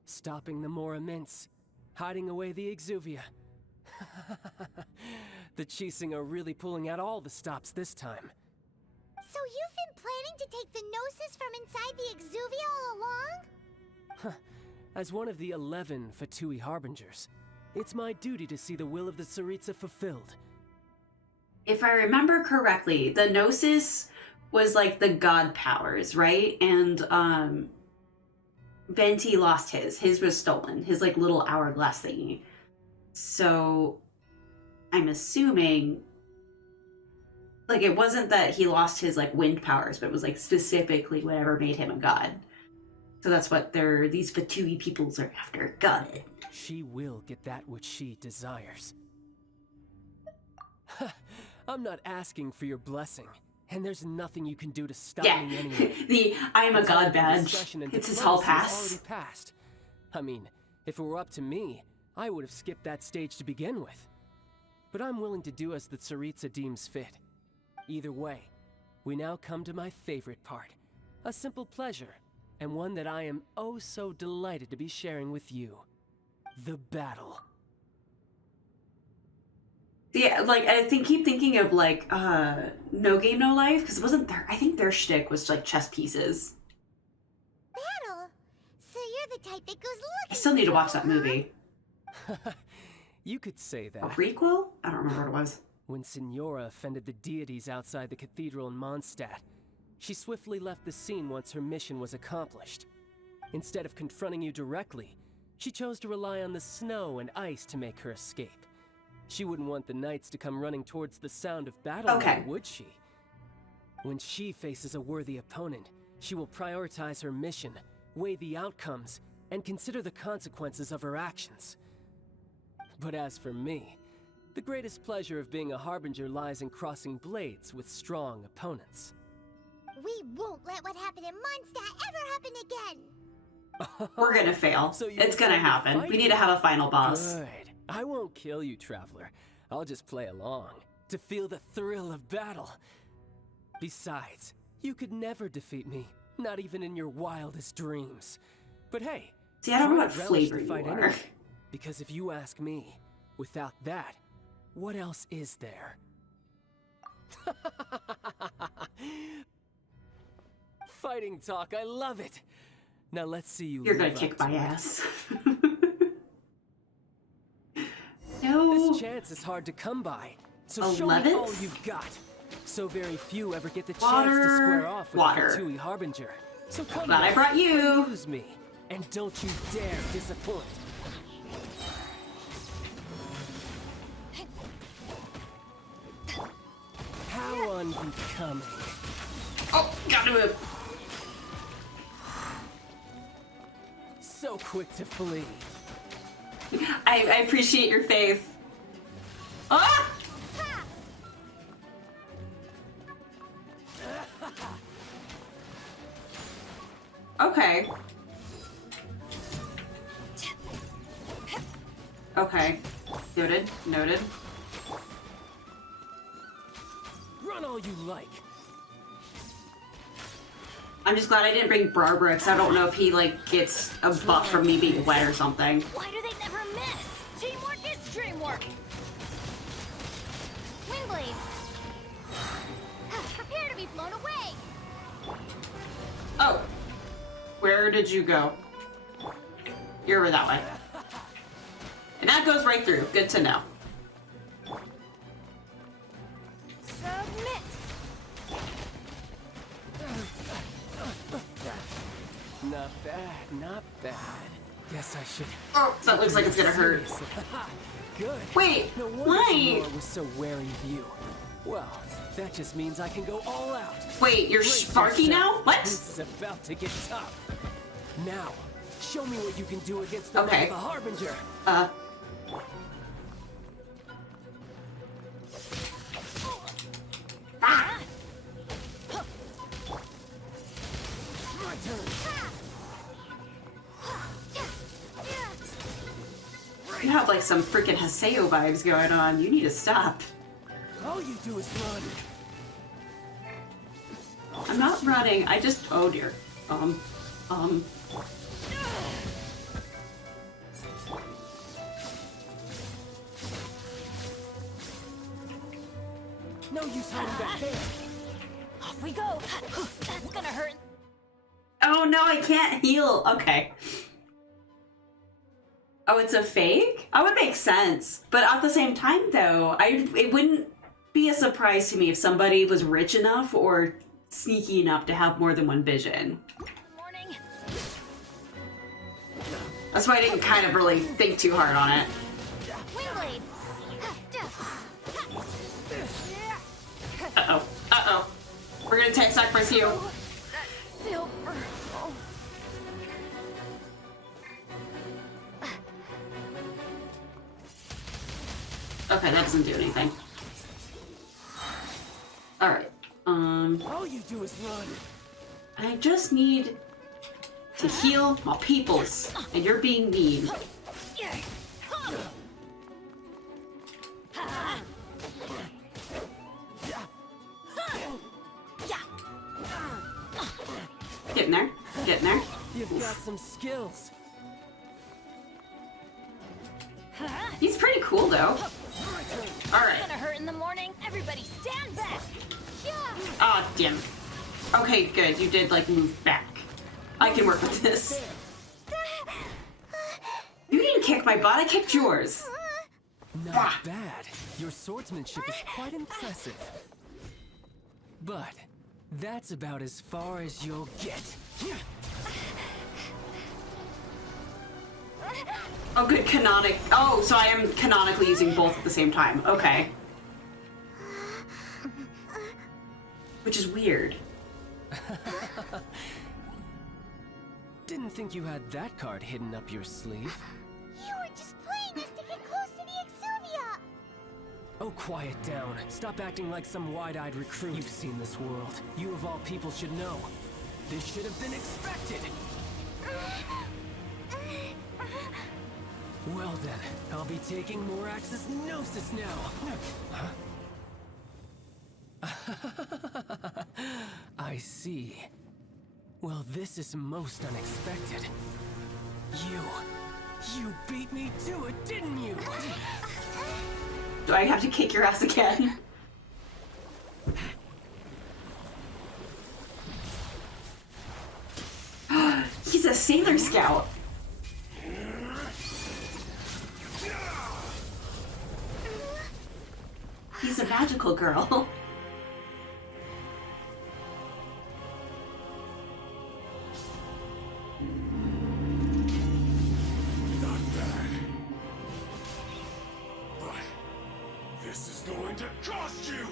Stopping the Mora Mints, hiding away the Exuvia. The Chising are really pulling out all the stops this time. So you've been planning to take the Gnosis from inside the Exuvia all along? As one of the 11 Fatui Harbingers, it's my duty to see the will of the Tsaritsa fulfilled. If I remember correctly, the Gnosis was like the god powers, right? And Venti lost his. His was stolen. His like little hourglass thingy. So I'm assuming like it wasn't that he lost his like wind powers, but it was like specifically whatever made him a god. So that's what these Fatui peoples are after. Got it. She will get that which she desires. I'm not asking for your blessing, and there's nothing you can do to stop me anyway. The I am a god badge. It's his hall pass. Already passed. I mean, if it were up to me, I would have skipped that stage to begin with. But I'm willing to do as the Tsaritsa deems fit. Either way, we now come to my favorite part. A simple pleasure, and one that I am oh so delighted to be sharing with you. the battle. Yeah, like I keep thinking of like No Game No Life, because it wasn't their, I think their shtick was like chess pieces. Battle? So you're the type that goes looking. I still need to watch that movie. You could say that. A prequel? I don't remember what it was. When Signora offended the deities outside the cathedral in Mondstadt, she swiftly left the scene once her mission was accomplished. Instead of confronting you directly, she chose to rely on the snow and ice to make her escape. She wouldn't want the knights to come running towards the sound of battle, now, would she? When she faces a worthy opponent, she will prioritize her mission, weigh the outcomes, and consider the consequences of her actions. But as for me, the greatest pleasure of being a harbinger lies in crossing blades with strong opponents. We won't let what happened in Mondstadt ever happen again! We're gonna fail. So it's gonna happen. We need to have a final boss. Good. I won't kill you, Traveler. I'll just play along, to feel the thrill of battle. Besides, you could never defeat me, not even in your wildest dreams. But hey, see, I don't know what try to flavor relish the you fight are. anyway, because if you ask me, without that, what else is there? Fighting talk, I love it. Now let's see you. You're gonna live up kick to my it. ass. No. This chance is hard to come by, so show me all you've got. So very few ever get the chance to square off with a Fatui Harbinger. So come Glad I brought you. Use me, and don't you dare disappoint. How unbecoming. Oh, gotta move. So quick to flee. I appreciate your faith. Ah! Okay. Okay. Noted. Noted. Run all you like. I'm just glad I didn't bring Barbara, because I don't know if he, like, gets a buff from me being wet or something. Why do they never miss? Teamwork is dreamwork. Windblade! Prepare to be blown away! Oh. Where did you go? You're over that way. And that goes right through. Good to know. Submit! Not bad, not bad. Guess I should. Oh, so that looks like it's gonna hurt. Good. Wait, no wonder why? Senora was so wary of you. Well, that just means I can go all out. Wait, you're Sparky now? What? This is about to get tough. Now, show me what you can do against the man of the Harbinger. Ah. My turn. You have like some freaking Haseo vibes going on. You need to stop. All you do is run. I'm not running. I just. Oh dear. No use hiding back there. Off we go. That's gonna hurt. Oh no, I can't heal. Okay. Oh, it's a fake? That would make sense. But at the same time, though, it wouldn't be a surprise to me if somebody was rich enough or sneaky enough to have more than one vision. Morning. That's why I didn't kind of really think too hard on it. Windblade! Uh-oh. Uh-oh. We're gonna tech sacrifice you. Silver. Oh. Okay, that doesn't do anything. Alright. All you do is run. I just need to heal my peoples, and you're being mean. Getting there. Getting there. You've got some skills. cool though. All right. Gonna hurt in the morning. Everybody stand back. Ah, damn. Okay, good. You did like move back. I can work with this. You didn't kick my butt. I kicked yours. Not bad. Your swordsmanship is quite impressive. But that's about as far as you'll get. Oh, good. Canonic. Oh, so I am canonically using both at the same time. Okay. Which is weird. Didn't think you had that card hidden up your sleeve. You were just playing us to get close to the Exuvia! Oh, quiet down. Stop acting like some wide-eyed recruit. You've seen this world. You of all people should know. This should have been expected. Well then, I'll be taking more Axis Gnosis now. Huh? I see. Well, this is most unexpected. You beat me to it, didn't you? Do I have to kick your ass again? He's a Sailor Scout. He's a magical girl. This is going to cost you!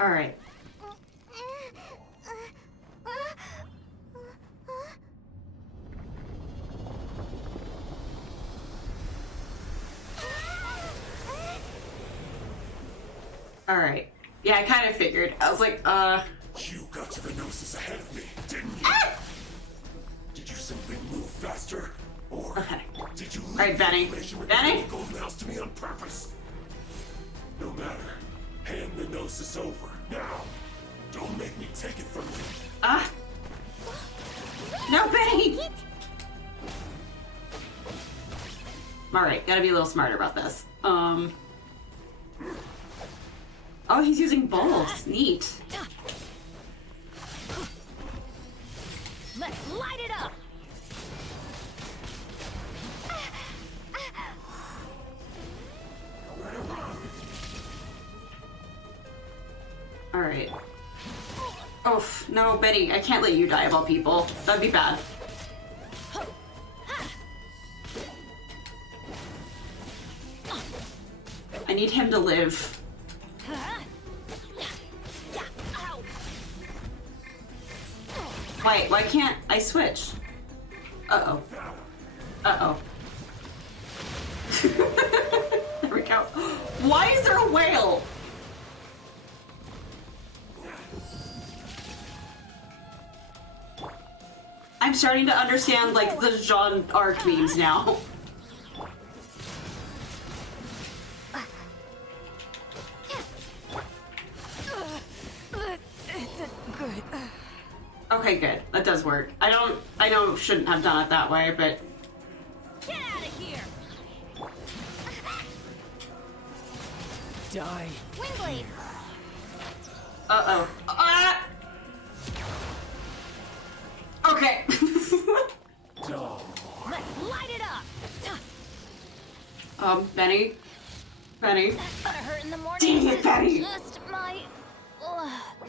All right. All right. Yeah, I kind of figured. I was like, You got to the Gnosis ahead of me, didn't you? Did you simply move faster? Or did you leave Alright, Benny. information with Benny? the golden mouse to me on purpose? No matter. Hand the Gnosis over, now. Don't make me take it from you. No, Benny! Alright, gotta be a little smarter about this. Oh, he's using both. Neat. Let's light it up. Alright. Oh, no, Betty, I can't let you die of all people. That'd be bad. I need him to live. Wait, why can't I switch? Uh-oh. Uh-oh. There we go. Why is there a whale? I'm starting to understand, like, the Jean Arc memes now. Okay, good. That does work. I know shouldn't have done it that way, but... Get out of here! Die. Windblade! Uh-oh. Okay. Let's light it up! Benny? Benny? That's gonna hurt in the morning. Dang it, Benny! Just my luck.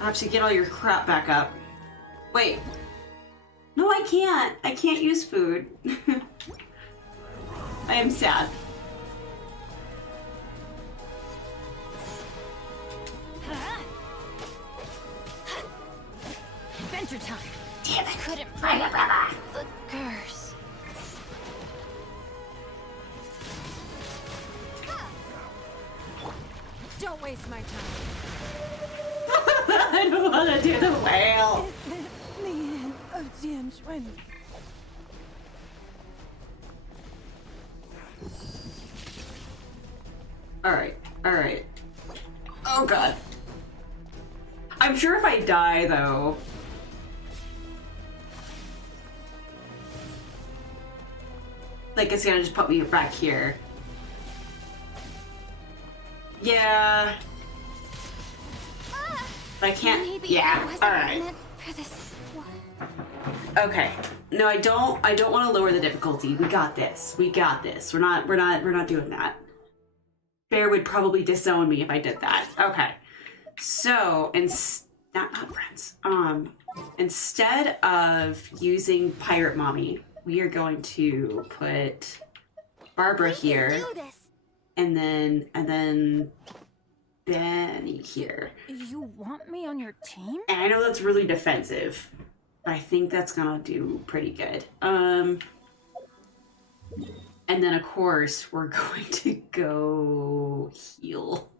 I have to get all your crap back up. Wait. No, I can't. I can't use food. I am sad. Adventure time. Damn it. Couldn't break the curse. Don't waste my time. I don't want to do the whale. Is this the end of Genshin? Alright, alright. Oh god. I'm sure if I die, though... like, it's gonna just put me back here. Yeah... But I can't... yeah, alright. Okay. No, I don't want to lower the difficulty. We got this. We got this. We're not doing that. Bear would probably disown me if I did that. Okay. So, not friends. Instead of using Pirate Mommy, we are going to put Barbara here. And then Benny here. You want me on your team? And I know that's really defensive. I think that's gonna do pretty good. And then of course we're going to go heal.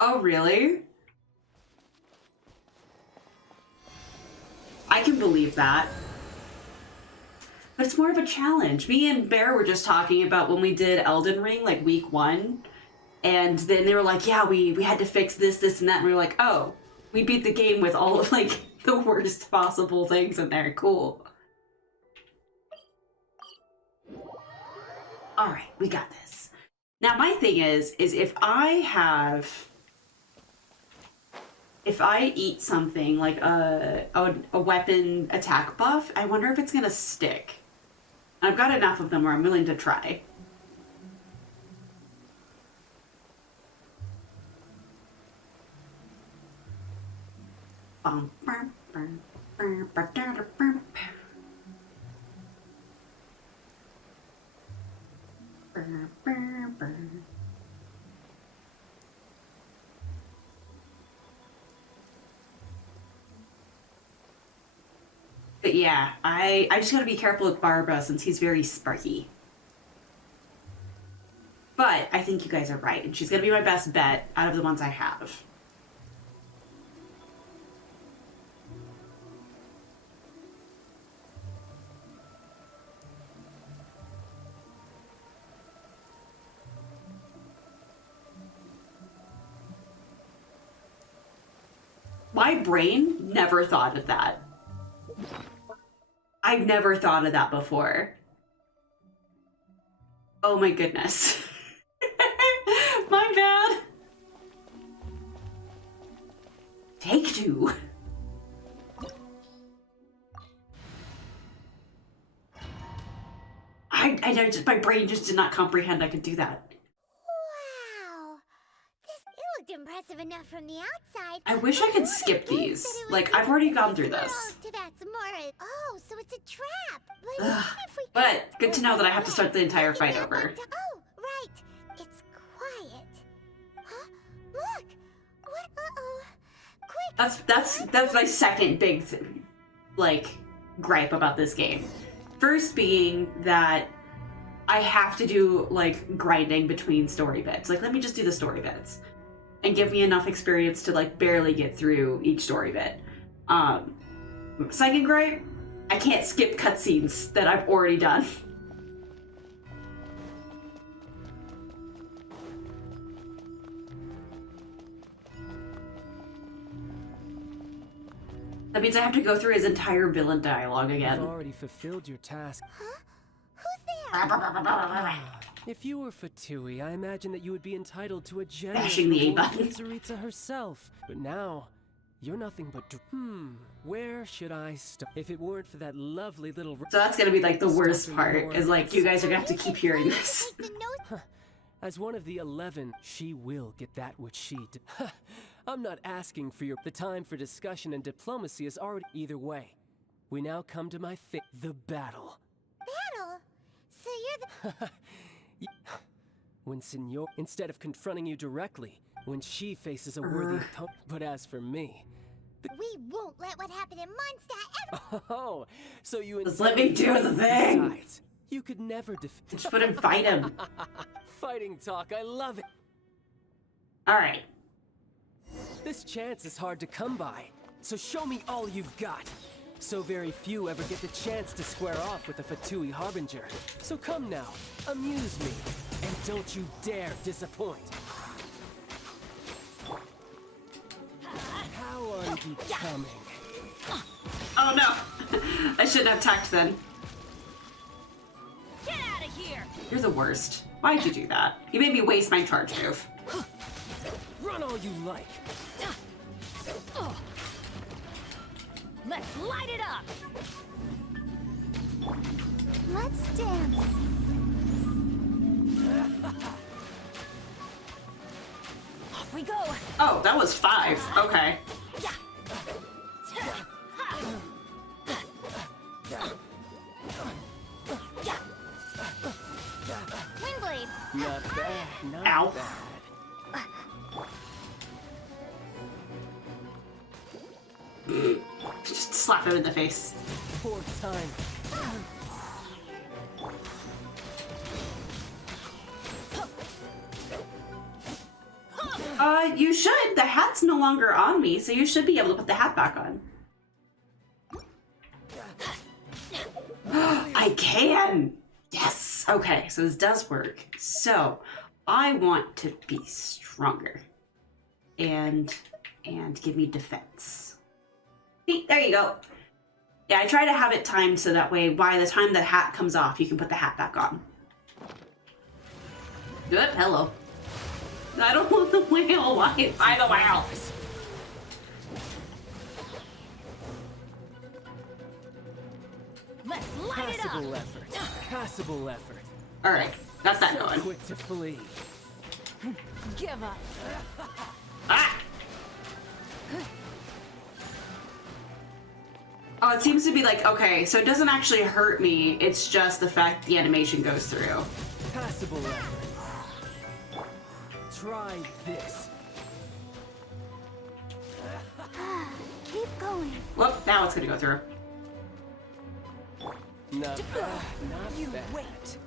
Oh, really? I can believe that. But it's more of a challenge. Me and Bear were just talking about when we did Elden Ring, like week 1. And then they were like, yeah, we had to fix this, this, and that. And we were like, oh, we beat the game with all of, like, the worst possible things in there. Cool. Alright, we got this. Now, my thing is if I eat something like a weapon attack buff, I wonder if it's gonna stick. I've got enough of them where I'm willing to try. But yeah, I just gotta be careful with Barbara since he's very sparky. But I think you guys are right, and she's gonna be my best bet out of the ones I have. My brain never thought of that. I've never thought of that before. Oh my goodness. My bad. Take 2. I just, my brain just did not comprehend I could do that. Wow. It looked impressive enough from the outside. I wish I could skip these. Like, I've already gone through this. Oh, so it's a trap. But good to know that I have to start the entire fight over. Oh, right. It's quiet. Huh? Look. What? Uh-oh. Quick. That's my second big like gripe about this game. First being that I have to do like grinding between story bits. Like, let me just do the story bits and give me enough experience to like barely get through each story bit. Second gripe, I can't skip cutscenes that I've already done. That means I have to go through his entire villain dialogue again. You've already fulfilled your task. Huh? Who's there? If you were Fatui, I imagine that you would be entitled to a generous Bashing the A reward button. from Tsaritsa herself. But now, you're nothing but where should I start? If it weren't for that lovely little... So that's gonna be like the worst part, is like you guys are gonna have to keep hearing this. As one of the 11, she will get that which she did. I'm not asking for the time for discussion and diplomacy is already... Either way, we now come to my the battle. Battle? So you're the... When Senor... Instead of confronting you directly, when she faces a worthy opponent. But as for me... We won't let what happened in Mondstadt ever... Oh, so you... Just let me do the thing! Besides, you could never defeat... Just put him fight him. Fighting talk, I love it. Alright. This chance is hard to come by, so show me all you've got. So very few ever get the chance to square off with the Fatui Harbinger. So come now, amuse me, and don't you dare disappoint. How unbecoming. Oh no! I shouldn't have attacked then. Get out of here! You're the worst. Why'd you do that? You made me waste my charge move. Run all you like. Let's light it up! Let's dance. Off we go! Oh, that was 5. Okay. Windblade. Not bad, not Ow. bad. Just slap him in the face. Poor time. You should. The hat's no longer on me, so you should be able to put the hat back on. I can! Yes! Okay, so this does work. So, I want to be stronger. And give me defense. See, there you go. Yeah, I try to have it timed so that way by the time the hat comes off, you can put the hat back on. Good, hello. I don't want the whale. Why by the whale? Let's light it up! Passable effort. Passable effort. Alright, got that So going. quick to flee. Give up! Ah! Oh, it seems to be like, okay, so it doesn't actually hurt me, it's just the fact the animation goes through. Passable effort. Try this. Keep going. Whoop, now it's gonna go through. Not bad, not You bad. wait!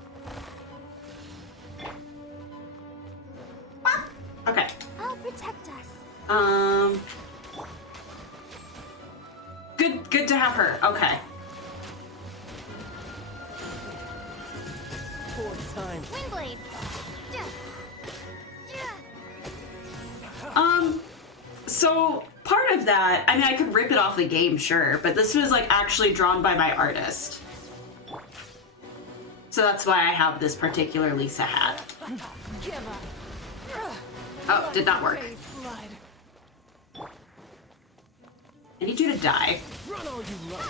Okay. I'll protect us. Good to have her. Okay. Poor time. Windblade. So part of that, I mean, I could rip it off the game, sure, but this was like actually drawn by my artist. So that's why I have this particular Lisa hat. Give up! Oh, did not work. Blood. I need you to die. Run all you like.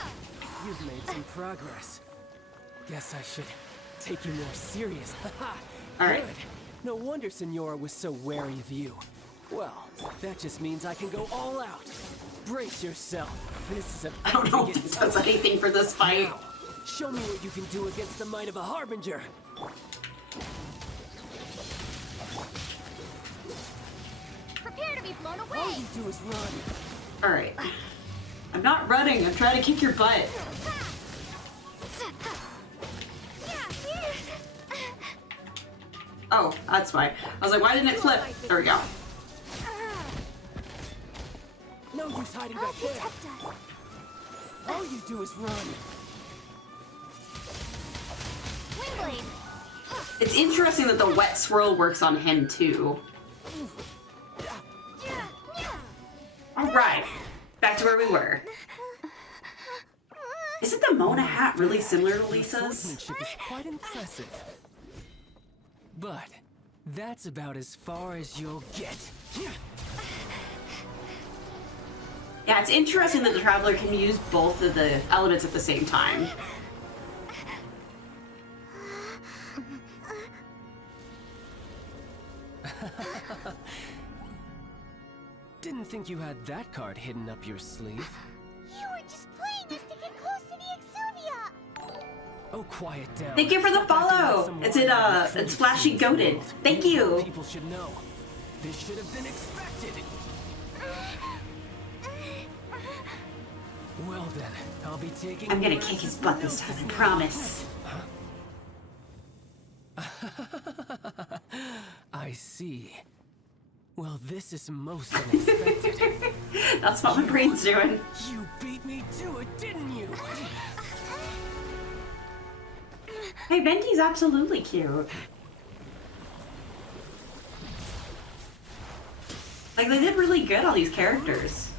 You've made some progress. Guess I should take you more seriously. All right. Good. No wonder Senora was so wary of you. Well, that just means I can go all out. Brace yourself. This is a I don't know if this does anything for this fight. Now, show me what you can do against the might of a Harbinger. Prepare to be blown away. All you do is run. All right. I'm not running. I'm trying to kick your butt. Oh, that's why. I was like, why didn't it flip? There we go. No use hiding back there. All you do is run. Windblade. It's interesting that the wet swirl works on him too. All right, back to where we were. Isn't the Mona hat really similar to Lisa's? Swordsmanship is quite impressive. But that's about as far as you'll get. Yeah, it's interesting that the Traveler can use both of the elements at the same time. Didn't think you had that card hidden up your sleeve. You were just playing us to get close to the Exuvia. Oh, quiet down. Thank you for the follow. It's Flashy Goated. Thank you. People should know. This should have been expected. Well then, I'll be taking. I'm gonna kick his butt this time, I promise. I see. Well, this is most unexpected. That's what my brain's doing. You beat me to it, didn't you? Hey, Venti's absolutely cute. Like, they did really good, all these characters.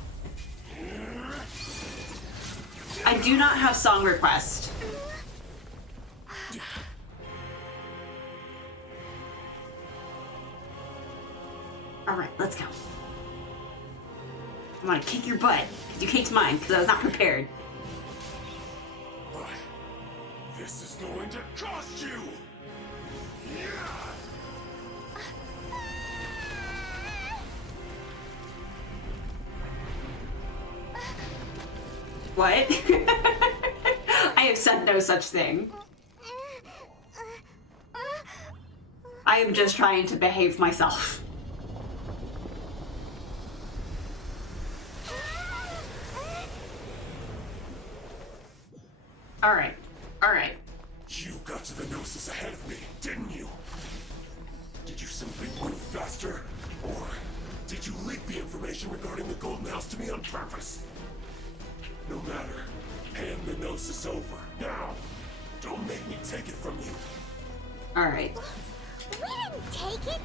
I do not have song request. Alright, let's go. I'm gonna kick your butt, because you kicked mine, because I was not prepared. But this is going to cost you! What? I have said no such thing. I am just trying to behave myself. Alright. Alright. You got to the Gnosis ahead of me, didn't you? Did you simply move faster? Or did you leak the information regarding the Golden House to me on purpose? No matter. Hand the Gnosis over. Now! Don't make me take it from you. Alright. We didn't take it.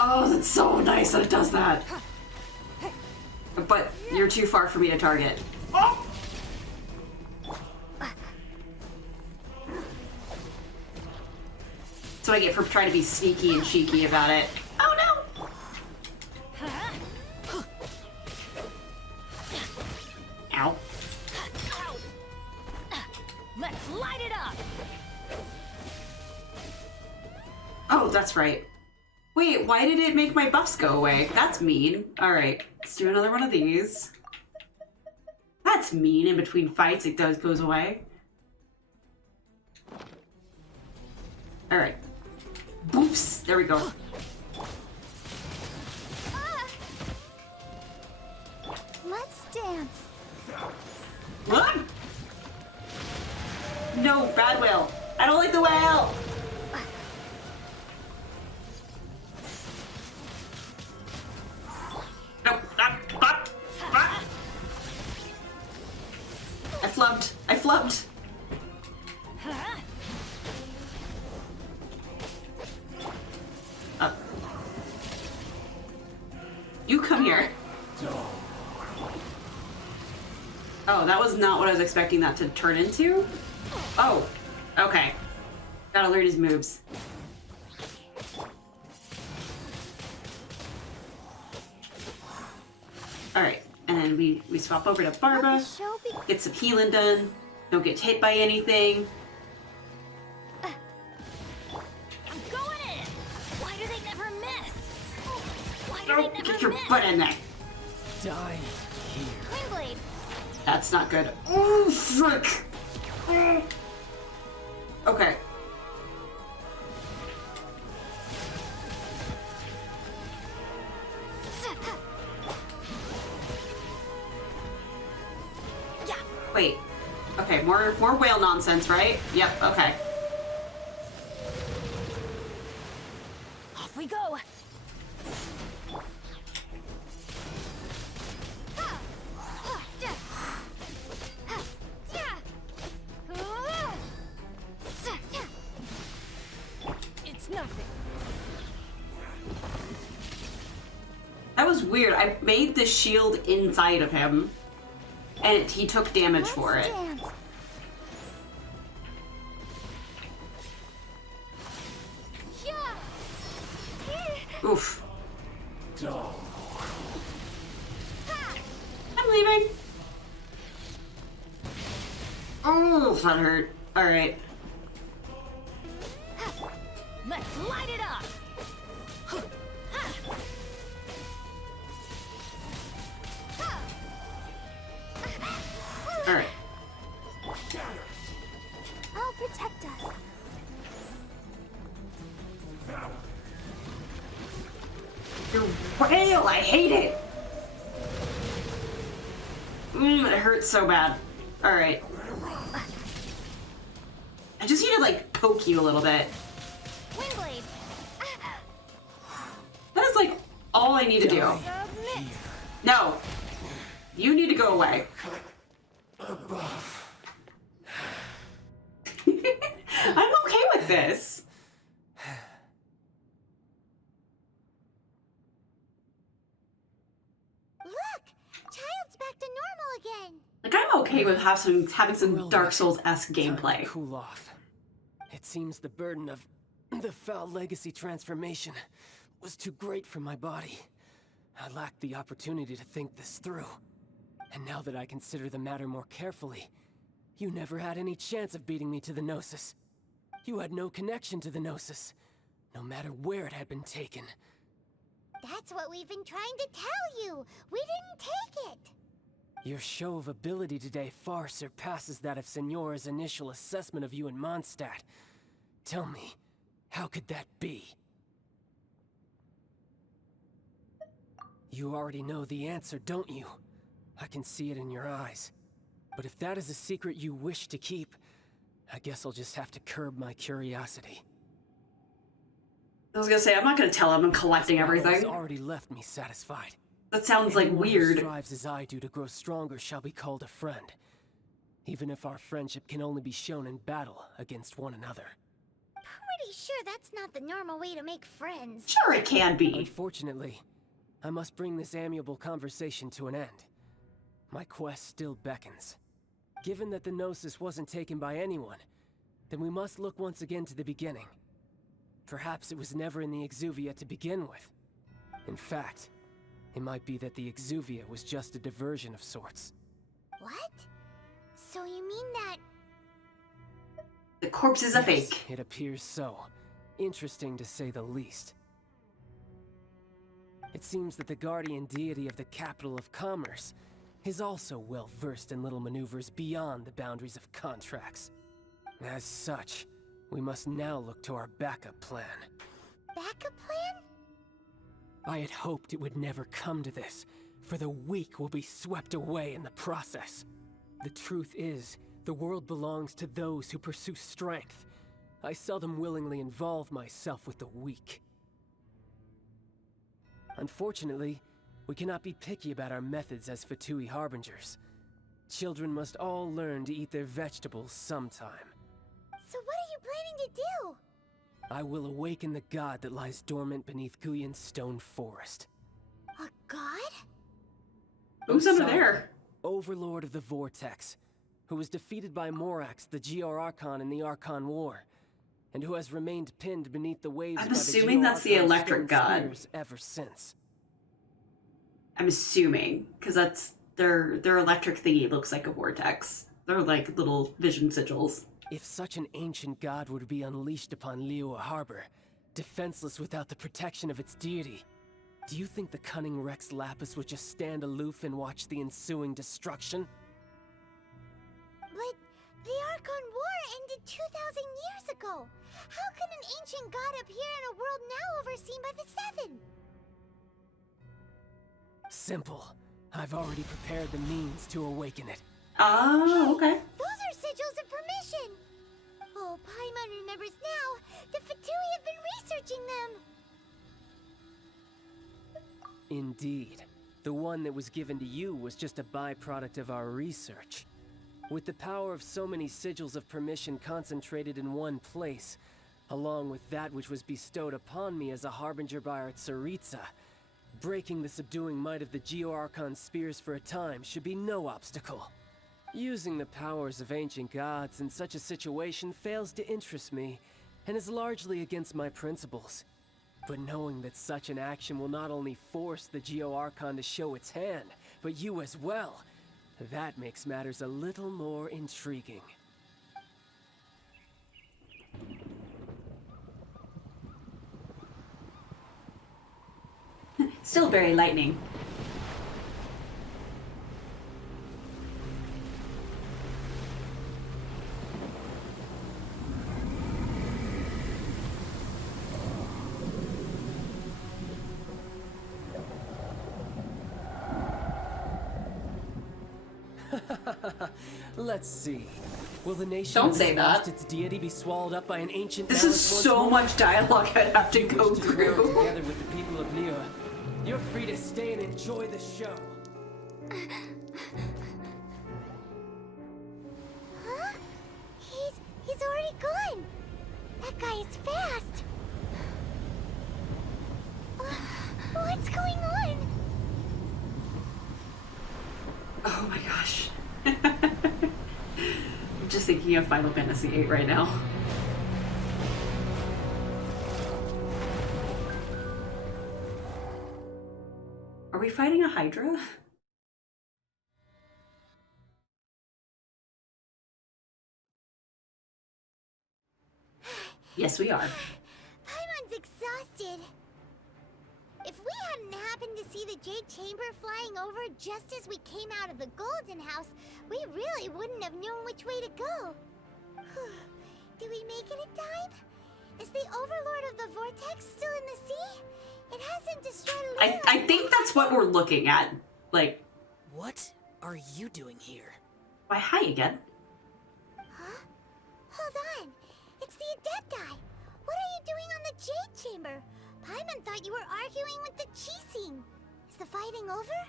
Oh, that's so nice that it does that. But you're too far for me to target. Oh! That's what I get for trying to be sneaky and cheeky about it. Oh no! Ow. Let's light it up. Oh, that's right. Wait, why did it make my buffs go away? That's mean. Alright, let's do another one of these. That's mean. In between fights, it goes away. Alright. Boofs! There we go. Let's dance. What? No, bad whale. I don't like the whale! No, I flubbed. I flubbed. You come here. Oh, that was not what I was expecting that to turn into? Oh, okay. Gotta learn his moves. Alright, and then we swap over to Barba, get some healing done, don't get hit by anything. I'm going in. Why do they never miss? Why do they never Get your miss? butt in there. Die here. Windblade. That's not good. Oh, frick! Okay. Wait. Okay, more whale nonsense, right? Yep, okay. Off we go. It's nothing. That was weird. I made the shield inside of him, and he took damage for it. Dance. Oof. I'm leaving. Oh, that hurt. Alright. Let's light it up. Alright. I'll protect us. Your whale! I hate it! It hurts so bad. Alright. I just need to, like, poke you a little bit. Windblade. I need to do. No. You need to go away. I'm okay with this. Look! Child's back to normal again. Like, I'm okay with having some Dark Souls-esque gameplay. Cool off. It seems the burden of the foul legacy transformation was too great for my body. I lacked the opportunity to think this through. And now that I consider the matter more carefully, you never had any chance of beating me to the Gnosis. You had no connection to the Gnosis, no matter where it had been taken. That's what we've been trying to tell you. We didn't take it. Your show of ability today far surpasses that of Signora's initial assessment of you in Mondstadt. Tell me, how could that be? You already know the answer, don't you? I can see it in your eyes. But if that is a secret you wish to keep, I guess I'll just have to curb my curiosity. I was gonna say, I'm not gonna tell him I'm collecting everything. Has already left me satisfied. That sounds like weird. Who strives as I do to grow stronger shall be called a friend, even if our friendship can only be shown in battle against one another. Pretty sure that's not the normal way to make friends. Sure it can be. Unfortunately, I must bring this amiable conversation to an end. My quest still beckons. Given that the Gnosis wasn't taken by anyone, then we must look once again to the beginning. Perhaps it was never in the Exuvia to begin with. In fact, it might be that the Exuvia was just a diversion of sorts. What? So you mean that... The corpse is a fake. It appears so. Interesting to say the least. It seems that the guardian deity of the capital of commerce is also well versed in little maneuvers beyond the boundaries of contracts. As such, we must now look to our backup plan. Backup plan? I had hoped it would never come to this, for the weak will be swept away in the process. The truth is, the world belongs to those who pursue strength. I seldom willingly involve myself with the weak. Unfortunately, we cannot be picky about our methods as Fatui Harbingers. Children must all learn to eat their vegetables sometime. So what are you planning to do? I will awaken the god that lies dormant beneath Guyon's stone forest. A god? Who's under there? Overlord of the Vortex, who was defeated by Morax, the GR Archon in the Archon War, and who has remained pinned beneath the waves. I'm assuming that's the electric god. Ever since. I'm assuming, because that's their electric thingy looks like a vortex. They're like little vision sigils. If such an ancient god were to be unleashed upon Liyue Harbor, defenseless without the protection of its deity, do you think the cunning Rex Lapis would just stand aloof and watch the ensuing destruction? But the Archon War ended 2,000 years ago. How can an ancient god appear in a world now overseen by the Seven? Simple. I've already prepared the means to awaken it. Oh, okay. Those are sigils of permission. Oh, Paimon remembers now. The Fatui have been researching them. Indeed. The one that was given to you was just a byproduct of our research. With the power of so many sigils of permission concentrated in one place, along with that which was bestowed upon me as a harbinger by our Tsaritsa, breaking the subduing might of the Geo-Archon spears for a time should be no obstacle. Using the powers of ancient gods in such a situation fails to interest me, and is largely against my principles. But knowing that such an action will not only force the Geo-Archon to show its hand, but you as well, that makes matters a little more intriguing. Still very lightning. Let's see. Will the nation Don't that say has that. lost its deity be swallowed up by an ancient This is malice once so more? much dialogue I'd have to go Wish to dwell through. together with the people of Liyue. You're free to stay and enjoy the show. Huh? He's already gone. That guy is fast. What's going on? Oh my gosh. I'm just thinking of Final Fantasy VIII right now. Are we fighting a Hydra? Yes, we are. Paimon's exhausted. If we hadn't happened to see the Jade Chamber flying over just as we came out of the Golden House, we really wouldn't have known which way to go. Did we make it in time? Is the Overlord of the Vortex still in the sea? It hasn't destroyed Leo. I think that's what we're looking at. Like... What are you doing here? Why, hi again. Huh? Hold on. It's the Adepti. What are you doing on the Jade Chamber? Paimon thought you were arguing with the Qixing. Is the fighting over?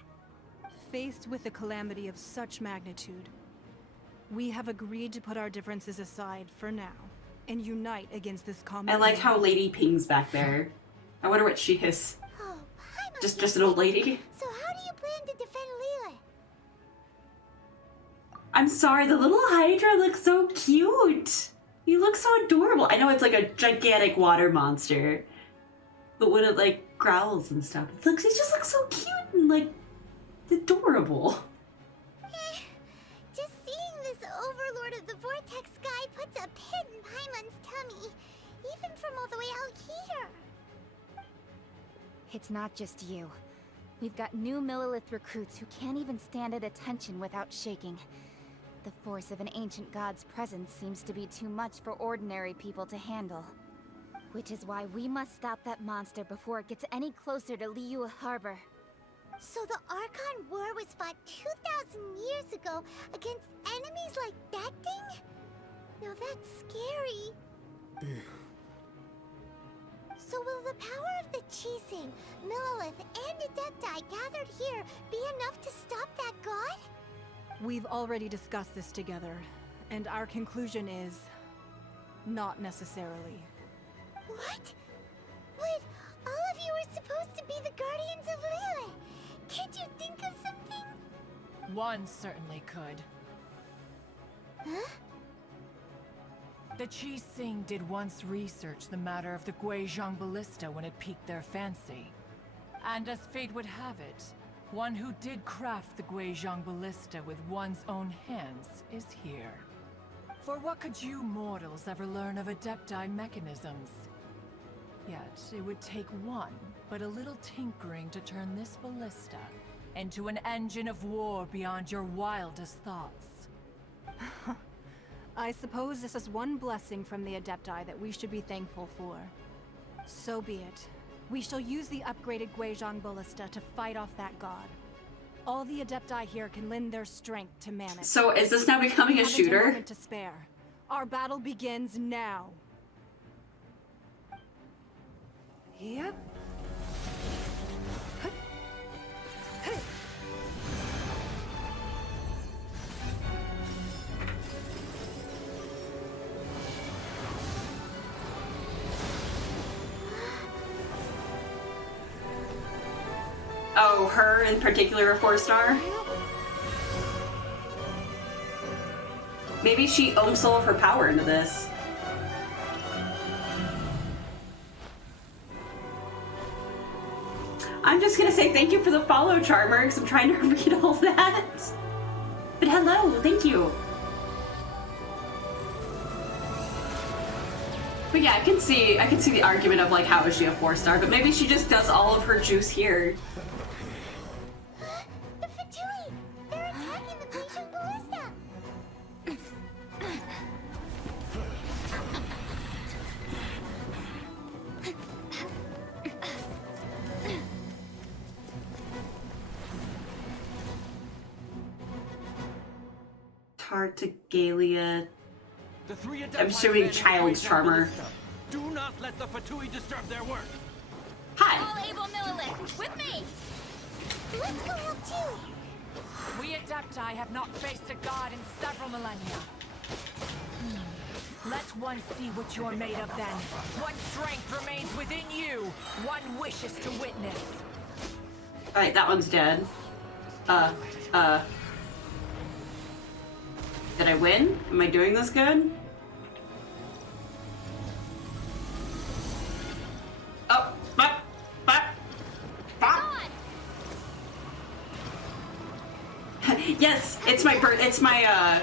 Faced with a calamity of such magnitude, we have agreed to put our differences aside for now and unite against this common I like enemy. how Lady Ping's back there. I wonder what she is. Oh, Paimon. Just an old lady. So how do you plan to defend Liyue? I'm sorry, the little Hydra looks so cute. He looks so adorable. I know it's like a gigantic water monster, but when it like growls and stuff, it just looks so cute and like adorable. Just seeing this Overlord of the Vortex guy puts a pit in Paimon's tummy, even from all the way out here. It's not just you. We've got new Millilith recruits who can't even stand at attention without shaking. The force of an ancient god's presence seems to be too much for ordinary people to handle. Which is why we must stop that monster before it gets any closer to Liyue Harbor. So the Archon War was fought 2,000 years ago against enemies like that thing? Now that's scary. So will the power of the Qixing, Millilith, and Adepti gathered here be enough to stop that god? We've already discussed this together, and our conclusion is not necessarily. What? But all of you were supposed to be the guardians of Liyue. Can't you think of something? One certainly could. Huh? The Qixing did once research the matter of the Guizhong Ballista when it piqued their fancy. And as fate would have it, one who did craft the Guizhong Ballista with one's own hands is here. For what could you mortals ever learn of Adepti mechanisms? Yet, it would take one, but a little tinkering to turn this ballista into an engine of war beyond your wildest thoughts. I suppose this is one blessing from the Adepti that we should be thankful for. So be it. We shall use the upgraded Guizhong Ballista to fight off that god. All the Adepti here can lend their strength to man it. So is this now becoming a shooter? A moment to spare. Our battle begins now. Yep. Oh, her in particular a 4-star? Maybe she owns all of her power into this. I'm just gonna say thank you for the follow, Charmer, because I'm trying to read all that. But hello, thank you. But yeah, I can see the argument of like, how is she a 4-star? But maybe she just does all of her juice here. The Fatui! They're attacking the Guizhong Ballista! Tartagalia. The three I'm assuming Child's Charmer. Do not let the Fatui disturb their work. Hi. All able Millilith, with me! Let's go help too! We Adepti have not faced a god in several millennia. Let one see what you're made of then. What strength remains within you, one wishes to witness. Alright, that one's dead. Did I win? Am I doing this good? Oh, bop, bop, bop. Yes, it's my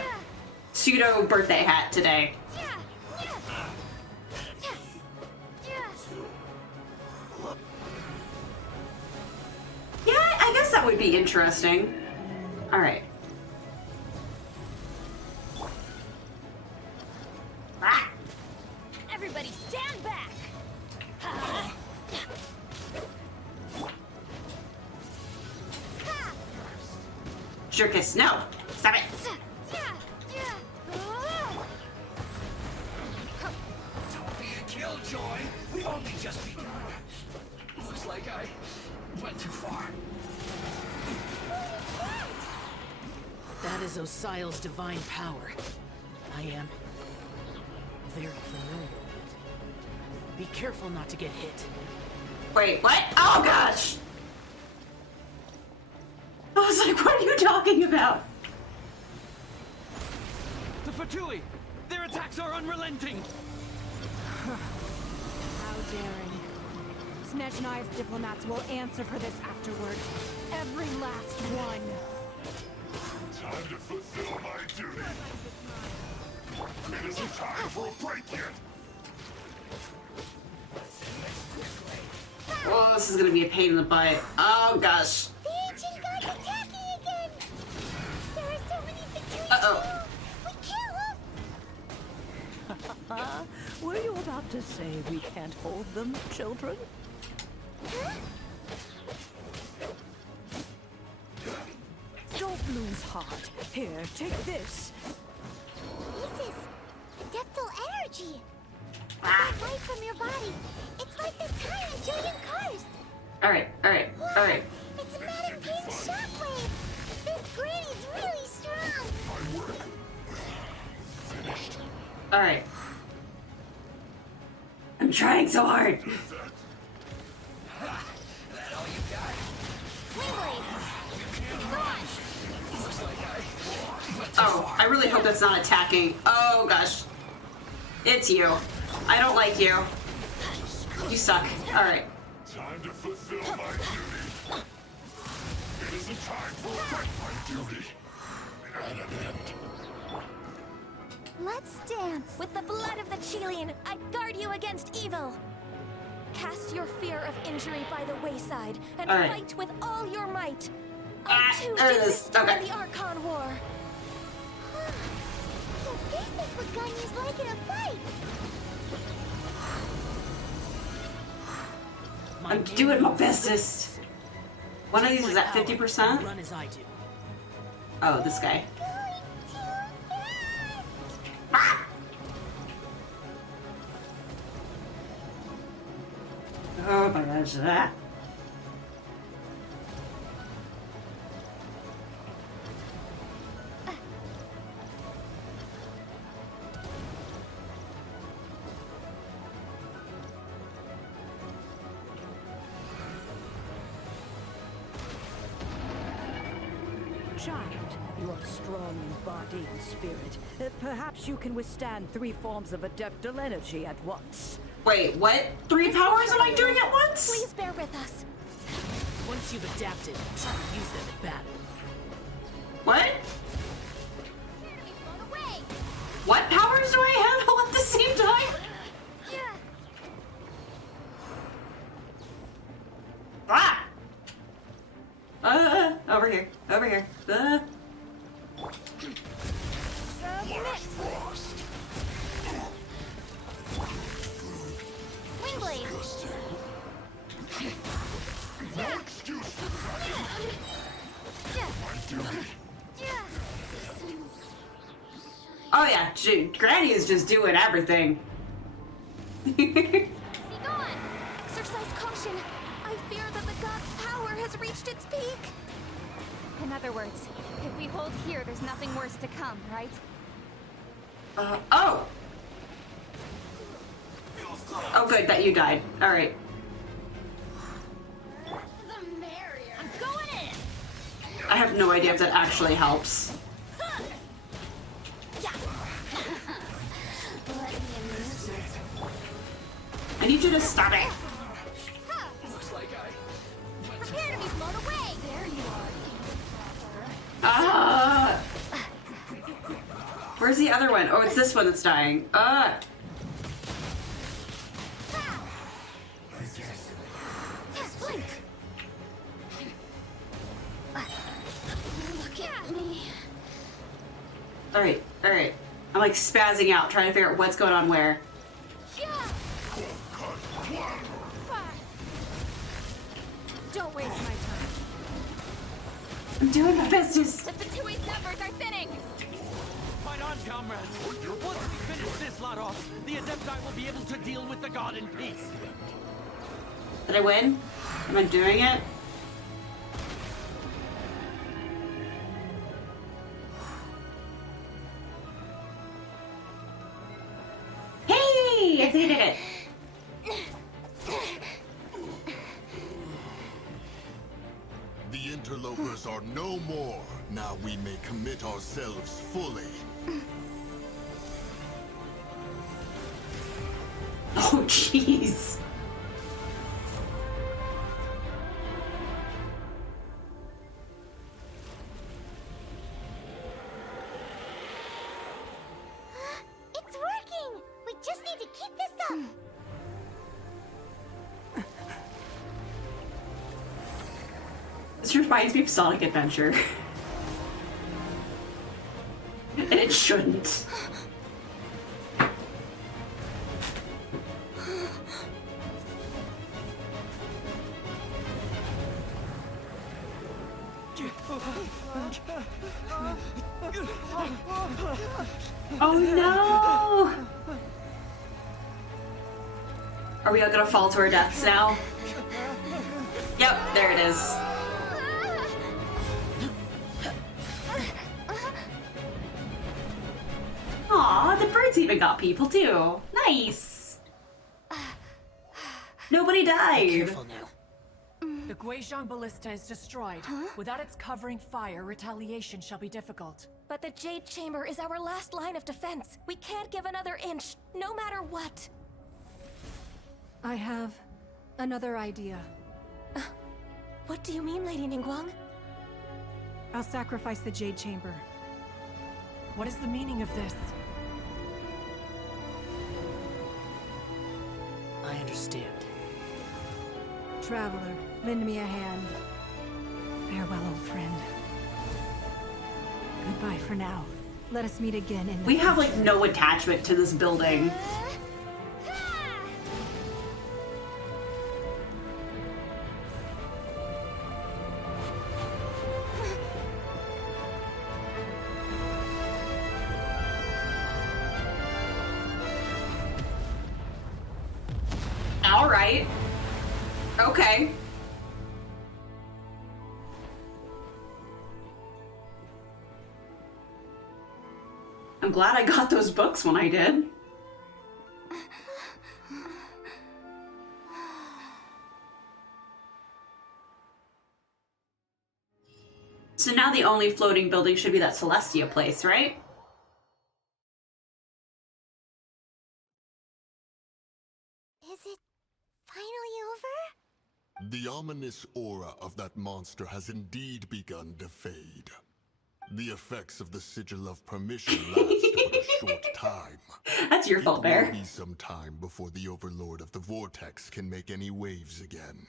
pseudo birthday hat today. Yeah, I guess that would be interesting. All right. Ah. Everybody stand back! Jerkus, no! Stop it! Don't be a killjoy. We've only just begun. Looks like I went too far. That is Osial's divine power. I am very familiar with it. Be careful not to get hit. Wait, what? Oh gosh! I was like, what are you talking about? The Fatui! Their attacks are unrelenting! How daring. Snezhnai's diplomats will answer for this afterward. Every last one. Time to fulfill my duty. It isn't time for a break yet. Oh, this is gonna be a pain in the butt. Oh gosh. The ancient gods attacking again! There are so many victories! Uh-oh. We can't Were you about to say we can't hold them, children? Huh? Don't lose heart. Here, take this. This is adeptal energy. That light from your body. It's like the time in Julian Karst. Alright, alright, alright. It's a Madame Ping shockwave. This granny's really strong. My work finished. Alright. I'm trying so hard. Oh, I really hope that's not attacking. Oh gosh. It's you. I don't like you. You suck. Alright. Time to fulfill my duty. It isn't time for my duty. At an end. Let's dance. With the blood of the Chilean, I guard you against evil. Cast your fear of injury by the wayside and fight with all your might. I too did this during the Archon War. So this is what Ganya's like in a fight. I'm doing my bestest. One of these is at 50%? Run as I do. Oh, this guy. Oh my gosh, that. Child, you are strong in body and spirit. Perhaps you can withstand 3 forms of adeptal energy at once. Wait, what? 3 powers am I doing at once? Please bear with us. Once you've adapted, try to use them in battle. What? What powers do I handle at the same time? Ah! Over here. Over here. Windblade. No excuse for that. Oh yeah, Granny is just doing everything. Be gone. Exercise caution. I fear that the god's power has reached its peak. In other words, if we hold here, there's nothing worse to come, right? Oh! Oh, good, that you died. Alright. The merrier. I'm going in. I have no idea if that actually helps. I need you to stop it. Looks like Prepare to be blown away. There you are. Ah! Where's the other one? Oh, it's this one that's dying. Ah! Blink. Look at me. Alright, alright. I'm like spazzing out, trying to figure out what's going on where. Don't waste my time. I'm doing my bestest. The Fatui's numbers are thinning. Fight on, comrades. Once we finish this lot off, the Adepti will be able to deal with the god in peace. Did I win? Am I doing it? Hey! I did it! The interlopers are no more. Now we may commit ourselves fully. Oh, jeez. It's working! We just need to keep this up! This reminds me of Sonic Adventure. And it shouldn't. Oh no! Are we all gonna fall to our deaths now? Yep, there it is. Aw, the birds even got people too. Nice. Nobody died. The Guizhong Ballista is destroyed. Without its covering fire, retaliation shall be difficult. But the Jade Chamber is our last line of defense. We can't give another inch, no matter what. I have another idea. What do you mean, Lady Ningguang? I'll sacrifice the Jade Chamber. What is the meaning of this? I understand. Traveler, lend me a hand. Farewell, old friend. Goodbye for now. Let us meet again in the We have like no attachment to this building. All right. Okay. I'm glad I got those books when I did. So now the only floating building should be that Celestia place, right? Is it finally over? The ominous aura of that monster has indeed begun to fade. The effects of the Sigil of Permission last but a short time. That's your fault, Bear. It will be some time before the Overlord of the Vortex can make any waves again.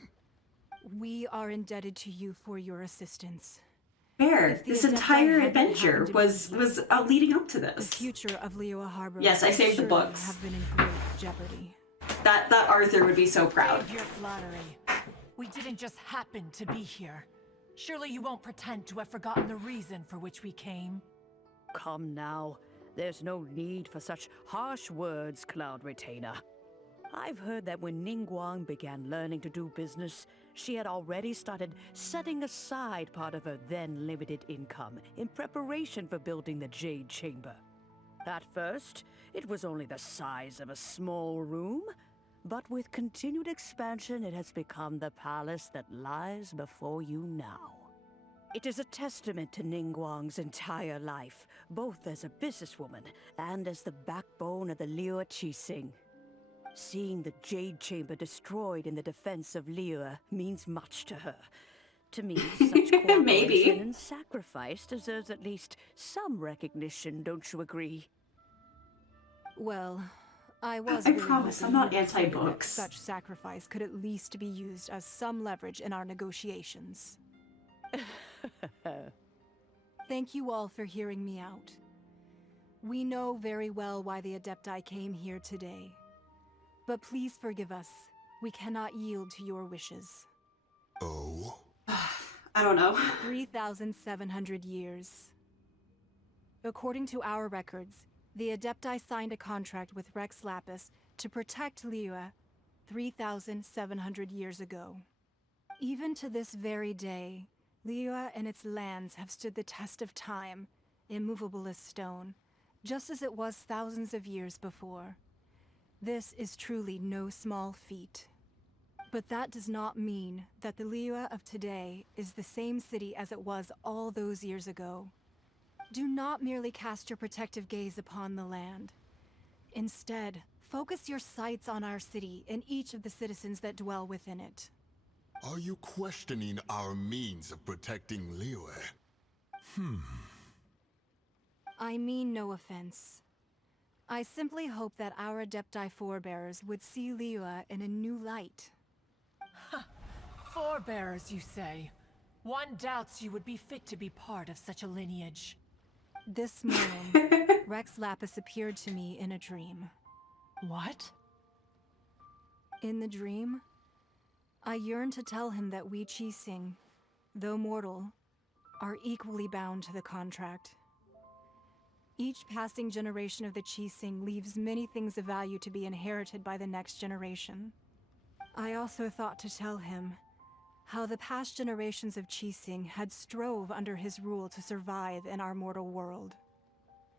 We are indebted to you for your assistance. Bear, this entire adventure was leading up to this. The future of Liyue Harbor. Yes, I saved the surely books. Have been in great jeopardy. That Arthur would be so proud. Save your flattery. We didn't just happen to be here. Surely you won't pretend to have forgotten the reason for which we came. Come now. There's no need for such harsh words, Cloud Retainer. I've heard that when Ningguang began learning to do business, she had already started setting aside part of her then limited income in preparation for building the Jade Chamber. At first, it was only the size of a small room, but with continued expansion, it has become the palace that lies before you now. It is a testament to Ningguang's entire life, both as a businesswoman and as the backbone of the Liyue Qixing. Seeing the Jade Chamber destroyed in the defense of Liyue means much to her. To me, such cooperation and sacrifice deserves at least some recognition, don't you agree? Well, I was I really promise, I'm hoping not you would say that anti-books. such sacrifice could at least be used as some leverage in our negotiations. Thank you all for hearing me out. We know very well why the Adepti came here today. But please forgive us. We cannot yield to your wishes. Oh? I don't know. 3,700 years. According to our records, the Adepti signed a contract with Rex Lapis to protect Liyue 3,700 years ago. Even to this very day, Liyue and its lands have stood the test of time, immovable as stone, just as it was thousands of years before. This is truly no small feat. But that does not mean that the Liyue of today is the same city as it was all those years ago. Do not merely cast your protective gaze upon the land. Instead, focus your sights on our city and each of the citizens that dwell within it. Are you questioning our means of protecting Liyue? I mean no offense. I simply hope that our Adepti forebears would see Liyue in a new light. Forebearers, you say? One doubts you would be fit to be part of such a lineage. This morning, Rex Lapis appeared to me in a dream. What? In the dream, I yearned to tell him that we Qixing, though mortal, are equally bound to the contract. Each passing generation of the Qixing leaves many things of value to be inherited by the next generation. I also thought to tell him how the past generations of Qixing had strove under his rule to survive in our mortal world,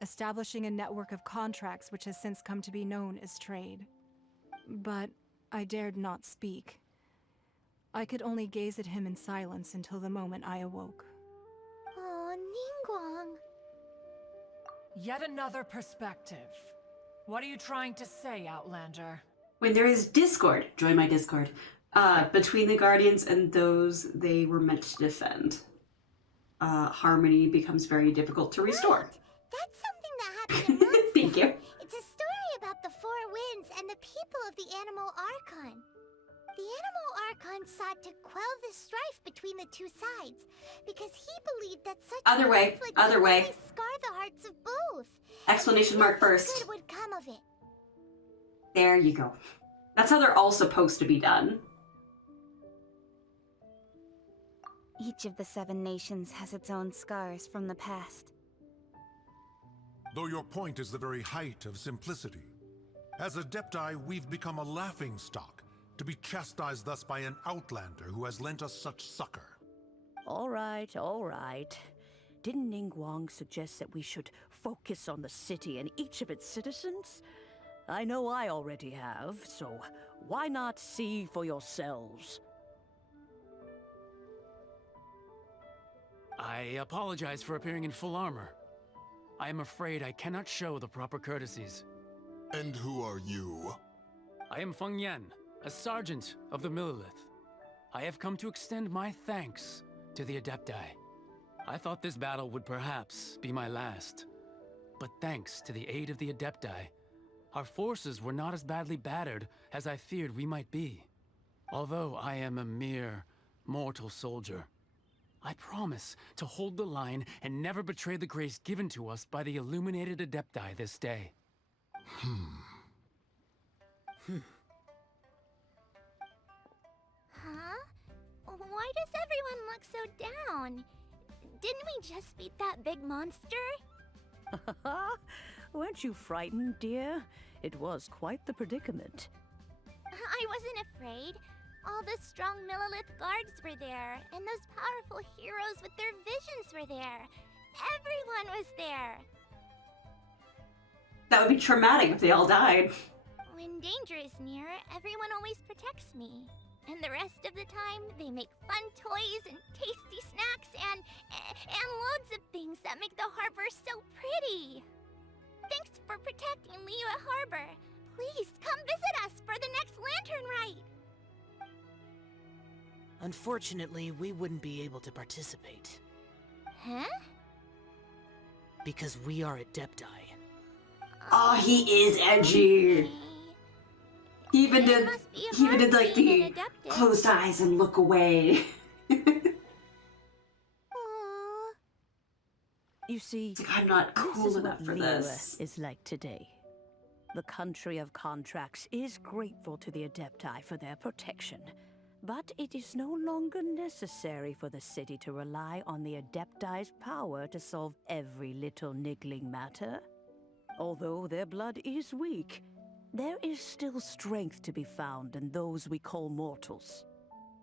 establishing a network of contracts which has since come to be known as trade. But I dared not speak. I could only gaze at him in silence until the moment I awoke. Oh, Ningguang. Yet another perspective. What are you trying to say, Outlander? When there is discord, join my Discord, between the Guardians and those they were meant to defend, harmony becomes very difficult to restore. That's something that happened in Mondstadt. Thank you. It's a story about the Four Winds and the people of the Animal Archon. The Animal Archon sought to quell the strife between the two sides because he believed that such conflict would only scar the hearts of both. Exclamation mark first. Good would come of it. There you go. That's how they're all supposed to be done. Each of the 7 nations has its own scars from the past. Though your point is the very height of simplicity. As Adepti, we've become a laughingstock, to be chastised thus by an outlander who has lent us such succor. All right, all right. Didn't Ningguang suggest that we should focus on the city and each of its citizens? I know I already have, so why not see for yourselves? I apologize for appearing in full armor. I am afraid I cannot show the proper courtesies. And who are you? I am Feng Yan, a sergeant of the Millelith. I have come to extend my thanks to the Adepti. I thought this battle would perhaps be my last. But thanks to the aid of the Adepti, our forces were not as badly battered as I feared we might be. Although I am a mere mortal soldier, I promise to hold the line and never betray the grace given to us by the illuminated Adepti this day. Huh? Why does everyone look so down? Didn't we just beat that big monster? Weren't you frightened, dear? It was quite the predicament. I wasn't afraid. All the strong Millelith guards were there, and those powerful heroes with their visions were there. Everyone was there. That would be traumatic if they all died. When danger is near, everyone always protects me. And the rest of the time, they make fun toys and tasty snacks and loads of things that make the harbor so pretty. Thanks for protecting Liyue Harbor. Please come visit us for the next lantern rite. Unfortunately, we wouldn't be able to participate. Huh? Because we are Adepti. Oh, he is edgy. He even did like the closed eyes and look away. You see, like, I'm not cool this is enough what for Liyue this. is like today. The country of contracts is grateful to the Adepti for their protection, but it is no longer necessary for the city to rely on the Adepti's power to solve every little niggling matter. Although their blood is weak, there is still strength to be found in those we call mortals.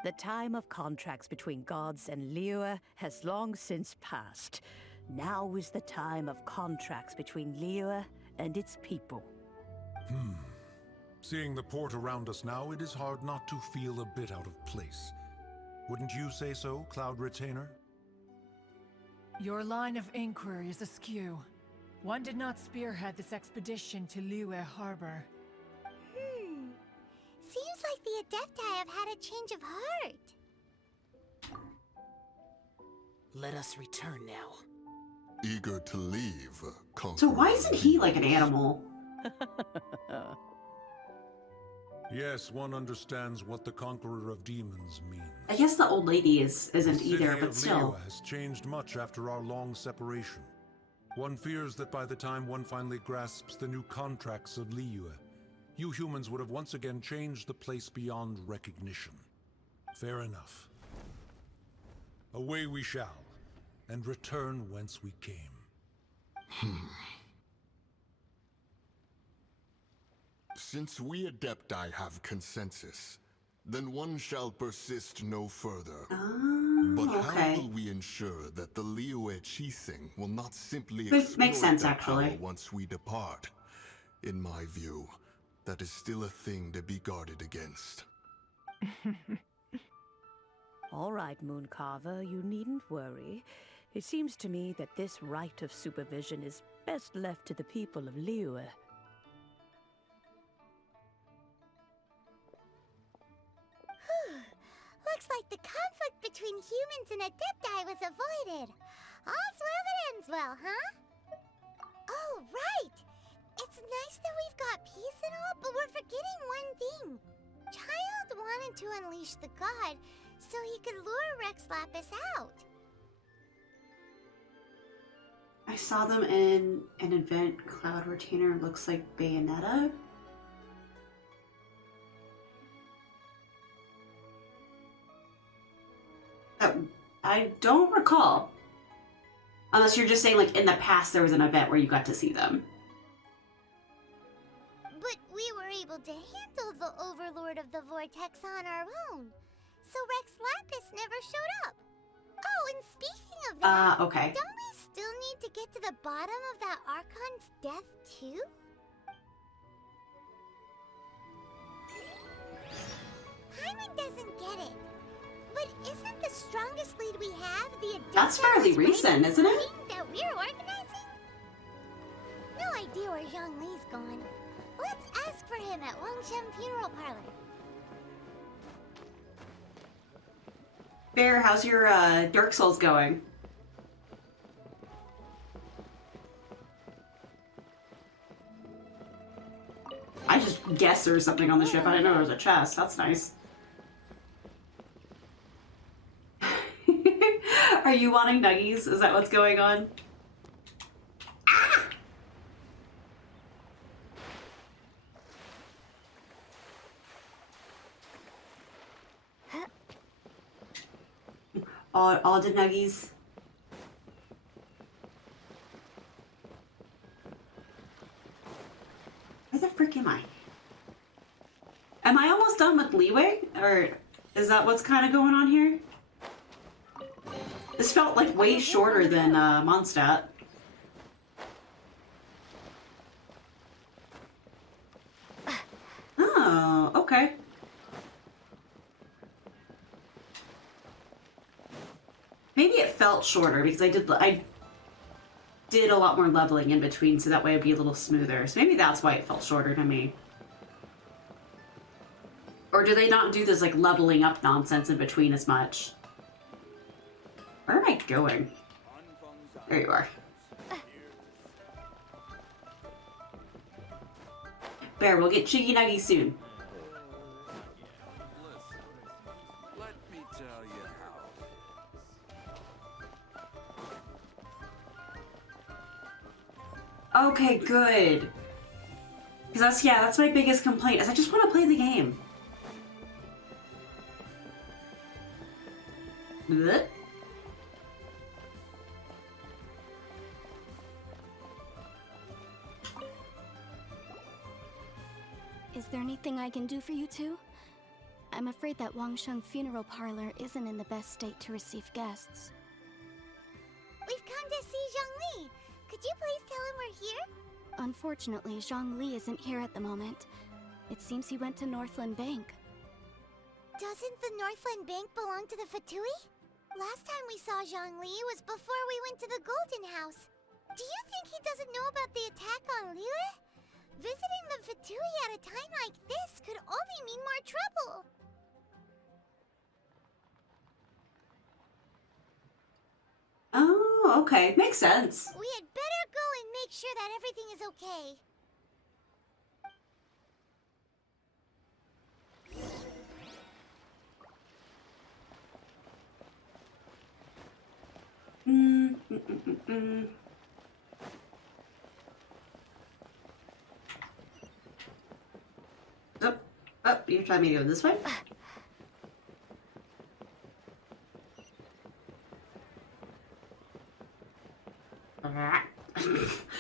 The time of contracts between gods and Liyue has long since passed. Now is the time of contracts between Liyue and its people. Seeing the port around us now, it is hard not to feel a bit out of place. Wouldn't you say so, Cloud Retainer? Your line of inquiry is askew. One did not spearhead this expedition to Liyue Harbor. Seems like the Adepti have had a change of heart. Let us return now. Eager to leave, So why isn't he like an animal? Yes, one understands what the Conqueror of Demons means. I guess the old lady isn't The either, city but of still. Liyue has changed much after our long separation. One fears that by the time one finally grasps the new contracts of Liyue, you humans would have once again changed the place beyond recognition. Fair enough. Away we shall, and return whence we came. Since we Adepti have consensus, then one shall persist no further. But how will we ensure that the Liyue Qixing will not simply exploit sense, their actually. power once we depart? In my view, that is still a thing to be guarded against. All right, Mooncarver, you needn't worry. It seems to me that this right of supervision is best left to the people of Liyue. Looks like the conflict between humans and Adepti was avoided. All's well that ends well, huh? Oh, right! It's nice that we've got peace and all, but we're forgetting one thing. Child wanted to unleash the god so he could lure Rex Lapis out. I saw them in an event. Cloud Retainer looks like Bayonetta. I don't recall. Unless you're just saying, like, in the past there was an event where you got to see them. But we were able to handle the Overlord of the Vortex on our own. So Rex Lapis never showed up. Oh, and speaking of that, okay. don't we still need to get to the bottom of that Archon's death, too? Hyman doesn't get it. But isn't the strongest lead we have the Adepti? That's fairly recent, isn't it? That we're organizing? No idea where Zhang Li's gone. Let's ask for him at Wangshem Funeral Parlor. Bear, how's your Dark Souls going? I just guessed there was something on the ship. I didn't know there was a chest. That's nice. Are you wanting nuggies? Is that what's going on? All the nuggies. Where the frick am I? Am I almost done with Leeway? Or is that what's kind of going on here? This felt like way shorter than Mondstadt. Oh, okay. Maybe it felt shorter because I did a lot more leveling in between, so that way it'd be a little smoother. So maybe that's why it felt shorter to me. Or do they not do this like leveling up nonsense in between as much? Where am I going? There you are. Bear, we'll get Chiggy Nuggy soon. Let me tell you how. Okay, good. Because that's my biggest complaint, is I just want to play the game. Blech. Is there anything I can do for you two? I'm afraid that Wangsheng Funeral Parlor isn't in the best state to receive guests. We've come to see Zhongli. Could you please tell him we're here? Unfortunately, Zhongli isn't here at the moment. It seems he went to Northland Bank. Doesn't the Northland Bank belong to the Fatui? Last time we saw Zhongli was before we went to the Golden House. Do you think he doesn't know about the attack on Liyue? Visiting the Fatui at a time like this could only mean more trouble. Oh, okay. Makes sense. We had better go and make sure that everything is okay. Oh, you're trying me to go this way?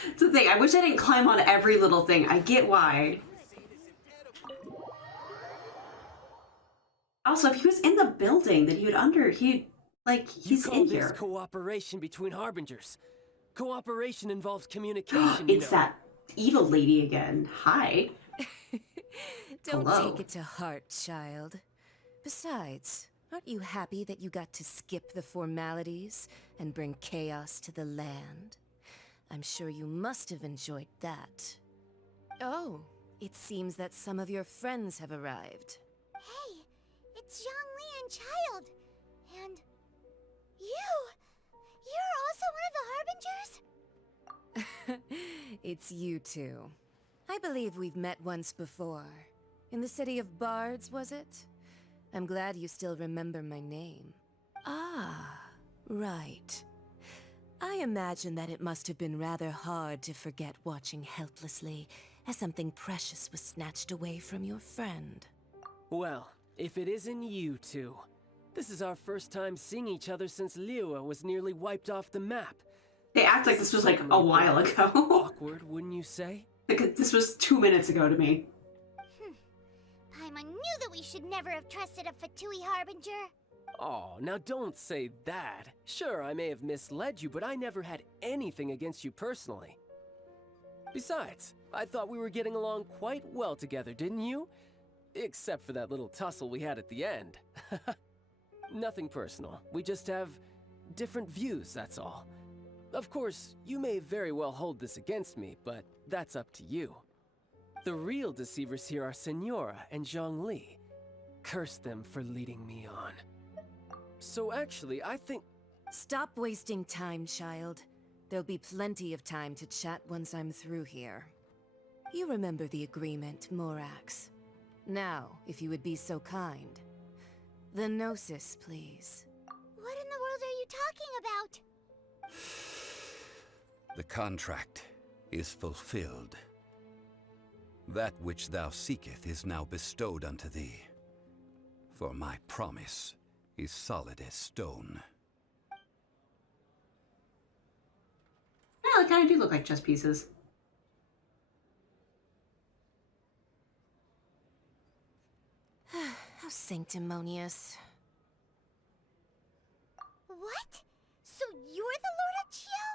It's the thing, I wish I didn't climb on every little thing. I get why. Also, if he was in the building, then he's in here. This cooperation between harbingers. Cooperation involves communication. It's that evil lady again. Hi. Don't Hello. take it to heart, child. Besides, aren't you happy that you got to skip the formalities and bring chaos to the land? I'm sure you must have enjoyed that. Oh, it seems that some of your friends have arrived. Hey, it's Zhongli and Child. And you! You're also one of the Harbingers? It's you two. I believe we've met once before. In the city of Bards, was it? I'm glad you still remember my name. Ah, right. I imagine that it must have been rather hard to forget watching helplessly as something precious was snatched away from your friend. Well, if it isn't you two. This is our first time seeing each other since Liyue was nearly wiped off the map. They act like this was like a while ago. Awkward, wouldn't you say? Like this was 2 minutes ago to me. Paimon knew that we should never have trusted a Fatui Harbinger. Oh, now don't say that. Sure, I may have misled you, but I never had anything against you personally. Besides, I thought we were getting along quite well together, didn't you? Except for that little tussle we had at the end. Nothing personal. We just have different views, that's all. Of course, you may very well hold this against me, but that's up to you. The real deceivers here are Senora and Zhongli. Curse them for leading me on. So actually, I think... Stop wasting time, child. There'll be plenty of time to chat once I'm through here. You remember the agreement, Morax. Now, if you would be so kind. The Gnosis, please. What in the world are you talking about? The contract is fulfilled. That which thou seeketh is now bestowed unto thee. For my promise is solid as stone. Yeah, they kind of do look like chess pieces. 'Cause, How sanctimonious. What? So you're the Lord of Chio?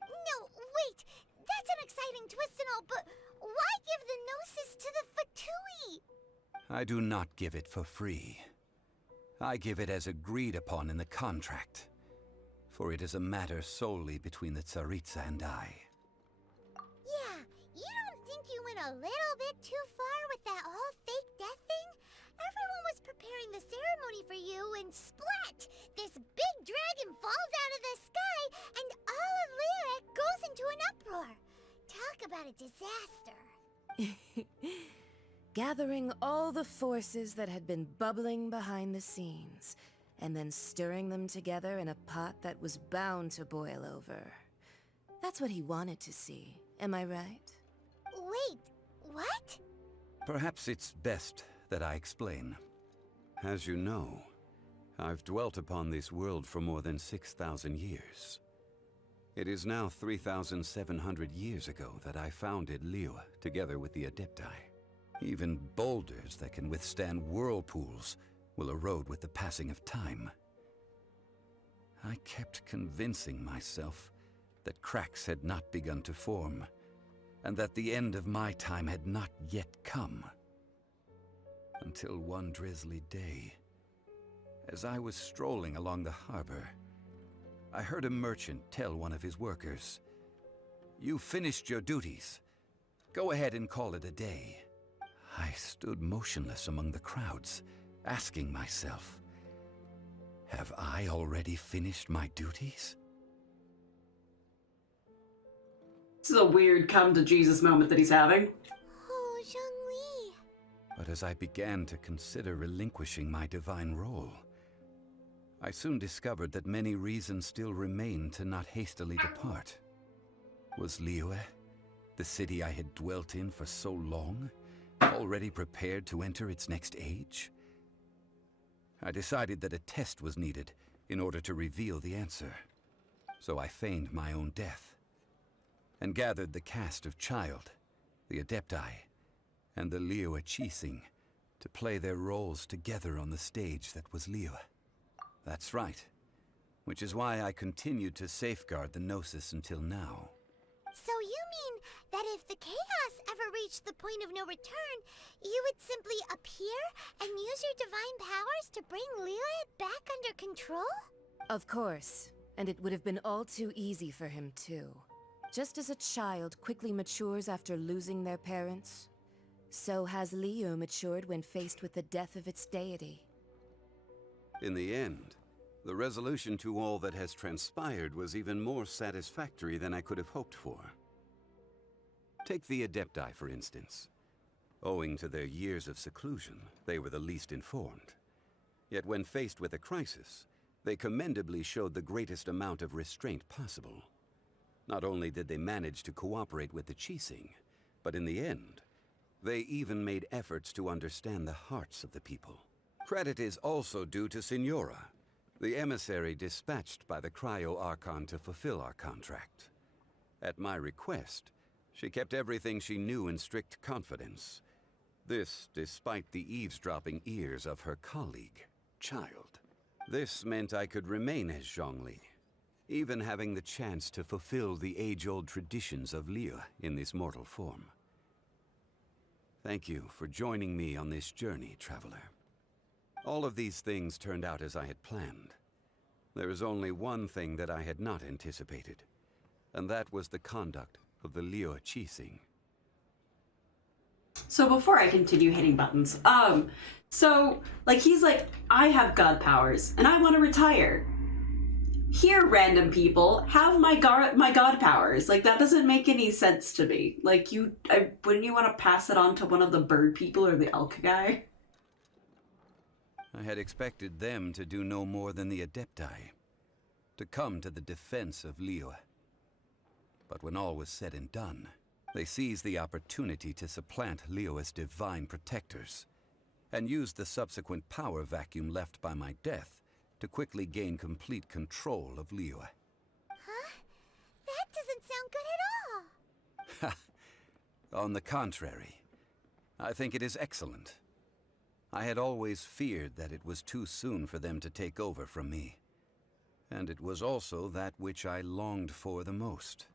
No, wait. That's an exciting twist and all, but why give the Gnosis to the Fatui? I do not give it for free. I give it as agreed upon in the contract, for it is a matter solely between the Tsaritsa and I. Yeah, you don't think you went a little bit too far with that whole fake death thing? Everyone was preparing the ceremony for you, and splat! This big dragon falls out of the sky, and all of Liyue goes into an uproar. Talk about a disaster. Gathering all the forces that had been bubbling behind the scenes, and then stirring them together in a pot that was bound to boil over. That's what he wanted to see, am I right? Wait, what? Perhaps it's best that I explain. As you know, I've dwelt upon this world for more than 6,000 years. It is now 3,700 years ago that I founded Liyue together with the Adepti. Even boulders that can withstand whirlpools will erode with the passing of time. I kept convincing myself that cracks had not begun to form, and that the end of my time had not yet come. Until one drizzly day, as I was strolling along the harbor, I heard a merchant tell one of his workers, "You finished your duties. Go ahead and call it a day." I stood motionless among the crowds, asking myself, have I already finished my duties? This is a weird come-to-Jesus moment that he's having. Oh, Zhongli. But as I began to consider relinquishing my divine role, I soon discovered that many reasons still remained to not hastily depart. Was Liyue, the city I had dwelt in for so long, already prepared to enter its next age? I decided that a test was needed in order to reveal the answer. So I feigned my own death, and gathered the cast of Child, the Adepti, and the Liyue Qixing to play their roles together on the stage that was Liyue. That's right, which is why I continued to safeguard the Gnosis until now. So you mean that if the chaos ever reached the point of no return, you would simply appear and use your divine powers to bring Liyue back under control? Of course, and it would have been all too easy for him too. Just as a child quickly matures after losing their parents, so has Liyue matured when faced with the death of its deity. In the end, the resolution to all that has transpired was even more satisfactory than I could have hoped for. Take the Adepti, for instance. Owing to their years of seclusion, they were the least informed. Yet when faced with a crisis, they commendably showed the greatest amount of restraint possible. Not only did they manage to cooperate with the Qixing, but in the end, they even made efforts to understand the hearts of the people. Credit is also due to Signora, the emissary dispatched by the Cryo-Archon to fulfill our contract. At my request, she kept everything she knew in strict confidence. This despite the eavesdropping ears of her colleague, Child. This meant I could remain as Zhongli, even having the chance to fulfill the age-old traditions of Liyue in this mortal form. Thank you for joining me on this journey, traveler. All of these things turned out as I had planned. There is only one thing that I had not anticipated, and that was the conduct of the Liyue Qixing. So before I continue hitting buttons, he's like, I have god powers, and I want to retire. Here, random people, have my god powers. Like, that doesn't make any sense to me. Like, wouldn't you want to pass it on to one of the bird people or the elk guy? I had expected them to do no more than the Adepti, to come to the defense of Liyue. But when all was said and done, they seized the opportunity to supplant Liyue's divine protectors, and used the subsequent power vacuum left by my death to quickly gain complete control of Liyue. Huh? That doesn't sound good at all! On the contrary, I think it is excellent. I had always feared that it was too soon for them to take over from me. And it was also that which I longed for the most.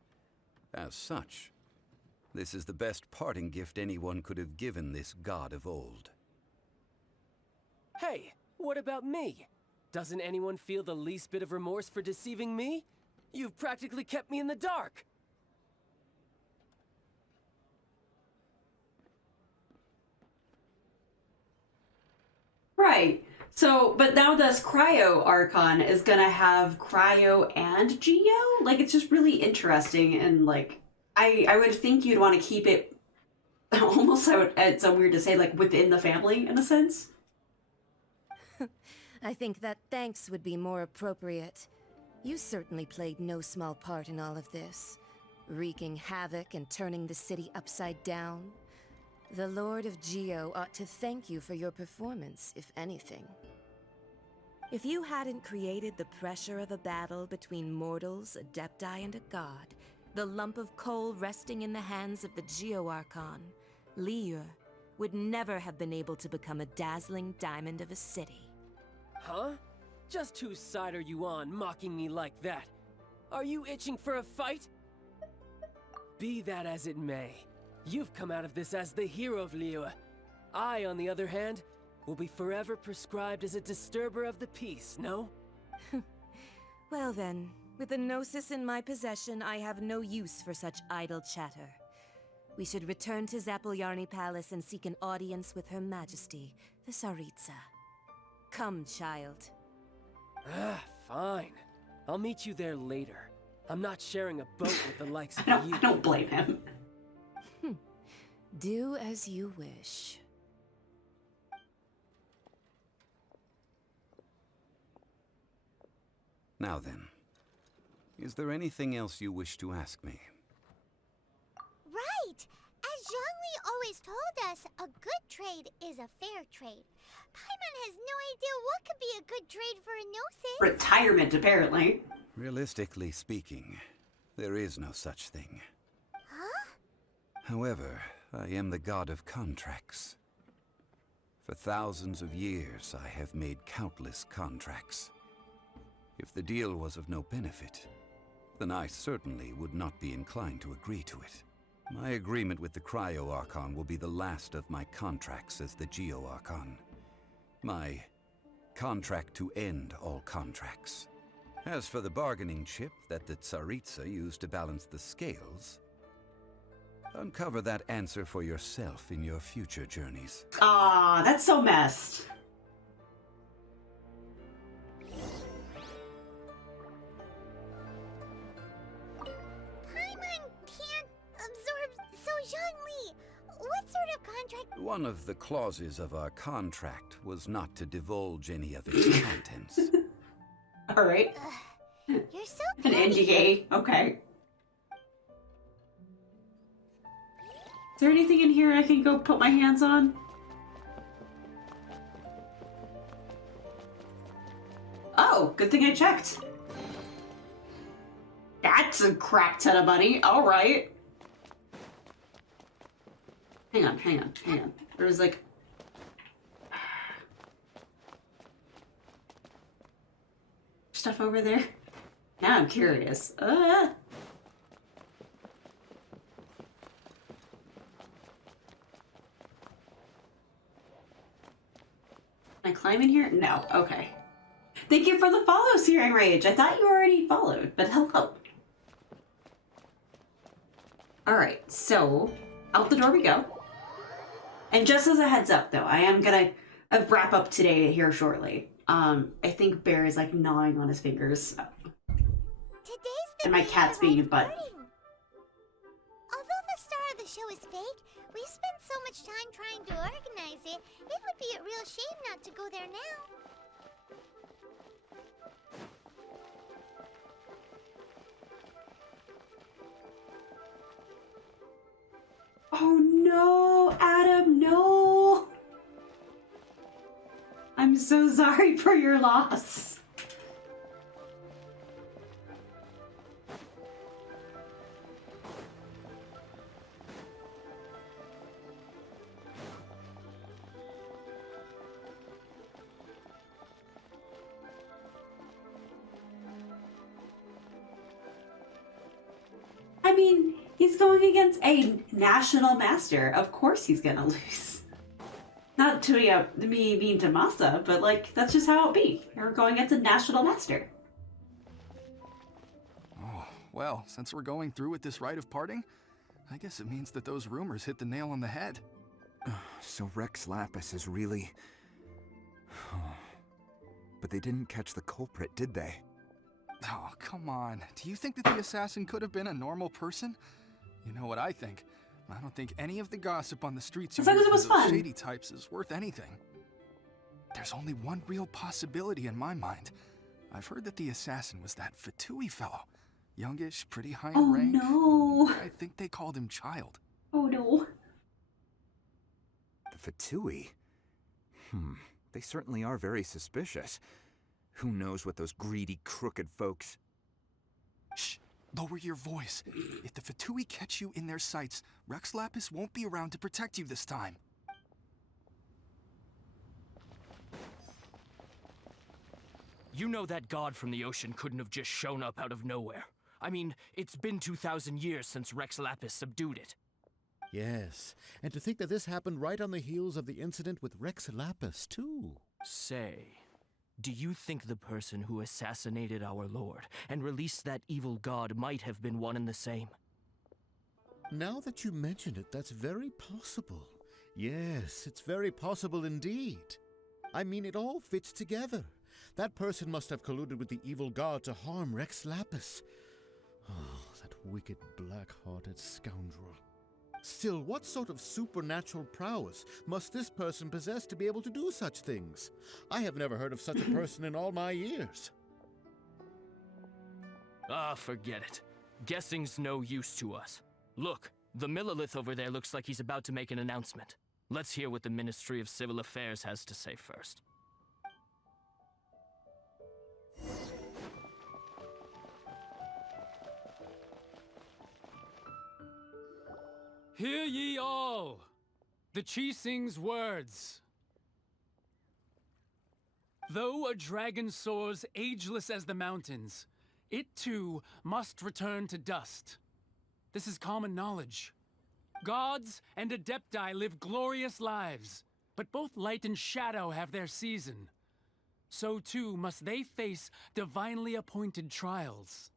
As such, this is the best parting gift anyone could have given this god of old. Hey, what about me? Doesn't anyone feel the least bit of remorse for deceiving me? You've practically kept me in the dark. Right. So, but now this Cryo Archon is gonna have Cryo and Geo? Like, it's just really interesting, and, like, I would think you'd want to keep it almost, it's so weird to say, like, within the family, in a sense. I think that thanks would be more appropriate. You certainly played no small part in all of this, wreaking havoc and turning the city upside down. The Lord of Geo ought to thank you for your performance, if anything. If you hadn't created the pressure of a battle between mortals, adepti, and a god, the lump of coal resting in the hands of the Geo Archon, Liyue, would never have been able to become a dazzling diamond of a city. Huh? Just whose side are you on, mocking me like that? Are you itching for a fight? Be that as it may, you've come out of this as the hero of Liyue. I, on the other hand, will be forever prescribed as a disturber of the peace, no? Well then, with the Gnosis in my possession, I have no use for such idle chatter. We should return to Zapoljarny Palace and seek an audience with Her Majesty, the Tsaritsa. Come, child. Ah, fine. I'll meet you there later. I'm not sharing a boat with the likes of you. I don't blame him. Do as you wish. Now then, is there anything else you wish to ask me? Right! As Zhongli always told us, a good trade is a fair trade. Paimon has no idea what could be a good trade for a Gnosis. Retirement, apparently. Realistically speaking, there is no such thing. Huh? However, I am the god of contracts. For thousands of years, I have made countless contracts. If the deal was of no benefit, then I certainly would not be inclined to agree to it. My agreement with the Cryo Archon will be the last of my contracts as the Geo Archon. My contract to end all contracts. As for the bargaining chip that the Tsaritsa used to balance the scales, uncover that answer for yourself in your future journeys. Ah, that's so messed. One of the clauses of our contract was not to divulge any of its contents. All right. You're so An NDA. Okay. Is there anything in here I can go put my hands on? Oh, good thing I checked. That's a crap ton of money. All right. Hang on. There's like... stuff over there. Now I'm curious. Can I climb in here? No. Okay. Thank you for the follow, Searing Rage. I thought you already followed, but hello. Alright, so out the door we go. And just as a heads up, though, I am gonna wrap up today here shortly. I think Bear is like gnawing on his fingers. And my cat's being a butt. Although the star of the show is fake, we spent so much time trying to organize it, it would be a real shame not to go there now. Oh no, Adam, no! I'm so sorry for your loss. mean, he's going against a national master. Of course he's gonna lose. Not to me mean to Masa, but like, that's just how it be. You're going against a national master. Oh, well, since we're going through with this rite of parting, I guess it means that those rumors hit the nail on the head. So Rex Lapis is really... But they didn't catch the culprit, did they? Oh, come on. Do you think that the assassin could have been a normal person? You know what I think. I don't think any of the gossip on the streets as long as it was from those fun. shady types is worth anything. There's only one real possibility in my mind. I've heard that the assassin was that Fatui fellow. Youngish, pretty high in rank. Oh no. I think they called him Child. Oh no. The Fatui? They certainly are very suspicious. Who knows what those greedy, crooked folks... Shh! Lower your voice. If the Fatui catch you in their sights, Rex Lapis won't be around to protect you this time. You know that god from the ocean couldn't have just shown up out of nowhere. I mean, it's been 2,000 years since Rex Lapis subdued it. Yes, and to think that this happened right on the heels of the incident with Rex Lapis, too. Say, do you think the person who assassinated our lord and released that evil god might have been one and the same? Now that you mention it, that's very possible. Yes, it's very possible indeed. I mean, it all fits together. That person must have colluded with the evil god to harm Rex Lapis. Oh, that wicked, black-hearted scoundrel. Still, what sort of supernatural prowess must this person possess to be able to do such things? I have never heard of such a person in all my years. Ah, forget it. Guessing's no use to us. Look, the Millilith over there looks like he's about to make an announcement. Let's hear what the Ministry of Civil Affairs has to say first. Hear ye all, the Ksing's words. Though a dragon soars ageless as the mountains, it too must return to dust. This is common knowledge. Gods and Adepti live glorious lives, but both light and shadow have their season. So too must they face divinely appointed trials.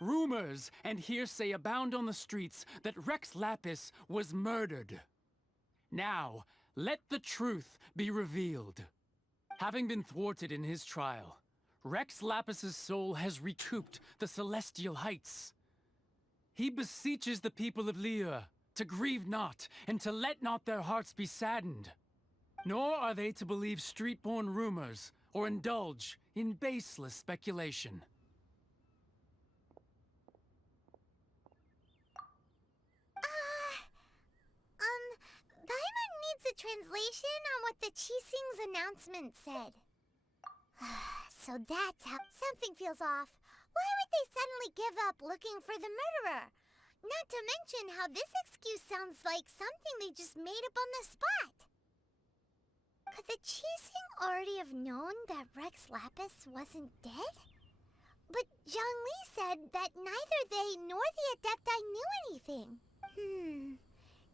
Rumors and hearsay abound on the streets that Rex Lapis was murdered. Now, let the truth be revealed. Having been thwarted in his trial, Rex Lapis's soul has recouped the celestial heights. He beseeches the people of Liyue to grieve not and to let not their hearts be saddened. Nor are they to believe street-born rumors or indulge in baseless speculation. Paimon needs a translation on what the Ksing's announcement said. So that's how something feels off. Why would they suddenly give up looking for the murderer? Not to mention how this excuse sounds like something they just made up on the spot. Could the Ksing already have known that Rex Lapis wasn't dead? But Zhongli said that neither they nor the Adepti knew anything.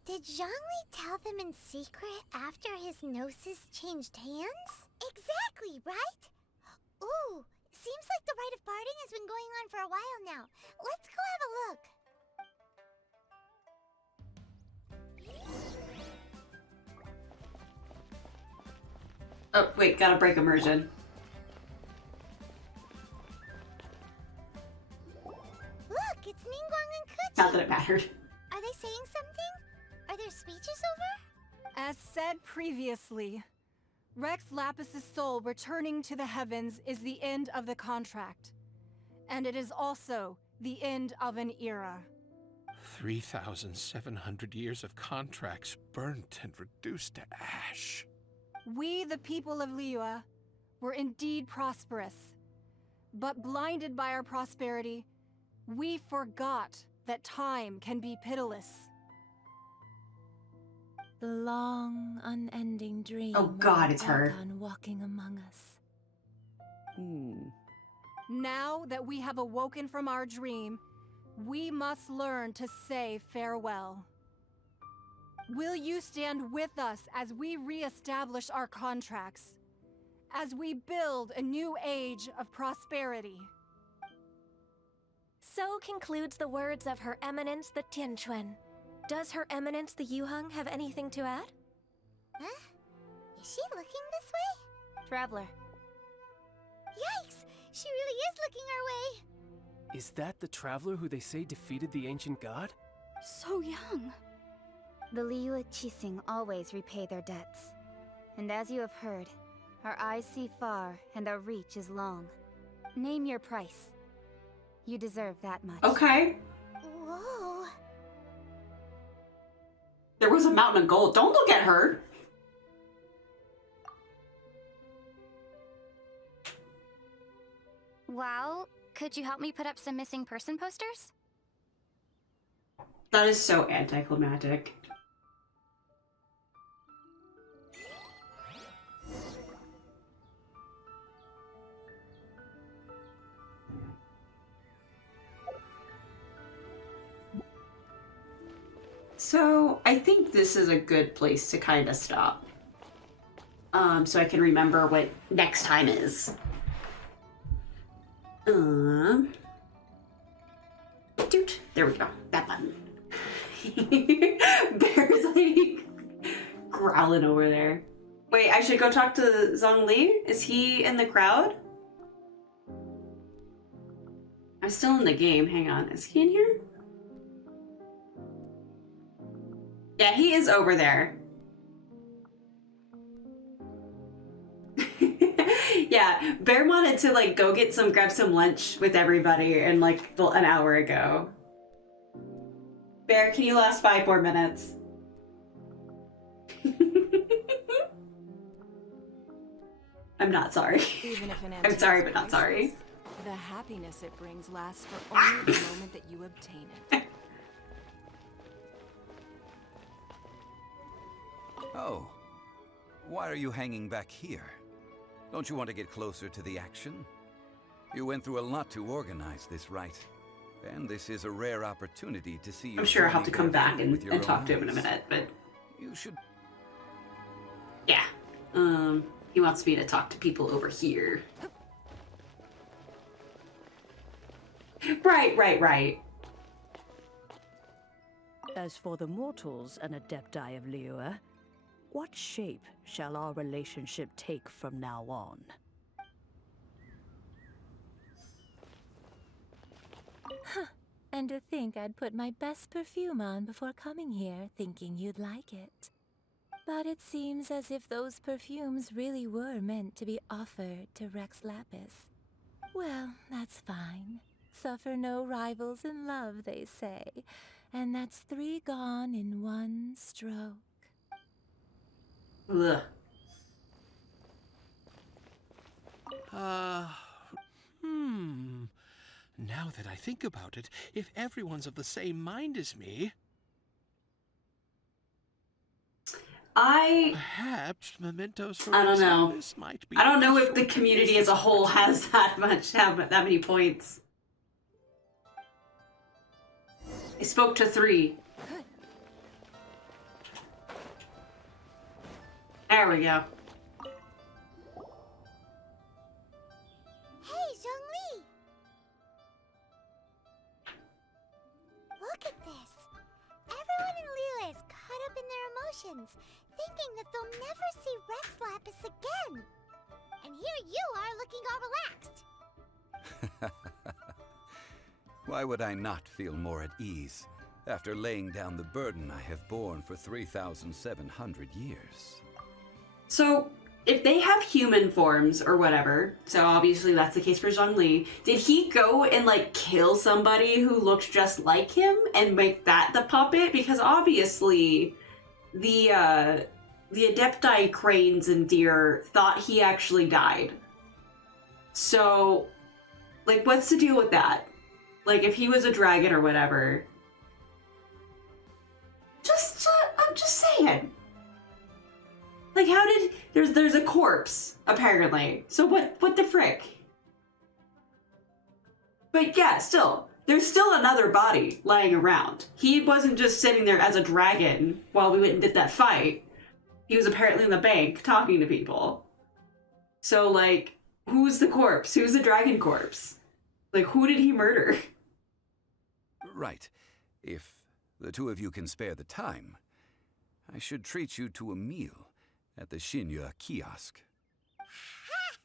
Did Zhongli tell them in secret after his gnosis changed hands? Exactly, right? Ooh, seems like the rite of parting has been going on for a while now. Let's go have a look. Oh, wait, gotta break immersion. Look, it's Ningguang and Kuchi. Not that it mattered. Are they saying something? Are their speeches over? As said previously, Rex Lapis's soul returning to the heavens is the end of the contract. And it is also the end of an era. 3,700 years of contracts burnt and reduced to ash. We, the people of Liyue, were indeed prosperous. But blinded by our prosperity, we forgot that time can be pitiless. The long, unending dream. Oh God, it's her. Archon walking among us. Now that we have awoken from our dream, we must learn to say farewell. Will you stand with us as we re-establish our contracts? As we build a new age of prosperity? So concludes the words of Her Eminence the Tianquan. Does Her Eminence the Yuheng have anything to add? Huh? Is she looking this way? Traveler. Yikes! She really is looking our way! Is that the traveler who they say defeated the ancient god? So young. The Liyue Qixing always repay their debts. And as you have heard, our eyes see far and our reach is long. Name your price. You deserve that much. Okay. Whoa. There was a mountain of gold. Don't look at her. Well, could you help me put up some missing person posters? That is so anticlimactic. So, I think this is a good place to kind of stop. So I can remember what next time is. Doot. There we go. That button. Bear's like growling over there. Wait, I should go talk to Zhongli? Is he in the crowd? I'm still in the game. Hang on. Is he in here? Yeah, he is over there. Yeah, Bear wanted to like go grab some lunch with everybody and like an hour ago. Bear, can you last 5 more minutes? I'm not sorry. Even if an I'm sorry, but not sorry. The happiness it brings lasts for only the moment that you obtain it. Oh, why are you hanging back here? Don't you want to get closer to the action? You went through a lot to organize this, right? And this is a rare opportunity to see you. I'm sure I'll have to come back and talk to him in a minute, but you should. Yeah. He wants me to talk to people over here. Right. As for the mortals and Adepti of Liyue, what shape shall our relationship take from now on? And to think I'd put my best perfume on before coming here, thinking you'd like it. But it seems as if those perfumes really were meant to be offered to ɁREX Well, that's fine. Suffer no rivals in love, they say. And that's 3 gone in 1 stroke. Ugh. Now that I think about it, if everyone's of the same mind as me... Perhaps mementos for I don't know. This might be I don't know if the community as a whole has that many points. I spoke to 3. There we go. Hey, Zhongli! Look at this. Everyone in Liyue is caught up in their emotions, thinking that they'll never see ₦REX again. And here you are looking all relaxed. Why would I not feel more at ease after laying down the burden I have borne for 3,700 years? So, if they have human forms or whatever, so obviously that's the case for Zhongli, did he go and like kill somebody who looked just like him and make that the puppet? Because obviously the Adepti cranes and deer thought he actually died. So, like, what's the deal with that? Like, if he was a dragon or whatever. I'm just saying. Like, how did... There's a corpse, apparently. So what the frick? But yeah, still. there's still another body lying around. He wasn't just sitting there as a dragon while we went and did that fight. He was apparently in the bank talking to people. So, like, who's the corpse? Who's the dragon corpse? Like, who did he murder? Right. If the two of you can spare the time, I should treat you to a meal at the Shinya kiosk. Ha!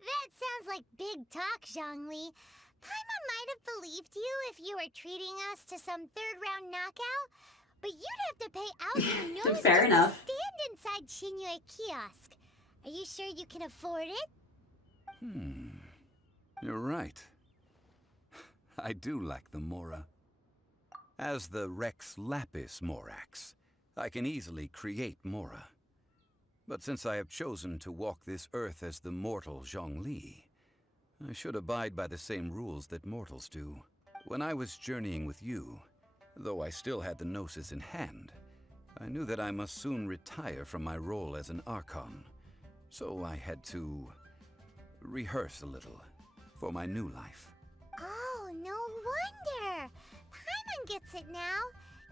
That sounds like big talk, Zhongli. Paimon might have believed you if you were treating us to some third-round knockout, but you'd have to pay out your nose Fair just enough. to stand inside Shinya kiosk. Are you sure you can afford it? You're right. I do like the Mora. As the Rex Lapis Morax, I can easily create Mora. But since I have chosen to walk this earth as the mortal Zhongli, I should abide by the same rules that mortals do. When I was journeying with you, though I still had the Gnosis in hand, I knew that I must soon retire from my role as an Archon. So I had to rehearse a little for my new life. Oh, no wonder. Paimon gets it now.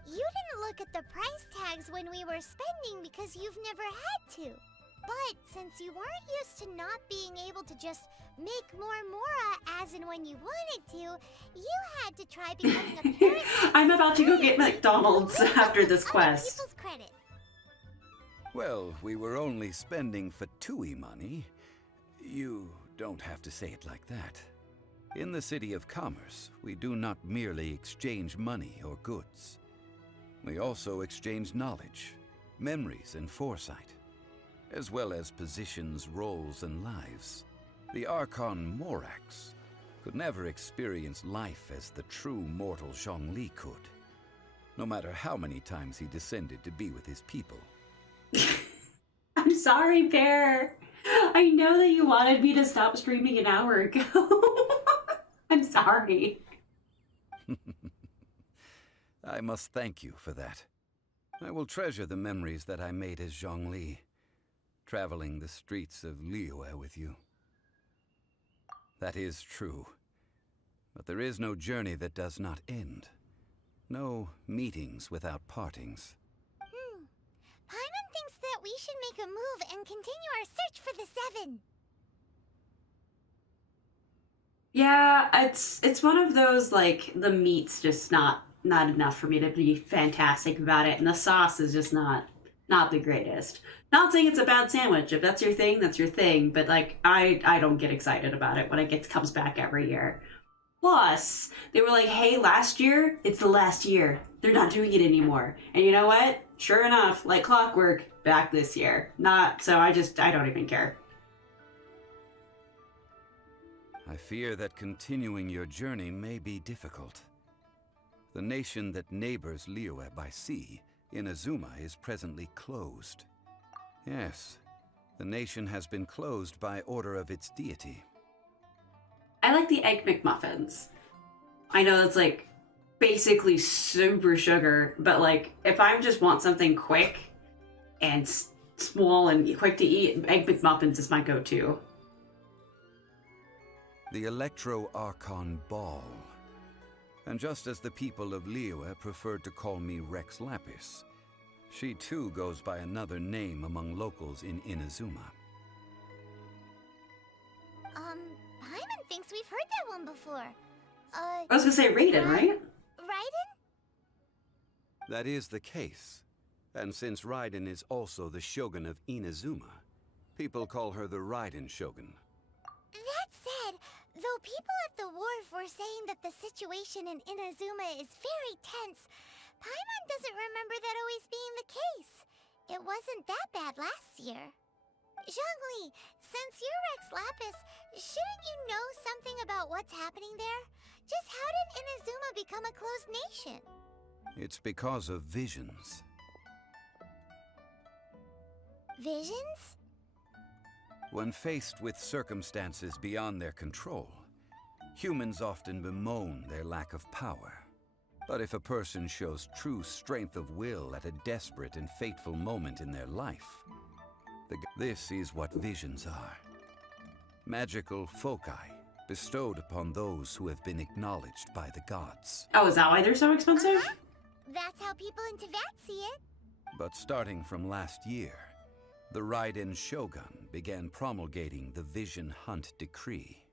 You didn't look at the price tags when we were spending because you've never had to. But since you weren't used to not being able to just make more Mora as and when you wanted to, you had to try becoming a parent. I'm about to go get McDonald's after this quest. People's credit. Well, we were only spending Fatui money. You don't have to say it like that. In the City of Commerce, we do not merely exchange money or goods. We also exchange knowledge, memories, and foresight, as well as positions, roles, and lives. The Archon Morax could never experience life as the true mortal Zhongli could, no matter how many times he descended to be with his people. I'm sorry, Bear. I know that you wanted me to stop streaming an hour ago. I'm sorry. I must thank you for that. I will treasure the memories that I made as Zhongli, traveling the streets of Liyue with you. That is true. But there is no journey that does not end. No meetings without partings. Paimon thinks that we should make a move and continue our search for the Seven. Yeah, it's one of those, like, the meat's just not enough for me to be fantastic about it, and the sauce is just not the greatest. Not saying it's a bad sandwich. If that's your thing, that's your thing, but, like, I don't get excited about it when it comes back every year. Plus, they were like, hey, last year, it's the last year. They're not doing it anymore. And you know what? Sure enough, like clockwork, back this year. So I don't even care. I fear that continuing your journey may be difficult. The nation that neighbors Liyue by sea, Inazuma, is presently closed. Yes, the nation has been closed by order of its deity. I like the Egg McMuffins. I know that's, like, basically super sugar, but, like, if I just want something quick and small and quick to eat, Egg McMuffins is my go-to. The Electro-Archon Ball. And just as the people of Liyue preferred to call me Rex Lapis, she too goes by another name among locals in Inazuma. Paimon thinks we've heard that one before. I was gonna say Raiden, right? Raiden? That is the case. And since Raiden is also the shogun of Inazuma, people call her the Raiden Shogun. That said, though people at the wharf were saying that the situation in Inazuma is very tense, Paimon doesn't remember that always being the case. It wasn't that bad last year. Zhongli, since you're Rex Lapis, shouldn't you know something about what's happening there? Just how did Inazuma become a closed nation? It's because of visions. Visions? When faced with circumstances beyond their control, humans often bemoan their lack of power. But if a person shows true strength of will at a desperate and fateful moment in their life, this is what visions are. Magical foci bestowed upon those who have been acknowledged by the gods. Oh, is that why they're so expensive? That's how people in Teyvat see it. But starting from last year, the Raiden Shogun began promulgating the Vision Hunt Decree.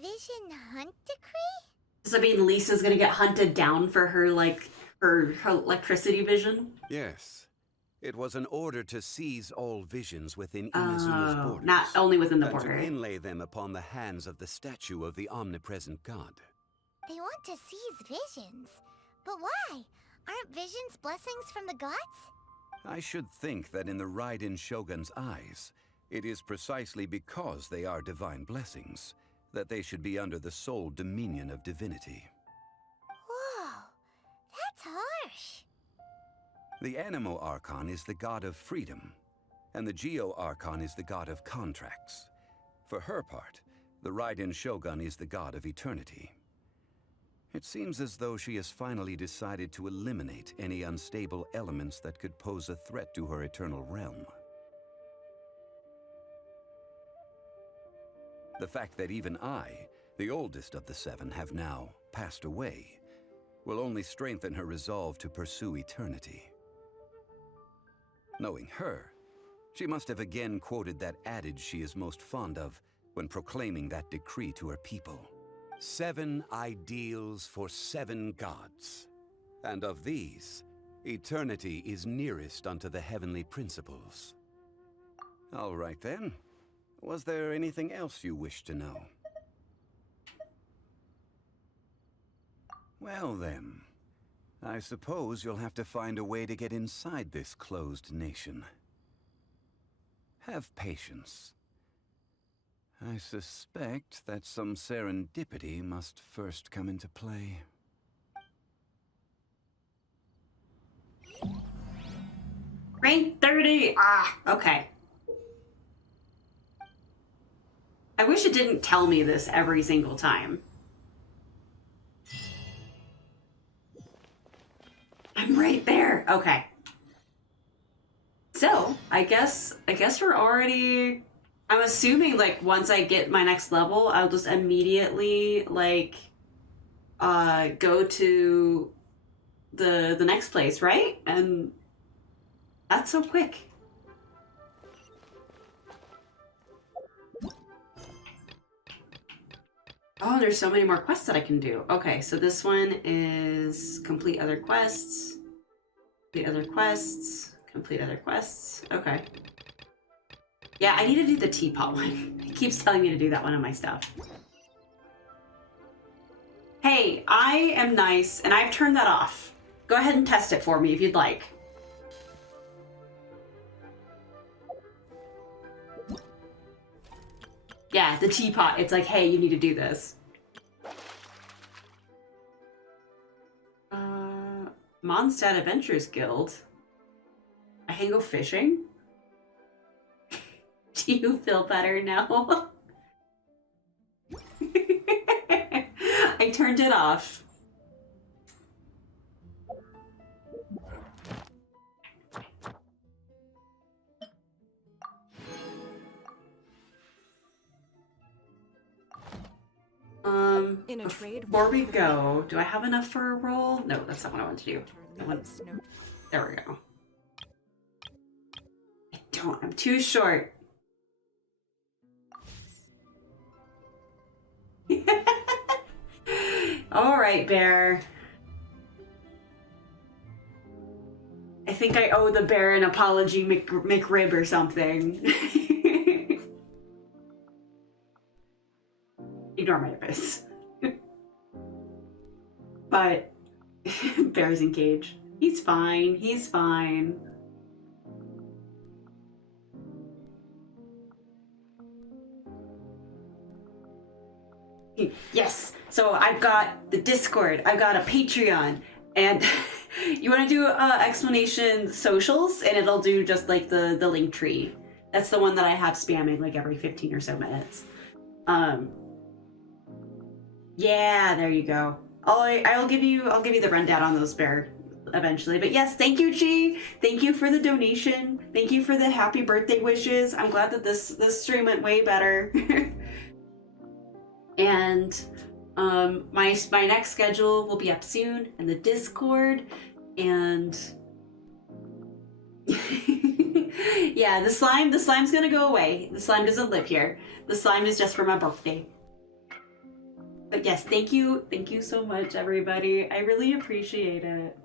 Vision Hunt Decree? Does that mean Lisa's gonna get hunted down for her, like, her electricity vision? Yes. It was an order to seize all visions within Inazuma's borders. Not only within the and border. to inlay them upon the hands of the statue of the omnipresent god. They want to seize visions. But why? Aren't visions blessings from the gods? I should think that in the Raiden Shogun's eyes, it is precisely because they are divine blessings that they should be under the sole dominion of divinity. Whoa, that's harsh. The Anemo Archon is the god of freedom, and the Geo Archon is the god of contracts. For her part, the Raiden Shogun is the god of eternity. It seems as though she has finally decided to eliminate any unstable elements that could pose a threat to her eternal realm. The fact that even I, the oldest of the seven, have now passed away, will only strengthen her resolve to pursue eternity. Knowing her, she must have again quoted that adage she is most fond of when proclaiming that decree to her people. 7 ideals for 7 gods. And of these, eternity is nearest unto the heavenly principles. All right then. Was there anything else you wish to know? Well then, I suppose you'll have to find a way to get inside this closed nation. Have patience. I suspect that some serendipity must first come into play. Rank 30! Ah, okay. I wish it didn't tell me this every single time. I'm right there. Okay. So, I guess we're already... I'm assuming, like, once I get my next level, I'll just immediately, like, go to the next place, right? And that's so quick. Oh, there's so many more quests that I can do. Okay, so this one is complete other quests. Complete other quests. Complete other quests. Okay. Yeah, I need to do the teapot one. It keeps telling me to do that one on my stuff. Hey, I am nice, and I've turned that off. Go ahead and test it for me if you'd like. Yeah, the teapot. It's like, hey, you need to do this. Mondstadt Adventures Guild. I can go fishing? Do you feel better now? I turned it off. Before we go, do I have enough for a roll? No, that's not what I want to do. There we go. I don't, I'm too short. All right, bear. I think I owe the bear an apology, McRib or something. Ignore my advice. But bear's in cage. He's fine. He's fine. Yes. So I've got the Discord. I've got a Patreon, and you want to do explanation socials, and it'll do just like the link tree. That's the one that I have spamming like every 15 or so minutes. Yeah, there you go. I'll give you the rundown on those, bear, eventually. But yes, thank you, Chi. Thank you for the donation. Thank you for the happy birthday wishes. I'm glad that this stream went way better. And my next schedule will be up soon in the Discord, and yeah, the slime's gonna go away. The slime doesn't live here. The slime is just for my birthday. But yes, thank you so much, everybody. I really appreciate it.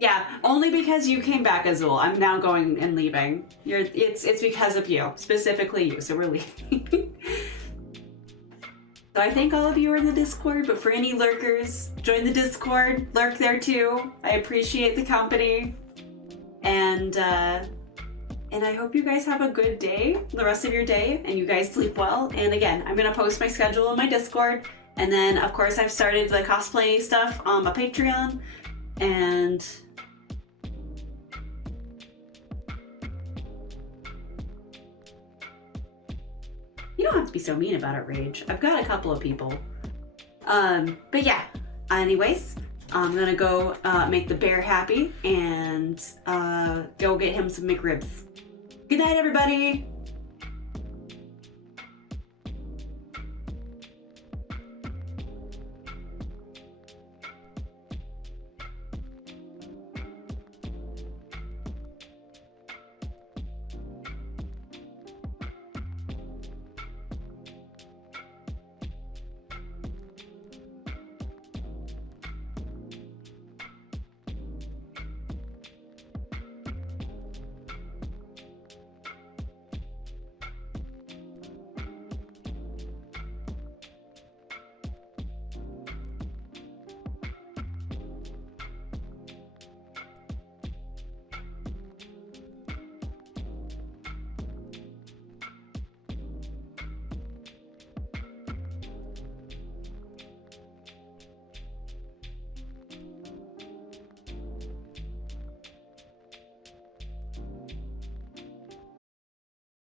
Yeah, only because you came back, Azul. I'm now going and leaving. It's because of you, specifically you. So we're leaving. So I thank all of you who are in the Discord, but for any lurkers, join the Discord, lurk there too. I appreciate the company. And I hope you guys have a good day, the rest of your day, and you guys sleep well. And again, I'm gonna post my schedule on my Discord. And then of course I've started the cosplay stuff on my Patreon. And you don't have to be so mean about it, Rage. I've got a couple of people. But yeah, anyways, I'm gonna go make the bear happy and go get him some McRibs. Good night, everybody!